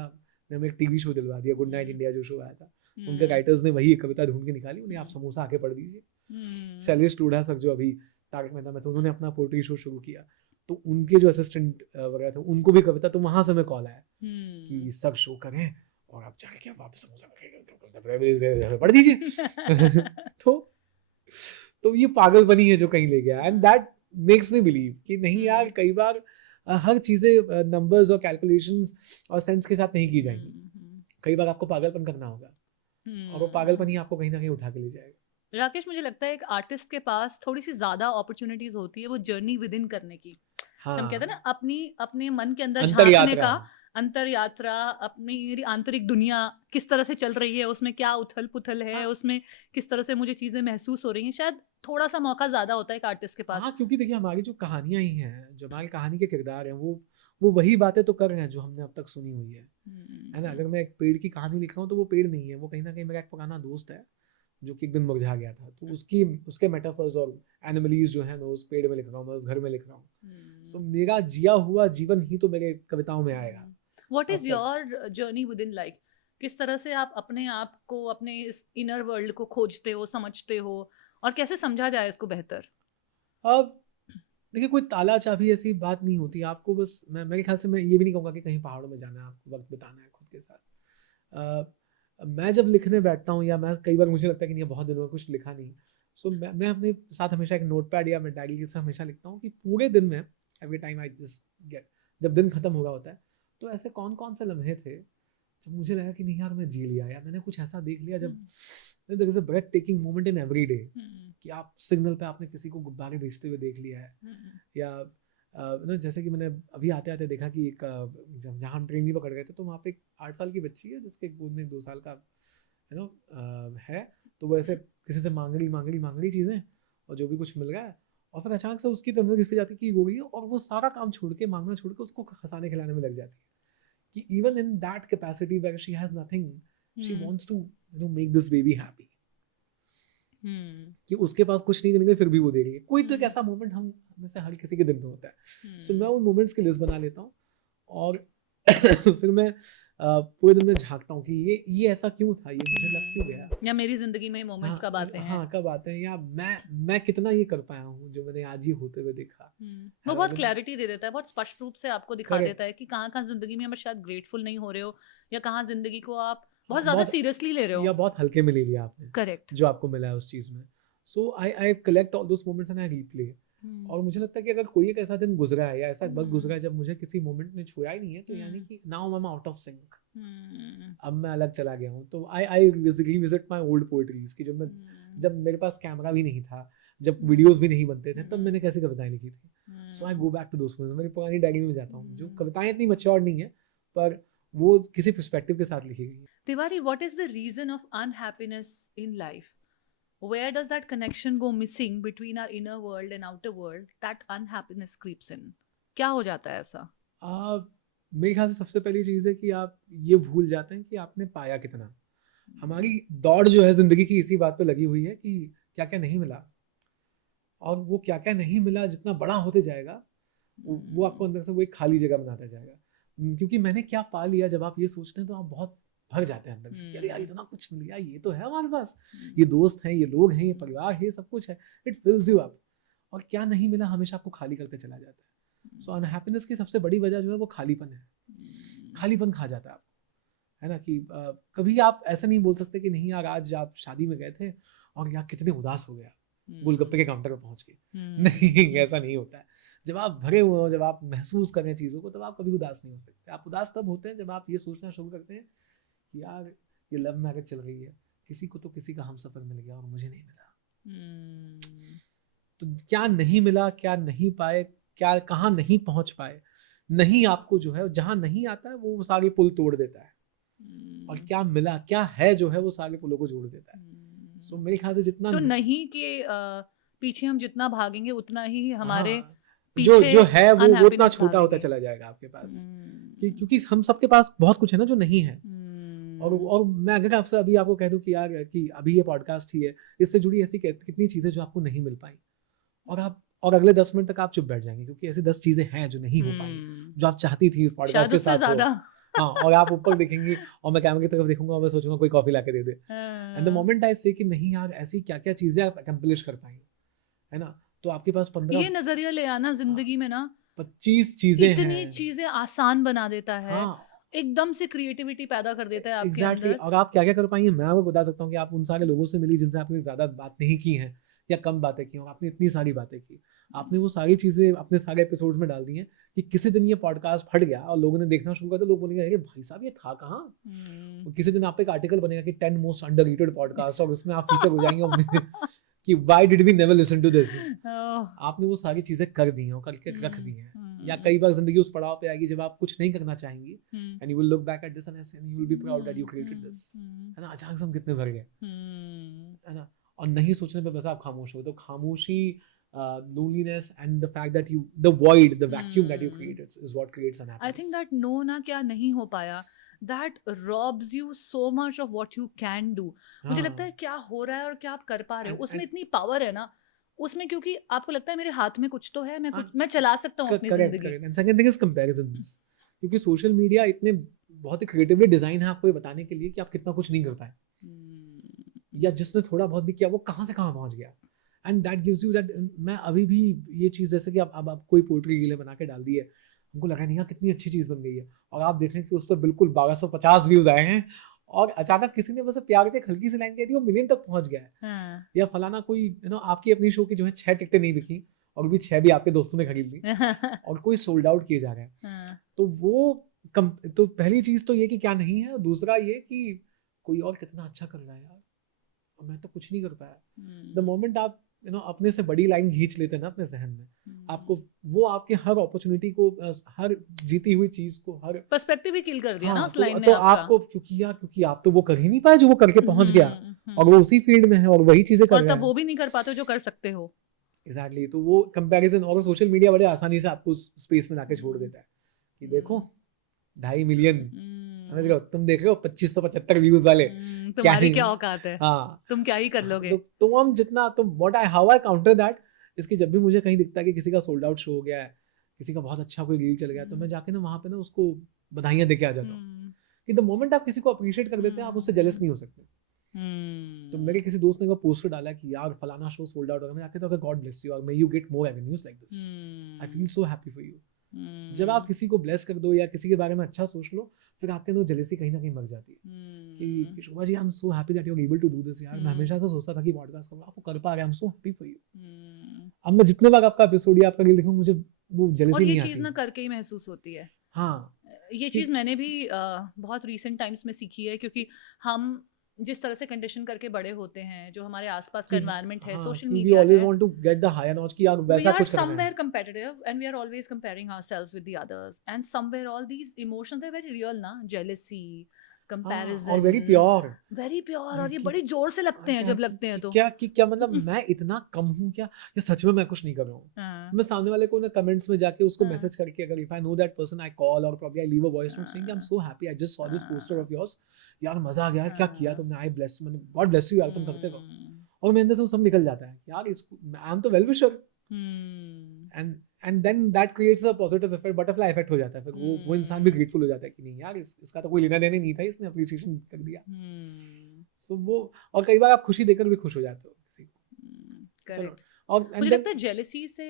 ने हमें एक टीवी शो दिलवा दिया, गुड नाइट इंडिया जो शो आया था। उनके राइटर्स ने वही एक कविता ढूंढ के निकाली, उन्हें आप समोसा आके पढ़ दीजिए। सैलिस टूडा सर जो अभी तारक मेहता में थे, उन्होंने अपना पोएट्री शो शुरू किया, तो उनके जो असिस्टेंट वगैरह थे उनको भी कविता, तो वहां से हमें कॉल आया कि सर शो करें और आप जाके वापस समोसा पढ़ दीजिए। तो ये पागलपनी है जो कहीं ले गया, and that makes me believe कि नहीं यार, कई बार हर चीजें नंबर्स और कैलकुलेशंस और सेंस के साथ नहीं की जाएंगी। कई बार आपको पागलपन करना होगा, और वो पागलपन ही आपको कहीं ना कहीं उठा के ले जाएगा। राकेश, मुझे लगता है एक आर्टिस्ट के पास थोड़ी सी ज्यादा अपॉर्चुनिटीज होती है वो जर्नी विद इन करने की। हाँ, हम कहते हैं ना अपने मन के अंदर अंतर झांकने यात्रा। का, अंतर यात्रा, अपनी मेरी आंतरिक दुनिया किस तरह से चल रही है, उसमें क्या उथल पुथल है, हाँ, उसमें किस तरह से मुझे चीजें महसूस हो रही हैं, शायद थोड़ा सा मौका ज्यादा होता है एक आर्टिस्ट के पास। हाँ, क्योंकि देखिए हमारी जो कहानियां ही हैं, जो हमारी कहानी के किरदार हैं, वो वही बातें तो कर रहे हैं जो हमने अब तक सुनी हुई है ना। अगर मैं एक पेड़ की कहानी लिख रहा हूँ तो वो पेड़ नहीं है, वो कहीं ना कहीं मेरा एक पुराना दोस्त है जो कि एक दिन मुरझा गया था, तो उसके मेटाफर्स और एनिमलीज जो है मैं उस पेड़ में लिख रहा हूँ, मैं उस घर में लिख रहा हूँ। सो मेरा जिया हुआ जीवन ही तो मेरे कविताओं में आएगा। What is your journey with in, like किस तरह से आप अपने आप को, अपने इस इनर वर्ल्ड को खोजते हो, समझते हो, और कैसे समझा जाए इसको बेहतर? अब देखिए कोई ताला चाबी ऐसी बात नहीं होती, आपको बस मेरे ख्याल से मैं ये भी नहीं कहूँगा कि कहीं पहाड़ों में जाना है, आपको वक्त बिताना है खुद के साथ। मैं जब लिखने बैठता हूँ, या मैं कई बार मुझे लगता है कि नहीं बहुत दिनों में कुछ लिखा नहीं, सो मैं अपने साथ हमेशा एक नोटपैड या मैं डायरी के साथ हमेशा लिखता हूँ कि पूरे दिन में every time I just get, जब दिन खत्म हो रहा होता है तो ऐसे कौन कौन से लम्हे थे जब मुझे लगा कि नहीं यार मैं जी लिया, या मैंने कुछ ऐसा देख लिया, जब there is a breathtaking moment in every day, कि आप सिग्नल पे आपने किसी को गुब्बारे भेजते हुए देख लिया है, या जैसे कि मैंने अभी आते आते देखा कि एक जहाँ हम ट्रेन भी पकड़ गए थे, तो वहाँ पे एक 8 साल की बच्ची है जिसके गोद में 2 साल का है, तो वो ऐसे किसी से मांग रही चीज़ें, और जो भी कुछ मिल गया है, और फिर अचानक से उसकी नजर किस पे जाती है कि वो गई है, और वो सारा काम छोड़ के, मांगना छोड़ के उसको हंसाने खिलाने में लग जाती है, कि even in that capacity where she has nothing, she wants to make this baby happy, कि उसके पास कुछ नहीं करने के फिर भी वो दे रही है। कोई तो एक ऐसा मोमेंट हम में से हर किसी के दिन में होता है। सो मैं उन मोमेंट्स की लिस्ट बना लेता हूँ, और फिर मैं पूरे दिन में झांकता हूँ कि ये ऐसा क्यों था, ये मुझे लग क्यों गया, या मेरी जिंदगी में मोमेंट्स कब आते हैं। हाँ कब आते हैं, या मैं कितना ये कर पाया हूँ जो मैंने आज ही होते हुए देखा। वो बहुत क्लैरिटी दे देता है, बहुत स्पष्ट रूप से आपको दिखा देता है कि कहाँ कहाँ जिंदगी में हम शायद ग्रेटफुल नहीं हो रहे हो, या कहाँ जिंदगी को आप बहुत ज्यादा सीरियसली ले रहे या हो। बहुत हल्के में ले लिया आपने करेक्ट। जो आपको मिला है उस चीज़ में। So I collect all those moments and I replay. और मुझे लगता है कि अगर कोई एक ऐसा दिन गुजरा है या ऐसा वक्त गुजरा है जब मुझे किसी मोमेंट ने छुआ ही नहीं है, तो यानी कि now I am out of sync, अब मैं अलग चला गया हूँ। तो I revisit my old poetries की, जब मेरे पास कैमरा भी नहीं था, जब वीडियोस भी नहीं बनते थे, तब मैंने कैसी कविताएं लिखी थी। So I go back to those moments. मेरी पुरानी डायरी में जाता हूँ, जो कविताएं इतनी मैच्योर नहीं है पर वो किसी पर्सपेक्टिव के साथ लिखी गई है। Tiwari, what is the reason of unhappiness in life? Where does that connection go missing between our inner world and outer world? That unhappiness creeps in. क्या हो जाता है ऐसा? मेरे ख्याल से सबसे पहली चीज़ है कि आप ये भूल जाते हैं कि आपने पाया कितना। हमारी दौड़ जो है ज़िंदगी की इसी बात पे लगी हुई है कि क्या क्या नहीं मिला, और वो क्या क्या नहीं मिला जितना बड़ा होते जाएगा वो आपको अंदर से वो एक खाली जगह बनाता जाएगा। क्योंकि मैंने क्या पा लिया, जब आप ये सोचते हैं तो आप बहुत भर जाते हैं अंदर से, अरे यार इतना कुछ मिल गया, ये तो है हमारे पास, ये दोस्त हैं, ये लोग हैं, ये परिवार है, ये सब कुछ है, इट फिल्स यू अप। और क्या नहीं मिला हमेशा आपको खाली करते चला जाता है। सो अनहैप्पीनेस की सबसे बड़ी वजह जो है वो खालीपन है। खालीपन खा जाता है आपको, है ना। कि कभी आप ऐसा नहीं बोल सकते कि नहीं यार आज आप शादी में गए थे और यार कितने उदास हो गया गोलगप्पे के काउंटर पर पहुंच के। नहीं, ऐसा नहीं होता है। जब आप भरे हुए हो, जब आप महसूस कर रहे हैं चीज़ों को, तब आप कभी उदास नहीं हो सकते। आप उदास तब होते हैं जब आप ये सोचना शुरू करते हैं कि यार ये लव मैरिज चल रही है, किसी को तो किसी का हमसफर मिल गया और मुझे नहीं मिला। तो क्या नहीं मिला, क्या नहीं पाए, क्या कहाँ नहीं पहुंच पाए, नहीं आपको जो है जहाँ नहीं आता है वो सारे पुल तोड़ देता है, और क्या मिला, क्या है जो है वो सारे पुलों को जोड़ देता है। सो मेरे ख्याल से जितना तो नहीं के पीछे हम जितना भागेंगे उतना ही हमारे जो पीछे है वो उतना unhappiness छोटा होता भागेंगे। चला जाएगा आपके पास। क्योंकि हम सबके पास बहुत कुछ है ना जो नहीं है। और मैं अगर आपसे अभी आपको कह दूं कि यार कि अभी ये पॉडकास्ट ही है, इससे जुड़ी ऐसी कितनी चीजें जो आपको नहीं मिल पाई, और अगले 10 मिनट तक आप चुप बैठ जाएंगे क्योंकि ऐसी 10 चीजें हैं जो नहीं हो पाई, जो आप चाहती थी इस पॉडकास्ट के साथ हो। हाँ, और आप ऊपर देखेंगी और मैं कैमरे की तरफ देखूंगा और मैं सोचूंगा कोई कॉफी लाके दे दे। एंड द मोमेंट आई से कि नहीं यार ऐसी क्या क्या चीजें आप अकम्प्लिश कर पाएंगे, है ना। तो आपके पास 15 ये नजरिया ले आना जिंदगी में ना 25 चीजें इतनी चीजें आसान बना देता है। हाँ, एकदम से क्रिएटिविटी पैदा कर देता है आपके एग्जैक्टली। अंदर। और आप क्या क्या कर पाएंगे मैं आपको बता सकता हूँ कि आप उन सारे लोगों से मिली जिनसे आपने ज्यादा बात नहीं की है या कम बातें की, और आपने इतनी सारी बातें की, आपने वो सारी चीजें अपने सारे एपिसोड्स में डाल दी हैं कि किसी दिन ये पॉडकास्ट फट गया और लोगों ने देखना शुरू कर दिया, लोग बोलेंगे अरे भाई साहब ये था कहाँ। किसी दिन आप पे एक आर्टिकल बनेगा कि 10 मोस्ट अंडररेटेड पॉडकास्ट, और उसमें आप फीचर हो जाएंगे कि why did we never listen to this. आपने वो सारी चीजें कर दी हैं और करके रख दी हैं। या कई बार जिंदगी उस पड़ाव पे आएगी जब आप कुछ नहीं करना चाहेंगी and you will look back at this and you will be proud that you created this, है ना। अचानक से हम कितने भर गए, है ना। और नहीं सोचने पे बस आप खामोश हो। तो खामोशी, loneliness and the fact that the void, the vacuum that you create is what creates unhappiness. I think that no ना क्या नहीं हो पाया, that robs you so much of what you can do. मुझे लगता है क्या हो रहा है और क्या आप कर पा रहे हो उसमें इतनी पावर है ना उसमें, क्योंकि आपको लगता है मेरे हाथ में कुछ तो है, मैं चला सकता हूँ अपनी जिंदगी। And second thing is comparisons, क्योंकि सोशल मीडिया इतने बहुत ही क्रिएटिवली डिजाइन है आपको ये बताने के लिए कि आप कितना कुछ नहीं कर पाए, या जिसने थोड़ा बहुत भी किया वो कहाँ से कहाँ पहुँच गया। And that gives you that. मैं अभी भी ये चीज़ जैसे कि अब आप कोई पोएट्री रील बना के डाल दी है, हमको लगा नहीं यार कितनी अच्छी चीज़ बन गई है, और आप देख रहे हैं कि उस पर बिल्कुल 1250 व्यूज आए हैं, और अचानक किसी ने बस प्यार के हल्की सी लाइन कह दी वो मिलियन तक पहुंच गया है। या फलाना कोई आपकी अपनी शो की जो है 6 टिकटें नहीं बिकी और भी 6 भी आपके दोस्तों ने खरीद ली और कोई सोल्ड आउट किए जा रहे हैं। तो वो तो पहली चीज़ तो ये कि क्या नहीं है, दूसरा ये कि कोई और कितना अच्छा कर रहा है यार और मैं तो कुछ नहीं कर पाया। द मोमेंट आप अपने से बड़ी लाइन खींच लेते हैं ना अपने जहन में, आपको वो आपके हर अपॉर्चुनिटी को, हर जीती हुई चीज को, हर पर्सपेक्टिव ही किल कर दिया ना उस लाइन ने तो आपको, क्योंकि आप तो वो कर ही नहीं पाए जो वो करके पहुंच गया, और वो उसी फील्ड में है और वही चीजें कर रहा है, और तब वो भी नहीं कर पाते जो कर सकते हो। एग्जैक्टली। तो वो कंपैरिजन, और सोशल मीडिया बड़े आसानी से आपको उस स्पेस में लाके छोड़ देता है कि देखो 2.5 मिलियन, समझ रहे हो, तुम देख रहे हो 2575 व्यूज वाले, तुम्हारी क्या औकात है, हाँ तुम क्या ही कर लोगे। तो हम जितना, तो हाउ आई काउंटर दैट इसकी, जब भी मुझे कहीं दिखता है कि किसी का सोल्ड आउट शो हो गया है, किसी का बहुत अच्छा कोई रील चल गया, तो मैं जाके ना वहाँ पे ना उसको बधाइयाँ देके आ जाता हूँ कि द मोमेंट आप किसी को अप्रिशिएट कर देते हैं आप उससे जेलस नहीं हो सकते। तो मेरे किसी दोस्त ने पोस्टर डाला कि यार फलाना शो सोल्ड आउट हो गया, मैं जाके तो गॉड ब्लेस यू और may you get more avenues like this, I feel so happy for you. जब आप किसी को ब्लेस कर दो या किसी के बारे में अच्छा सोच लो, फिर आपके अंदर जेलसी कहीं ना कहीं मर जाती है, कि Shobha ji I am so happy that you are able to do this यार, मैं हमेशा से सोचता था कि पॉडकास्ट करूंगा, आपको कर पा रहे, आई am so happy for you. अब मैं जितने बार आपका एपिसोड या आपका रील देखूं, मुझे वो जेलसी और ये नहीं चीज आती। ना करके ही महसूस होती है। हाँ, ये चीज मैंने भी बहुत रीसेंट टाइम्स में सीखी है, क्योंकि हम जिस तरह से कंडीशन करके बड़े होते हैं, जो हमारे आसपास का एनवायरनमेंट है, सोशल वी मीडिया ऑलवेज है, want to get the higher notch, कि यार we वैसा are कुछ करना है। somewhere competitive and we are always comparing ourselves with the others, and somewhere all these emotions are very real ना, jealousy, comparison, और वेरी प्योर, very pure, और ये बड़ी जोर से लगते हैं जब लगते हैं तो। क्या मतलब मैं इतना कम हूँ क्या, या सच में मैं कुछ नहीं कर रहा हूँ। हाँ, मैं सामने वाले को ना कमेंट्स में जाके उसको हाँ। मैसेज करके, अगर if I know that person, I call or probably I leave a voice note saying I am so happy, I just saw this poster of yours, यार मजा आ गया यार, क्या किया तुमने, आई ब्लेस, मैंने गॉड ब्लेस यू यार, तुम करते रहो। और मेरे अंदर से वो सब निकल जाता है यार, इसको आई एम तो well wisher, and then that creates a positive effect, butterfly effect हो जाता है। फिर वो इंसान भी ग्रेटफुल हो जाता है कि नहीं यार, इसका तो कोई लेना देना नहीं था, इसने अप्रिशिएशन कर दिया। सो वो, और कई बार आप खुशी देकर भी खुश हो जाते हो किसी को। चलो, करेक्ट। और मुझे लगता है जेलसी से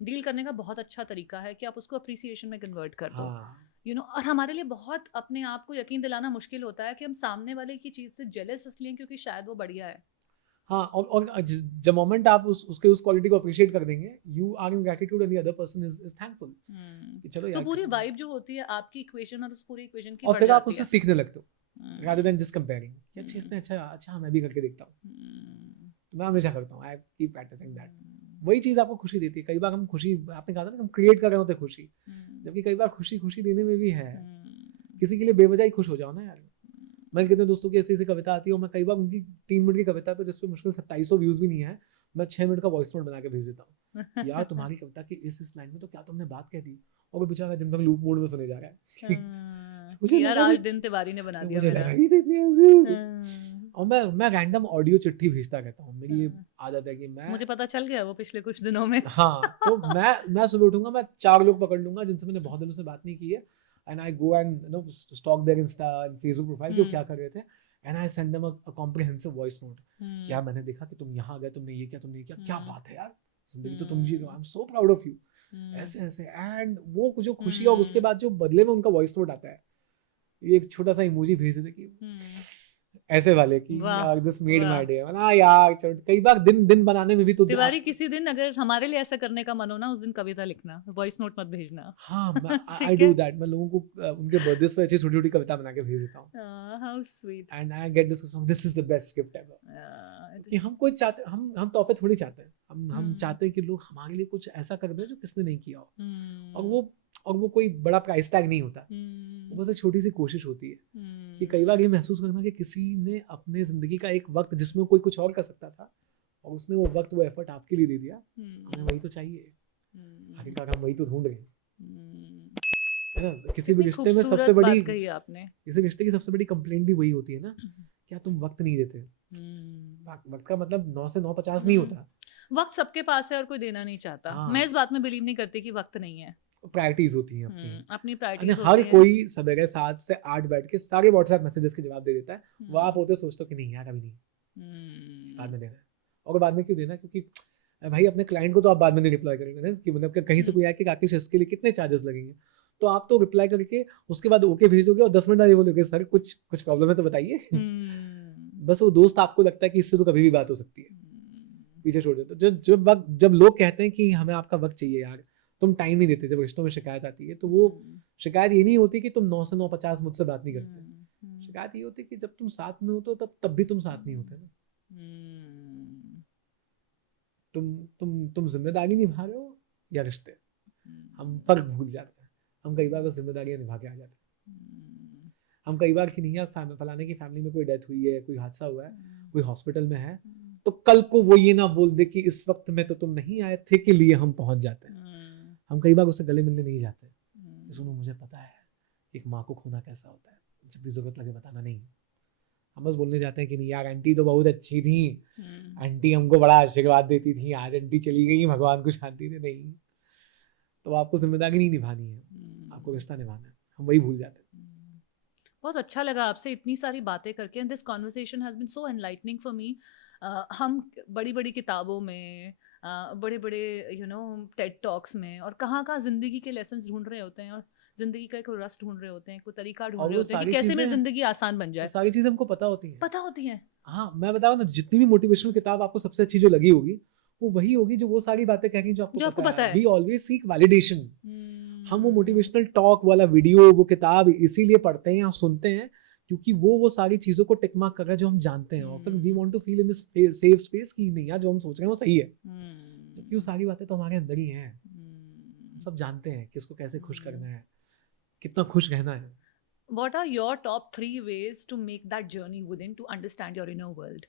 डील करने का बहुत अच्छा तरीका है कि आप उसको अप्रिसिएशन में कन्वर्ट कर दो, हाँ, यू नो। और हमारे लिए बहुत अपने आप को यकीन दिलाना मुश्किल होता है कि हम सामने वाले की चीज से जेलस इसलिए क्योंकि शायद वो बढ़िया है। हाँ, और जब मोमेंट आप उसके उस क्वालिटी को अप्रिशिएट कर देंगे, you are in gratitude and the other person is thankful कि चलो तो यार, पूरी वाइब जो होती है आपकी इक्वेशन और उस पूरी इक्वेशन की और बढ़ फिर आप जाती उससे है। सीखने लगते हो रादर देन जस्ट कंपेयरिंग कि अच्छा इसने अच्छा मैं भी करके देखता हूँ। तो मैं हमेशा करता हूँ, आई कीप प्रैक्टिसिंग दैट। वही चीज़ आपको खुशी देती है। कई बार हम खुशी, आपने कहा था ना, हम क्रिएट कर रहे होते हैं खुशी, जबकि कई बार खुशी देने में भी है। किसी के लिए बेवजह ही खुश हो जाओ ना यार। मैं कितने दोस्तों की ऐसी ऐसी कविता आती है, और मैं कई बार उनकी 3 मिनट की कविता पे, जिसपे मुश्किल 2700 व्यूज भी नहीं है, मैं 6 मिनट का वॉइस नोट बना के भेज देता हूँ। यार तुम्हारी कविता की इस लाइन में तो क्या तुमने बात कह दी, और वो बेचारा दिन भर लूप मोड में सुने जा रहा है। मुझे यार लगा आज कि- दिन तिवारी ने बना दिया मुझे मेरा। लगा ये देखिए, और मैं रैंडम ऑडियो चिट्ठी भेजता रहता हूँ। मेरी ये आदत है कि मैं, मुझे पता चल गया वो पिछले कुछ दिनों में। हाँ, तो मैं सुबह उठूंगा, मैं 4 लोग पकड़ लूंगा जिनसे मैंने बहुत दिनों से बात नहीं की है, and I go and you know stalk their insta and Facebook profile कि वो क्या कर रहे थे, and I send them a comprehensive voice note कि यार मैंने देखा कि तुम यहाँ गए, तुमने ये किया, तुमने ये किया, क्या बात है यार, जिंदगी तो तुम जी रहे हो, आई am so proud of you, ऐसे ऐसे। एंड वो जो खुशी, और उसके बाद जो बदले में उनका वॉइस नोट आता है, ये एक छोटा सा इमोजी भेज देते कि ऐसे वाले कि वाह, यार दिस मेड वाह। My day. ना यार चलो, कई बार दिन बनाने में भी तो तिवारी किसी दिन अगर हमारे लिए ऐसा करने का मन हो ना, उस दिन कविता लिखना, वॉइस नोट मत भेजना। हाँ, आई ठीक डू है। दैट। मैं लोगों को उनके बर्थडे पे अच्छी छोटी छोटी कविता बना के भेज देता हूँ, how sweet. And I get this song, this is the best gift ever. कि हम कोई चाहते, हम तोहफे थोड़ी चाहते हैं, हम चाहते हैं कि लोग हमारे लिए कुछ ऐसा कर दें जो किसने नहीं किया हो, और वो कोई बड़ा प्राइस टैग नहीं होता, वो बस एक छोटी सी कोशिश होती है कि कई बार ये महसूस करना कि किसी ने अपने जिंदगी का एक वक्त जिसमें कोई कुछ और कर सकता था, और उसने वो वक्त, वो एफर्ट आपके लिए दे दिया, हमें वही तो चाहिए। आखिरकार हम वही तो ढूंढ रहे हैं, है ना। किसी भी रिश्ते में सबसे बड़ी, कही आपने, किसी रिश्ते की सबसे बड़ी कंप्लेंट भी वही होती है ना, क्या तुम वक्त नहीं देते। वक्त का मतलब 9 से 9:50 नहीं होता। वक्त सबके पास है और कोई देना नहीं चाहता। हाँ। मैं इस बात में बिलीव नहीं करती कि वक्त नहीं है। प्रायोरिटीज होती हैं अपनी, अपनी यानी प्रायोरिटीज हर कोई सवेरे 7 से 8 बैठ के सारे व्हाट्सएप मैसेजेस के जवाब दे देता है। वो आप होते सोचते हो कि नहीं यार अभी नहीं, बाद में देना है। और बाद में क्यों देना, क्योंकि भाई अपने क्लाइंट को तो आप बाद में नहीं रिप्लाई करेंगे ना, कि मतलब कहीं से कोई आके राकेश इसके लिए कितने चार्जेस लगेंगे, तो आप तो रिप्लाई करके उसके बाद ओके भेज दोगे, और 10 मिनट बाद ये बोलोगे सर कुछ प्रॉब्लम है तो बताइए। बस वो दोस्त आपको लगता है कि इससे तो कभी भी बात हो सकती है, पीछे छोड़ देते। जब लोग कहते हैं कि हमें आपका वक्त चाहिए यार, तुम टाइम नहीं देते, जब रिश्तों में शिकायत आती है, तो वो शिकायत ये नहीं होती कि तुम 9 से 9:50 मुझसे बात नहीं करते। शिकायत ये होती है कि जब तुम साथ में हो तो तब भी तुम साथ नहीं होते ना। तुम जिम्मेदारी निभा रहे हो या रिश्ते, हम फर्क भूल जाते हैं। हम कई बार जिम्मेदारियां निभा के आ जाते हैं। हम कई बार कि नहीं यार फलाने की फैमिली में कोई डेथ हुई है, कोई हादसा हुआ है, कोई हॉस्पिटल में है, तो कल को वो ये ना बोल दे कि इस वक्त में तो तुम नहीं आए थे, के लिए हम पहुंच जाते हैं। हम कई बार उससे गले मिलने नहीं जाते। सुनो मुझे पता है एक माँ को खोना कैसा होता है, जब भी जरूरत लगे बताना नहीं। हम बस बोलने जाते हैं कि नहीं यार आंटी तो बहुत अच्छी थी, आंटी हमको बड़ा आशीर्वाद देती थी, आज आंटी चली गई, भगवान को शांति दे। नहीं, तो आपको जिम्मेदारी नहीं निभानी है, आपको रिश्ता निभाना है। हम वही भूल जाते हैं। बहुत अच्छा लगा आपसे इतनी सारी बातें करके, and this conversation has been so enlightening for me. हम बड़ी बड़ी किताबों में बड़े बड़े टेड टॉक्स में, और कहाँ कहाँ जिंदगी के लेसन ढूंढ रहे होते हैं और जिंदगी का कोई रस ढूंढ रहे होते हैं, कोई तरीका ढूंढ और रहे वो होते हैं कि सारी कैसे मेरी चीजें जिंदगी आसान बन वो जाए। सारी चीजें हमको पता होती हैं। पता होती है। हाँ, मैं बताऊँ ना, जितनी भी मोटिवेशनल किताब आपको सबसे अच्छी जो लगी होगी, वो वही होगी जो वो सारी बातें कह रही जो जो आपको आपको पता पता है। है। We always seek validation. हम वो मोटिवेशनल टॉक वाला वीडियो, वो किताब इसीलिए पढ़ते हैं या सुनते हैं क्योंकि वो सारी चीजों को टिक मार्क कर रहा है जो हम जानते हैं, और फिर we want to feel in this safe space कि नहीं यार, जो हम सोच रहे हैं वो सही है, जबकि वो सारी बातें तो हमारे अंदर ही हैं। हम सब जानते हैं कि उसको कैसे खुश करना है, कितना खुश रहना है। What are your top 3 ways to make that journey within to understand your inner world?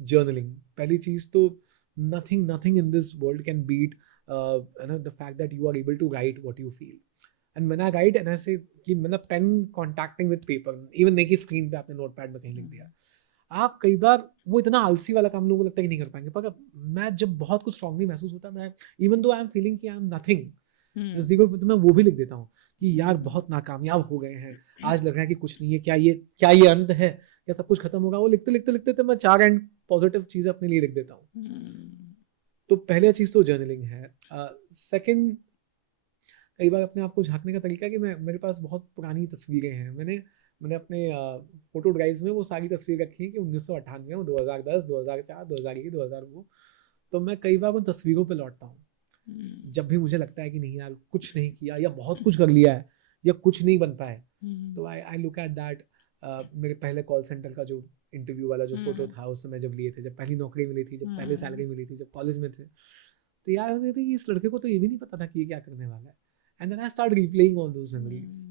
Journaling पहली चीज तो, nothing in this world can beat the fact that you are able to write what you feel. And when I write and I say कि मतलब pen contacting with paper, even नहीं कि स्क्रीन पे आपने नोटपैड में कहीं लिख दिया, आप कई बार वो इतना आलसी वाला काम लोगों को लगता है कि नहीं कर पाएंगे, पर मैं जब बहुत कुछ स्ट्रांगली महसूस होता है, मैं even though I am feeling कि आई एम नथिंग, तो मैं वो भी लिख देता हूँ कि यार बहुत नाकामयाब हो गए हैं, आज लग रहा है कि कुछ नहीं है, क्या ये अंत है, क्या सब कुछ खत्म होगा। वो लिखते लिखते लिखते तो मैं 4 एंड पॉजिटिव चीजें अपने लिए लिख देता हूँ। तो पहले चीज तो जर्नलिंग है। सेकंड, कई बार अपने आप को झांकने का तरीका कि मेरे पास बहुत पुरानी तस्वीरें हैं। मैंने अपने फोटो ड्राइव्स में वो सारी तस्वीर रखी हैं कि 1998, 2010, 2004, 2001, 2002। तो मैं कई बार उन तस्वीरों पे लौटता हूँ जब भी मुझे लगता है कि नहीं यार कुछ नहीं किया, या बहुत कुछ कर लिया है, या कुछ नहीं बन पाए। तो आई लुक एट दैट। मेरे पहले कॉल सेंटर का जो इंटरव्यू वाला जो फोटो था उस समय जब लिए थे, जब पहली नौकरी मिली थी, जब पहले सैलरी मिली थी, जब कॉलेज में थे, तो यार होती थी कि इस लड़के को तो ये भी नहीं पता था कि ये क्या करने वाला है। And then I start replaying all those memories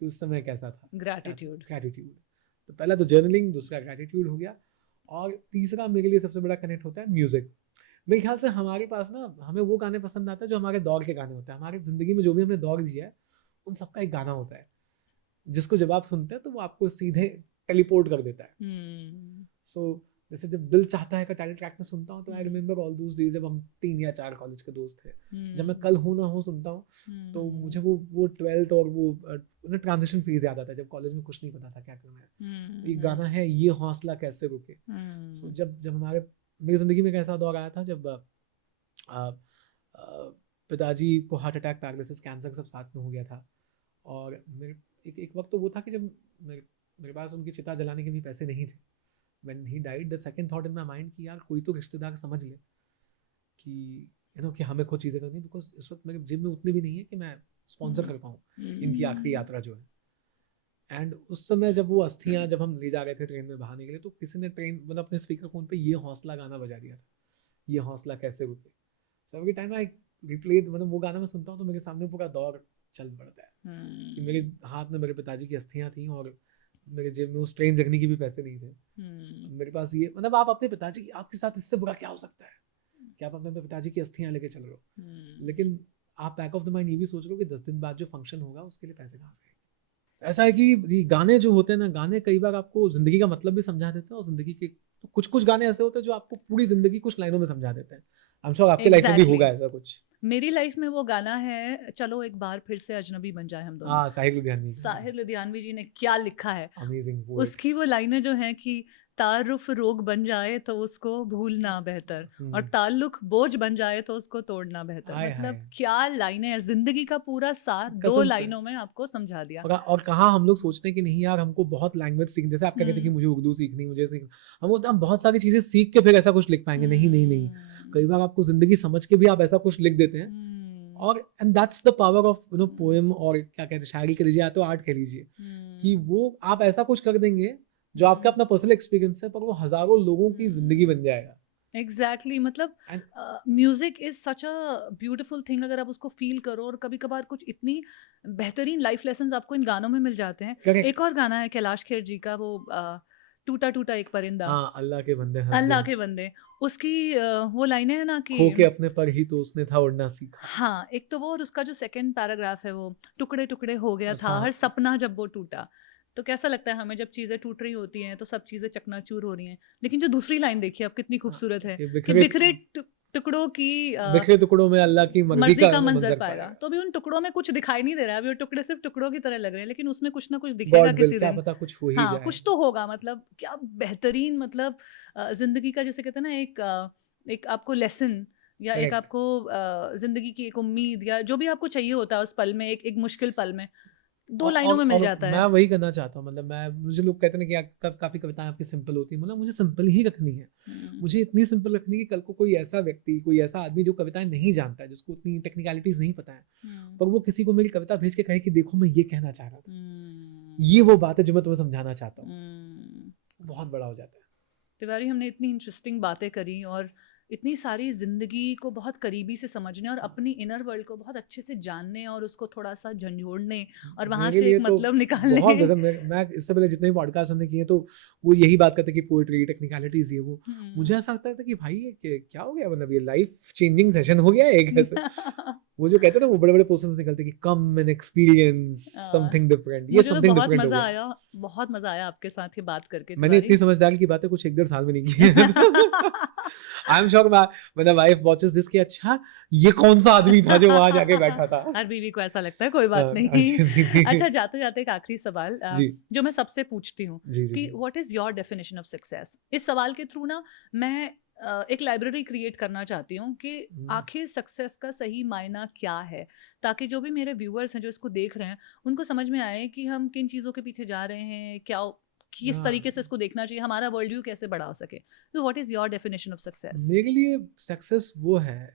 कि उस समय कैसा था। ग्रैटिट्यूड। तो पहला तो जर्नलिंग, दूसरा ग्रैटिट्यूड हो गया, और तीसरा मेरे लिए सबसे बड़ा कनेक्ट होता है म्यूजिक। मेरे ख्याल से हमारे पास ना, हमें वो गाने पसंद आते हैं जो हमारे दौर के गाने होते हैं। हमारी ज़िंदगी में जो भी हमने दौर जिया है उन सबका एक गाना होता है जिसको जब आप सुनते हैं तो वो आपको सीधे टेलीपोर्ट कर देता है। सो जैसे जब दिल चाहता है का टाइटल ट्रैक में सुनता हूँ तो I remember all those days जब हम 3 या 4 कॉलेज के दोस्त थे। जब मैं कल हूँ ना हूँ सुनता हूँ तो मुझे वो 12th और वो ट्रांजिशन फेज याद आता है जब कॉलेज में कुछ नहीं पता था क्या करना है। एक गाना है ये हौसला कैसे रुके। सो जब मेरी ज़िंदगी में एक ऐसा दौर आया था जब पिताजी को हार्ट अटैक, पैरालिसिस, कैंसर सब साथ में हो गया था, और एक वक्त तो वो था कि जब मेरे पास उनकी चिता जलाने के भी पैसे नहीं थे। When he died, the second thought in my mind कि यार कोई तो रिश्तेदार समझ ले कि कि हमें खुद चीज़ें करनी, बिकॉज इस वक्त मेरे जिम में उतनी भी नहीं है कि मैं स्पॉन्सर कर पाऊँ इनकी आखिरी यात्रा जो है। एंड उस समय जब वो अस्थियाँ जब हम ले जा रहे थे ट्रेन में बहाने के लिए, तो किसी ने मतलब अपने स्पीकर फोन पे ये हौसला गाना बजा दिया था, ये हौसला कैसे रुके। So every time I replay, मतलब वो गाना मैं सुनता हूँ तो मेरे सामने पूरा दौर चल पड़ता है कि मेरे हाथ में मेरे पिताजी की अस्थियाँ थी और मेरे जेब में उस ट्रेन जर्नी के भी पैसे नहीं थे। मेरे पास ये, मतलब आप अपने पिताजी की, आपके साथ इससे बुरा क्या हो सकता है कि आप अपने पिताजी की अस्थियां लेके चल रहे हो, लेकिन आप बैक ऑफ द माइंड ये भी सोच रहे हो कि 10 दिन बाद जो फंक्शन होगा उसके लिए पैसे कहाँ से आएंगे। ऐसा है कि गाने जो होते हैं ना, गाने कई बार आपको जिंदगी का मतलब भी समझा देते हैं, और जिंदगी के तो कुछ गाने ऐसे होते हैं जो आपको पूरी जिंदगी कुछ लाइनों में समझा देते हैं। आई एम श्योर आपकी लाइफ में भी होगा ऐसा कुछ। मेरी लाइफ में वो गाना है चलो एक बार फिर से अजनबी बन जाए हम दोनों। हाँ, साहिर लुधियानवी जी ने क्या लिखा है। अमेजिंग। उसकी वो लाइनें जो हैं कि तारुफ रोग बन जाए तो उसको भूलना बेहतर, और ताल्लुक बोझ बन जाए तो उसको तोड़ना बेहतर। मतलब क्या लाइनें हैं, जिंदगी का पूरा साथ 2 लाइनों में आपको समझा दिया। और कहाँ हम लोग सोचते हैं कि नहीं यार हमको बहुत लैंग्वेज सीखनी, जैसे आप कहते थे कि मुझे उर्दू सीखनी, मुझे हम बहुत सारी चीजें सीख के फिर ऐसा कुछ लिख पाएंगे। नहीं, कई बार आपको जिंदगी समझ के भी आप ऐसा कुछ लिख देते हैं। और and that's the power of poem, और क्या कहते हैं, शायरी कह लीजिए या तो आर्ट कह लीजिए, कि वो आप ऐसा कुछ कर देंगे जो आपका अपना पर्सनल एक्सपीरियंस है, पर वो हजारों लोगों की जिंदगी बन जाएगा। एग्जैक्टली मतलब music is such a beautiful thing. अगर आप उसको फील करो, और कभी कभार कुछ इतनी बेहतरीन लाइफ लेसन्स आपको इन गानों में मिल जाते हैं। एक और गाना है कैलाश खेर जी का, वो टूटा टूटा एक परिंदा। हाँ, अल्लाह के बंदे उसकी वो लाइनें है ना कि खो के अपने पर ही तो उसने था उड़ना सीखा। हाँ, एक तो वो, और उसका जो सेकंड पैराग्राफ है वो टुकड़े टुकड़े हो गया था हर सपना जब वो टूटा। तो कैसा लगता है हमें जब चीजें टूट रही होती हैं तो सब चीजें चकनाचूर हो रही हैं, लेकिन जो दूसरी लाइन देखिए आप कितनी खूबसूरत है कि बिखरे टुकड़ों की बिखरे टुकड़ों में अल्लाह की मर्जी का मंजर पाएगा। तो अभी उन टुकड़ों में कुछ दिखाई नहीं दे रहा है, अभी वो टुकड़े सिर्फ टुकड़ों की तरह लग रहे हैं, लेकिन उसमें कुछ ना कुछ दिखेगा किसी दिन। पता कुछ हो ही हाँ, कुछ तो होगा। मतलब क्या बेहतरीन, मतलब जिंदगी का जैसे कहते हैं ना, एक एक आपको लेसन या एक Correct. आपको जिंदगी की एक उम्मीद या जो भी आपको चाहिए होता है उस पल में, एक मुश्किल पल में, 2 और लाइनों में मिल और जाता मैं है। वही करना चाहता हूँ, मतलब मैं, मुझे लोग कहते हैं ना कि काफ़ी कविताएं आपकी सिंपल होती हैं, मतलब मुझे सिंपल ही रखनी है। हम्म, मुझे इतनी सिंपल रखनी है कि कल को कोई ऐसा व्यक्ति, कोई ऐसा आदमी जो कविताएं नहीं जानता है, जिसको उतनी टेक्निकलिटीज नहीं पता है, हम्म, पर वो किसी को मेरी कविता भेज के कहे कि देखो मैं ये कहना चाह रहा था, हम्म, ये वो बात है जो मैं तुम्हें समझाना चाहता हूँ, हम्म। बहुत बड़ा हो जाता है। तिवारी, हमने इतनी इंटरेस्टिंग बातें करी और इतनी सारी ज़िंदगी को बहुत करीबी से समझने और अपनी इनर वर्ल्ड को बहुत अच्छे से जानने और उसको थोड़ा सा झंझोड़ने और वहाँ मेरे से एक लिए तो मतलब निकालने। बहुत वैसे, मैं इससे पहले जितने भी पॉडकास्ट हमने किए तो वो यही बात करते कि पोएट्री टेक्निकलिटीज ये वो, मुझे ऐसा लगता था कि भाई ये क्या हो गया, मतलब ये लाइफ चेंजिंग सेशन हो गया है एक ऐसे। वो जो कहते हैं ना, वो बड़े बड़े पर्सन निकलते कि come and experience something different, ये मुझे तो समथिंग बहुत डिफरेंट हो मज़ा गया। आया, बहुत मज़ा आया आपके साथ ये बात करके मैंने तिवारी। इतनी समझदारी की बातें कुछ 1-1.5 साल में नहीं की है। I am sure when wife watches this कि अच्छा ये कौन सा आदमी था जो वहां जाके बैठा था। हर बीवी को ऐसा लगता है, कोई बात नहीं। अच्छा नहीं। अच्छा, जाते जाते एक आखिरी सवाल जी जो मैं सबसे पूछती हूँ जी जी कि जी। What is your definition of success. इस सवाल के थ्रू ना मैं एक लाइब्रेरी क्रिएट करना चाहती हूँ कि आखिर सक्सेस का सही मायना क्या है, ताकि जो भी मेरे व्यूअर्स हैं जो इसको देख रहे हैं उनको समझ में आए कि हम किन चीज़ों के पीछे जा रहे हैं, क्या किस हाँ, तरीके से इसको देखना चाहिए, हमारा वर्ल्ड व्यू कैसे बड़ा हो सके। तो what is your definition of success. मेरे लिए सक्सेस वो है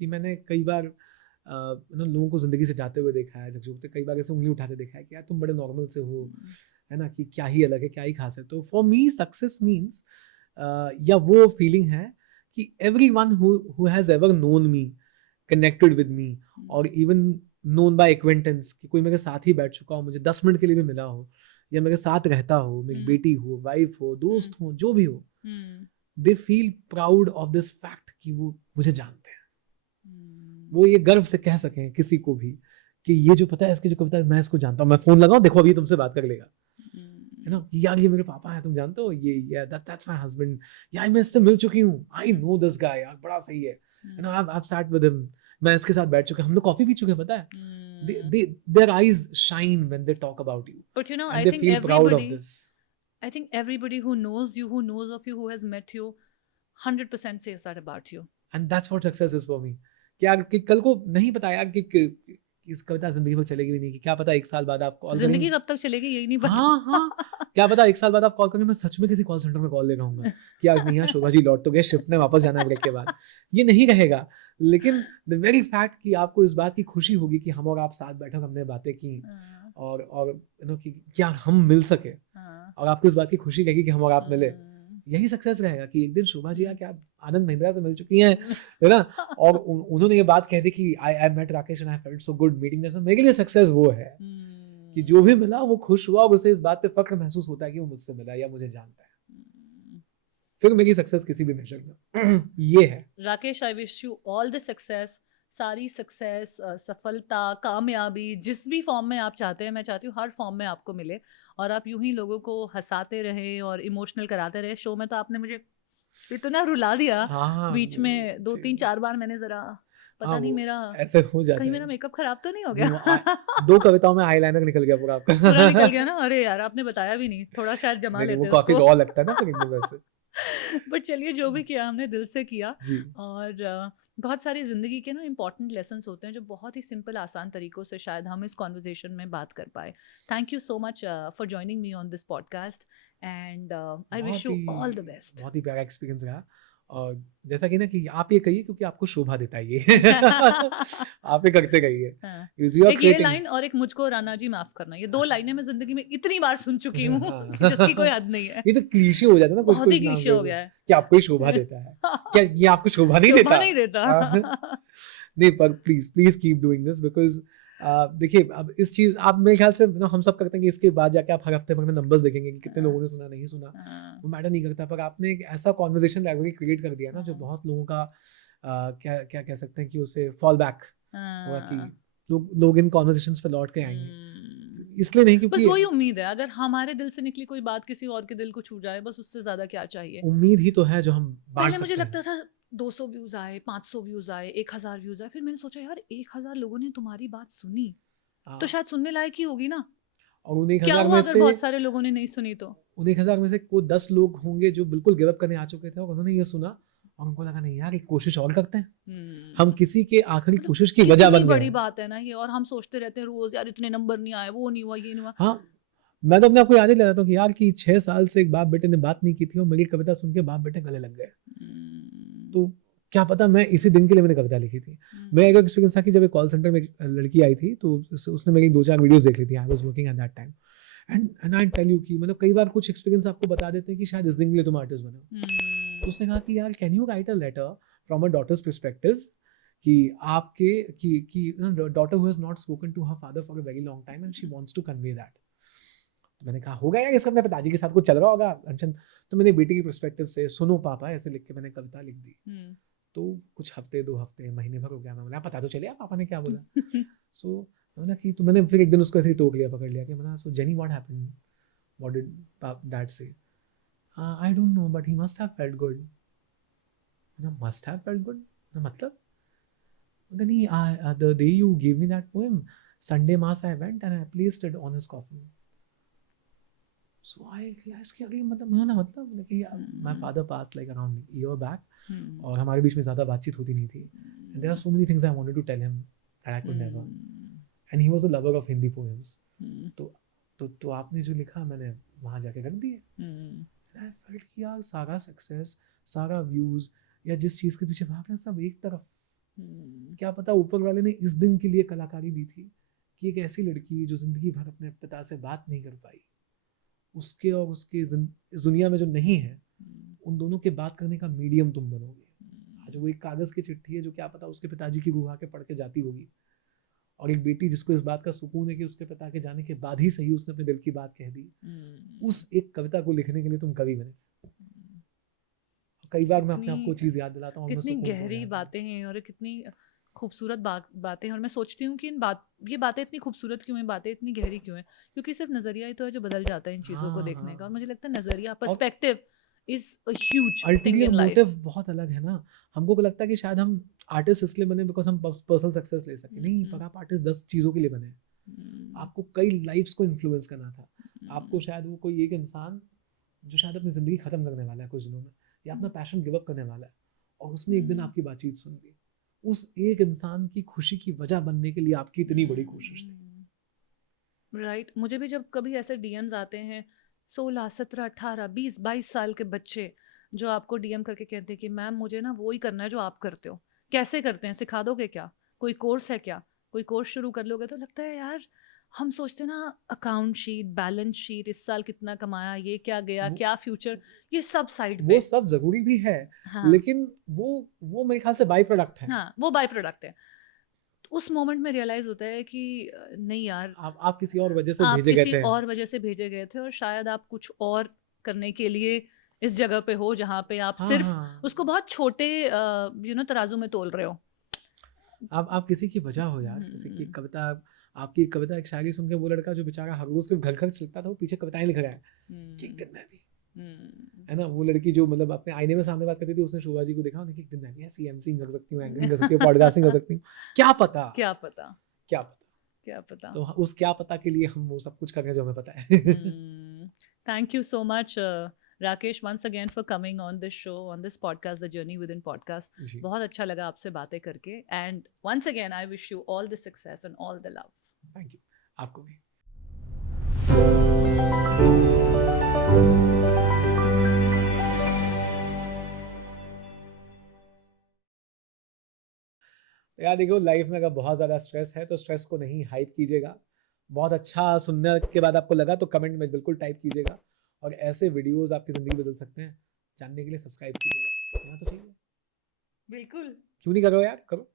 कि मैंने कई बार लोगों को जिंदगी से जाते हुए देखा है, झकझोरते, कई बार ऐसे उंगली उठाते देखा है कि यार तुम बड़े नॉर्मल से हो, है ना, कि क्या ही अलग है, क्या ही खास है। तो फॉर मी सक्सेस मीन्स, या वो फीलिंग है कि everyone who has ever known me, connected with me, और इवन नोन बाय एक्वेंटेंस, कि कोई मेरे साथ ही बैठ चुका हो, मुझे 10 मिनट के लिए भी मिला हो, या मेरे साथ रहता हो, मेरी बेटी हो, वाइफ हो, दोस्त हो, जो भी हो, they feel proud of this fact कि वो मुझे जानते हैं। वो ये गर्व से कह सकें किसी को भी कि ये जो पता है, इसकी जो कविता है, मैं इसको जानता हूँ, मैं फोन लगाऊं, देखो अभी तुमसे बात कर लेगा, है ना, यार ये मेरे पापा हैं, तुम जानते हो, ये दैट्स माय हस्बैंड, यार मैं इससे मिल चुकी हूँ, आई नो दिस गाय, यार बड़ा सही है, you know, I have sat with him, मैं इसके साथ बैठ चुके, हम लोग कॉफी पी चुके हैं, पता है। Their eyes shine when they talk about you, But you know, and I they think feel proud of everybody, this. I think everybody who knows you, who knows of you, who has met you, 100% says that about you. And that's what success is for me. कि कल को नहीं पता यार कि इस कविता जिंदगी भर चलेगी भी नहीं, कि क्या पता 1 साल बाद आप कॉल जिंदगी करेंगे। कब तक चलेगी यही नहीं पता। हाँ हाँ, क्या पता 1 साल बाद आप कॉल करेंगे, मैं सच में किसी कॉल सेंटर में कॉल ले रहा हूँ कि आज नहीं, यहाँ शोभा जी लौट तो गए, शिफ्ट में वापस जाना है ब्रेक के बाद, ये नहीं रहेगा। लेकिन द वेरी फैक्ट कि आपको इस बात की खुशी होगी कि हम और आप साथ बैठे, हमने बातें की, और यू नो कि क्या हम मिल सके, और आपको इस बात की खुशी रहेगी कि हम और आप मिले, यही सक्सेस रहेगा कि एक दिन शोभा जी क्या आनंद महिंद्रा से मिल चुकी हैं, है ना, और उन्होंने ये बात कह दी कि I met Rakesh and I felt so good meeting them. मेरे लिए सक्सेस वो है कि जो भी मिला वो खुश हुआ, और उसे इस बात पे फक्र महसूस होता है कि वो मुझसे मिला या मुझे जानता है, फिर मेरी सक्सेस किसी भी मेजर में ये है। Rakesh, I wish you all the success, सारी सक्सेस, सफलता, कामयाबी, जिस भी फॉर्म में आप चाहते हैं, मैं चाहती हूँ हर फॉर्म में आपको मिले, और आप यूं ही लोगों को हंसाते रहे और इमोशनल कराते रहे। शो में तो आपने मुझे इतना रुला दिया, हाँ, बीच में 2-3-4 बार मैंने जरा पता नहीं, मेरा ऐसे हो जाता कहीं है, मेरा मेकअप खराब तो नहीं हो गया। 2 कविताओं में आईलाइनर निकल गया पूरा आपका। पूरा निकल गया ना, अरे यार आपने बताया भी नहीं, थोड़ा शायद जमा नहीं, लेते वो काफी उसको। रॉ लगता है ना फिर एकदम वैसे। बट चलिए, जो भी किया हमने दिल से किया, जी। और बहुत सारी ज़िंदगी के ना इंपॉर्टेंट लेसन्स होते हैं जो बहुत ही सिंपल आसान तरीक़ों से शायद हम इस कॉन्वर्जेशन में बात कर पाए। Thank you so much for joining me on this podcast, and I wish you all the best. बहुत ही प्यारा एक्सपीरियंस रहा, और जैसा कि ना कि आप ये कहिए क्योंकि आपको शोभा देता है ये। आप ये करते रहिए। हाँ। एक ये लाइन और एक मुझको राना जी माफ करना, ये 2 लाइनें मैं जिंदगी में इतनी बार सुन चुकी हूँ जिसकी कोई हद नहीं है। ये तो क्लीशे हो जाता है ना, कुछ बहुत ही कुछ नाम क्लीशे हो गया है कि आपको ही शोभा देता है। क्या ये आपको शोभा नहीं देता? नहीं देता। नहीं, पर please keep doing this, because देखिए अब इस चीज आप मेरे ख्याल से हम सब करते हैं कि इसके बाद जाके आप हर हफ्ते भर में नंबर्स देखेंगे कि कितने लोगों ने सुना, नहीं सुना, वो मैटर नहीं करता। पर आपने एक ऐसा कॉन्वर्जेशन लाइब्रेरी क्रिएट कर दिया ना जो बहुत लोगों का क्या क्या कह सकते हैं कि उसे फॉल बैक हुआ, कि लोग इन कॉन्वर्जेशंस पे लौट के आएंगे। इसलिए नहीं क्योंकि बस वही उम्मीद है, अगर हमारे दिल से निकली कोई बात किसी और के दिल को छू जाए, बस उससे ज्यादा क्या चाहिए। उम्मीद ही तो है जो हम बांट पहले सकते मुझे हैं। लगता था 200 व्यूज आए, 500 व्यूज आए, 1000 व्यूज आए, फिर मैंने सोचा यार 1000 लोगों ने तुम्हारी बात सुनी तो शायद सुनने लायक ही होगी ना। और उन क्या 1000 हुआ में अगर से बहुत सारे लोगों ने नहीं सुनी तो? उन 1000 में से कोई 10 लोग होंगे जो बिल्कुल गिव अप करने आ चुके थे और उन्होंने ये सुना और उनको लगा नहीं यार एक कोशिश और करते हैं, हम्म। हम किसी के आखिरी मतलब कोशिश की वजह कितनी बन गए बड़ी हैं। बात है ना ये, और हम सोचते रहते हैं रोज यार इतने नंबर नहीं आए, वो नहीं हुआ, ये नहीं हुआ। हाँ, मैं तो अपने आपको याद ही लगाता हूँ कि यार कि 6 साल से एक बाप बेटे ने बात नहीं की थी और मेरी कविता सुन के बाप बेटे गले लग गए। तो क्या पता मैं इसी दिन के लिए मैंने कविता लिखी थी। मेरा एक एक्सपीरियंस था कि जब एक कॉल सेंटर में एक लड़की आई थी तो उसने मेरी 2-4 वीडियोस देख ली थी। I was working at that time and I tell you कि मतलब कई बार कुछ एक्सपीरियंस आपको बता देते हैं कि शायद इस दिन के लिए तुम आर्टिस्ट बनो। तो उसने कहा कि यार can you write a letter from a daughter's perspective कि आपके कि daughter who has not spoken to her father for a very long time and she wants to convey that. मैंने कहा होगा यार इसका अपने पिताजी के साथ कुछ चल रहा होगा अनशन। तो मैंने बेटी की पर्सपेक्टिव से सुनो पापा ऐसे लिख के मैंने कविता लिख दी। तो कुछ हफ्ते 2 हफ्ते महीने भर हो गया, मैं बोला पता तो चले पापा ने क्या बोला। सो मैंने कि तो मैंने फिर एक दिन उसको ऐसे ही टोक लिया, पकड़ लिया कि मैंने so Jenny what happened, what did dad say. I don't know but he must have felt good. Must have felt good मतलब then the day you gave me that poem, Sunday mass I went and I placed it on his coffin. So I realized कि अगली मतलब कि my father passed like around a year back और हमारे बीच में ज़्यादा बातचीत होती नहीं थी. And there are so many things I wanted to tell him that I could never. And he was a lover of Hindi poems. तो आपने जो लिखा मैंने वहाँ जाके रख दिए. And I felt कि यार सारा सक्सेस, सारा व्यूज या जिस चीज़ के पीछे भाग रहे हैं सब एक तरफ. क्या पता ऊपर वाले ने इस दिन के लिए कलाकारी दी थी कि एक ऐसी लड़की जो जिंदगी भर अपने पिता से बात नहीं कर पाई, उसके और उसके दुनिया में जो नहीं है, उन दोनों के बात करने का मीडियम तुम बनोगे. आज वो एक कागज की चिट्ठी है जो क्या पता उसके पिताजी की रूह आके पढ़ के जाती होगी, और एक बेटी जिसको इस बात का सुकून है कि उसके पिता के जाने के बाद ही सही उसने अपने दिल की बात कह दी. उस एक कविता को लिखने के लिए तुम कवि बने. कई बार मैं अपने आप को चीज़ याद दिलाता हूँ. कितनी गहरी बातें हैं और कितनी खूबसूरत बातें हैं, और मैं सोचती हूँ कि ये बातें इतनी खूबसूरत क्यों हैं, बातें इतनी गहरी क्यों हैं, क्योंकि सिर्फ नज़रिया ही तो है जो बदल जाता है इन चीज़ों को देखने का. और मुझे लगता है नज़रिया, perspective is a huge thing in life. Motive बहुत अलग है ना. हमको को लगता है कि शायद हम आर्टिस्ट इसलिए बने बिकॉज हम पर्सनल सक्सेस ले सके. नहीं, पर आप आर्टिस्ट 10 चीज़ों के लिए बने. आपको कई लाइफ्स को इन्फ्लुएंस करना था. आपको शायद वो कोई एक इंसान जो शायद अपनी ज़िंदगी ख़त्म करने वाला है कुछ दिनों में, या अपना पैशन गिव अप करने वाला है, और उसने एक दिन आपकी बातचीत सुन ली. उस एक इंसान की खुशी की वजह बनने के लिए आपकी इतनी बड़ी कोशिश थी. राइट. मुझे भी जब कभी ऐसे डीएम्स आते हैं 16, 17, 18, 20, 22 साल के बच्चे जो आपको डीएम करके कहते हैं कि मैम मुझे ना वो ही करना है जो आप करते हो. कैसे करते हैं, सिखा दोगे क्या, कोई कोर्स है क्या, कोई कोर्स शुरू कर लोगे. तो लगता है यार हम सोचते ना अकाउंट शीट, बैलेंस शीट, इस साल कितना कमाया, ये क्या गया, क्या फ्यूचर, ये सब साइड पे. वो सब जरूरी भी है. हाँ. लेकिन वो मेरे ख्याल से बाई प्रोडक्ट है. हाँ, वो बाई प्रोडक्ट है. उस मोमेंट में रियलाइज होता है कि नहीं यार, आप किसी और वजह से भेजे गए थे. किसी और वजह से भेजे गए थे, और शायद आप कुछ और करने के लिए इस जगह पे हो जहाँ पे आप सिर्फ उसको बहुत छोटे तराजू में तोल रहे हो. आप किसी की वजह हो यार. किसी की कविता, आपकी कविता, एक शायरी सुन के वो लड़का जो बेचारा हर रोज सिर्फ घर खर्च लिखता था, वो पीछे कविताएं लिख रहा है कि एक दिन मैं भी, है ना. वो लड़की जो मतलब अपने आईने में सामने बात करती थी, उसने शोभा जी को देखा, उन्हें कि एक दिन मैं भी ऐसी एमसी कर सकती हूँ, एंकरिंग कर सकती हूँ, पॉडकास्टिंग कर सकती हूँ. क्या पता. तो उस क्या पता के लिए हम वो सब कुछ कर रहे हैं जो हमें पता है. Thank you so much Rakesh once again for coming on this show, on this podcast, The Journey Within podcast. बहुत अच्छा लगा आपसे बातें करके, and once again I wish you all the success and all the love. Thank you. आपको भी. यार देखो, लाइफ में अगर बहुत ज़्यादा स्ट्रेस है तो स्ट्रेस को नहीं हाइप कीजिएगा. बहुत अच्छा सुनने के बाद आपको लगा तो कमेंट में बिल्कुल टाइप कीजिएगा, और ऐसे वीडियोस आपकी ज़िंदगी बदल सकते हैं जानने के लिए सब्सक्राइब कीजिएगा. यहाँ तो चाहिए. बिल्कुल. क्यों नहीं करो यार, करो.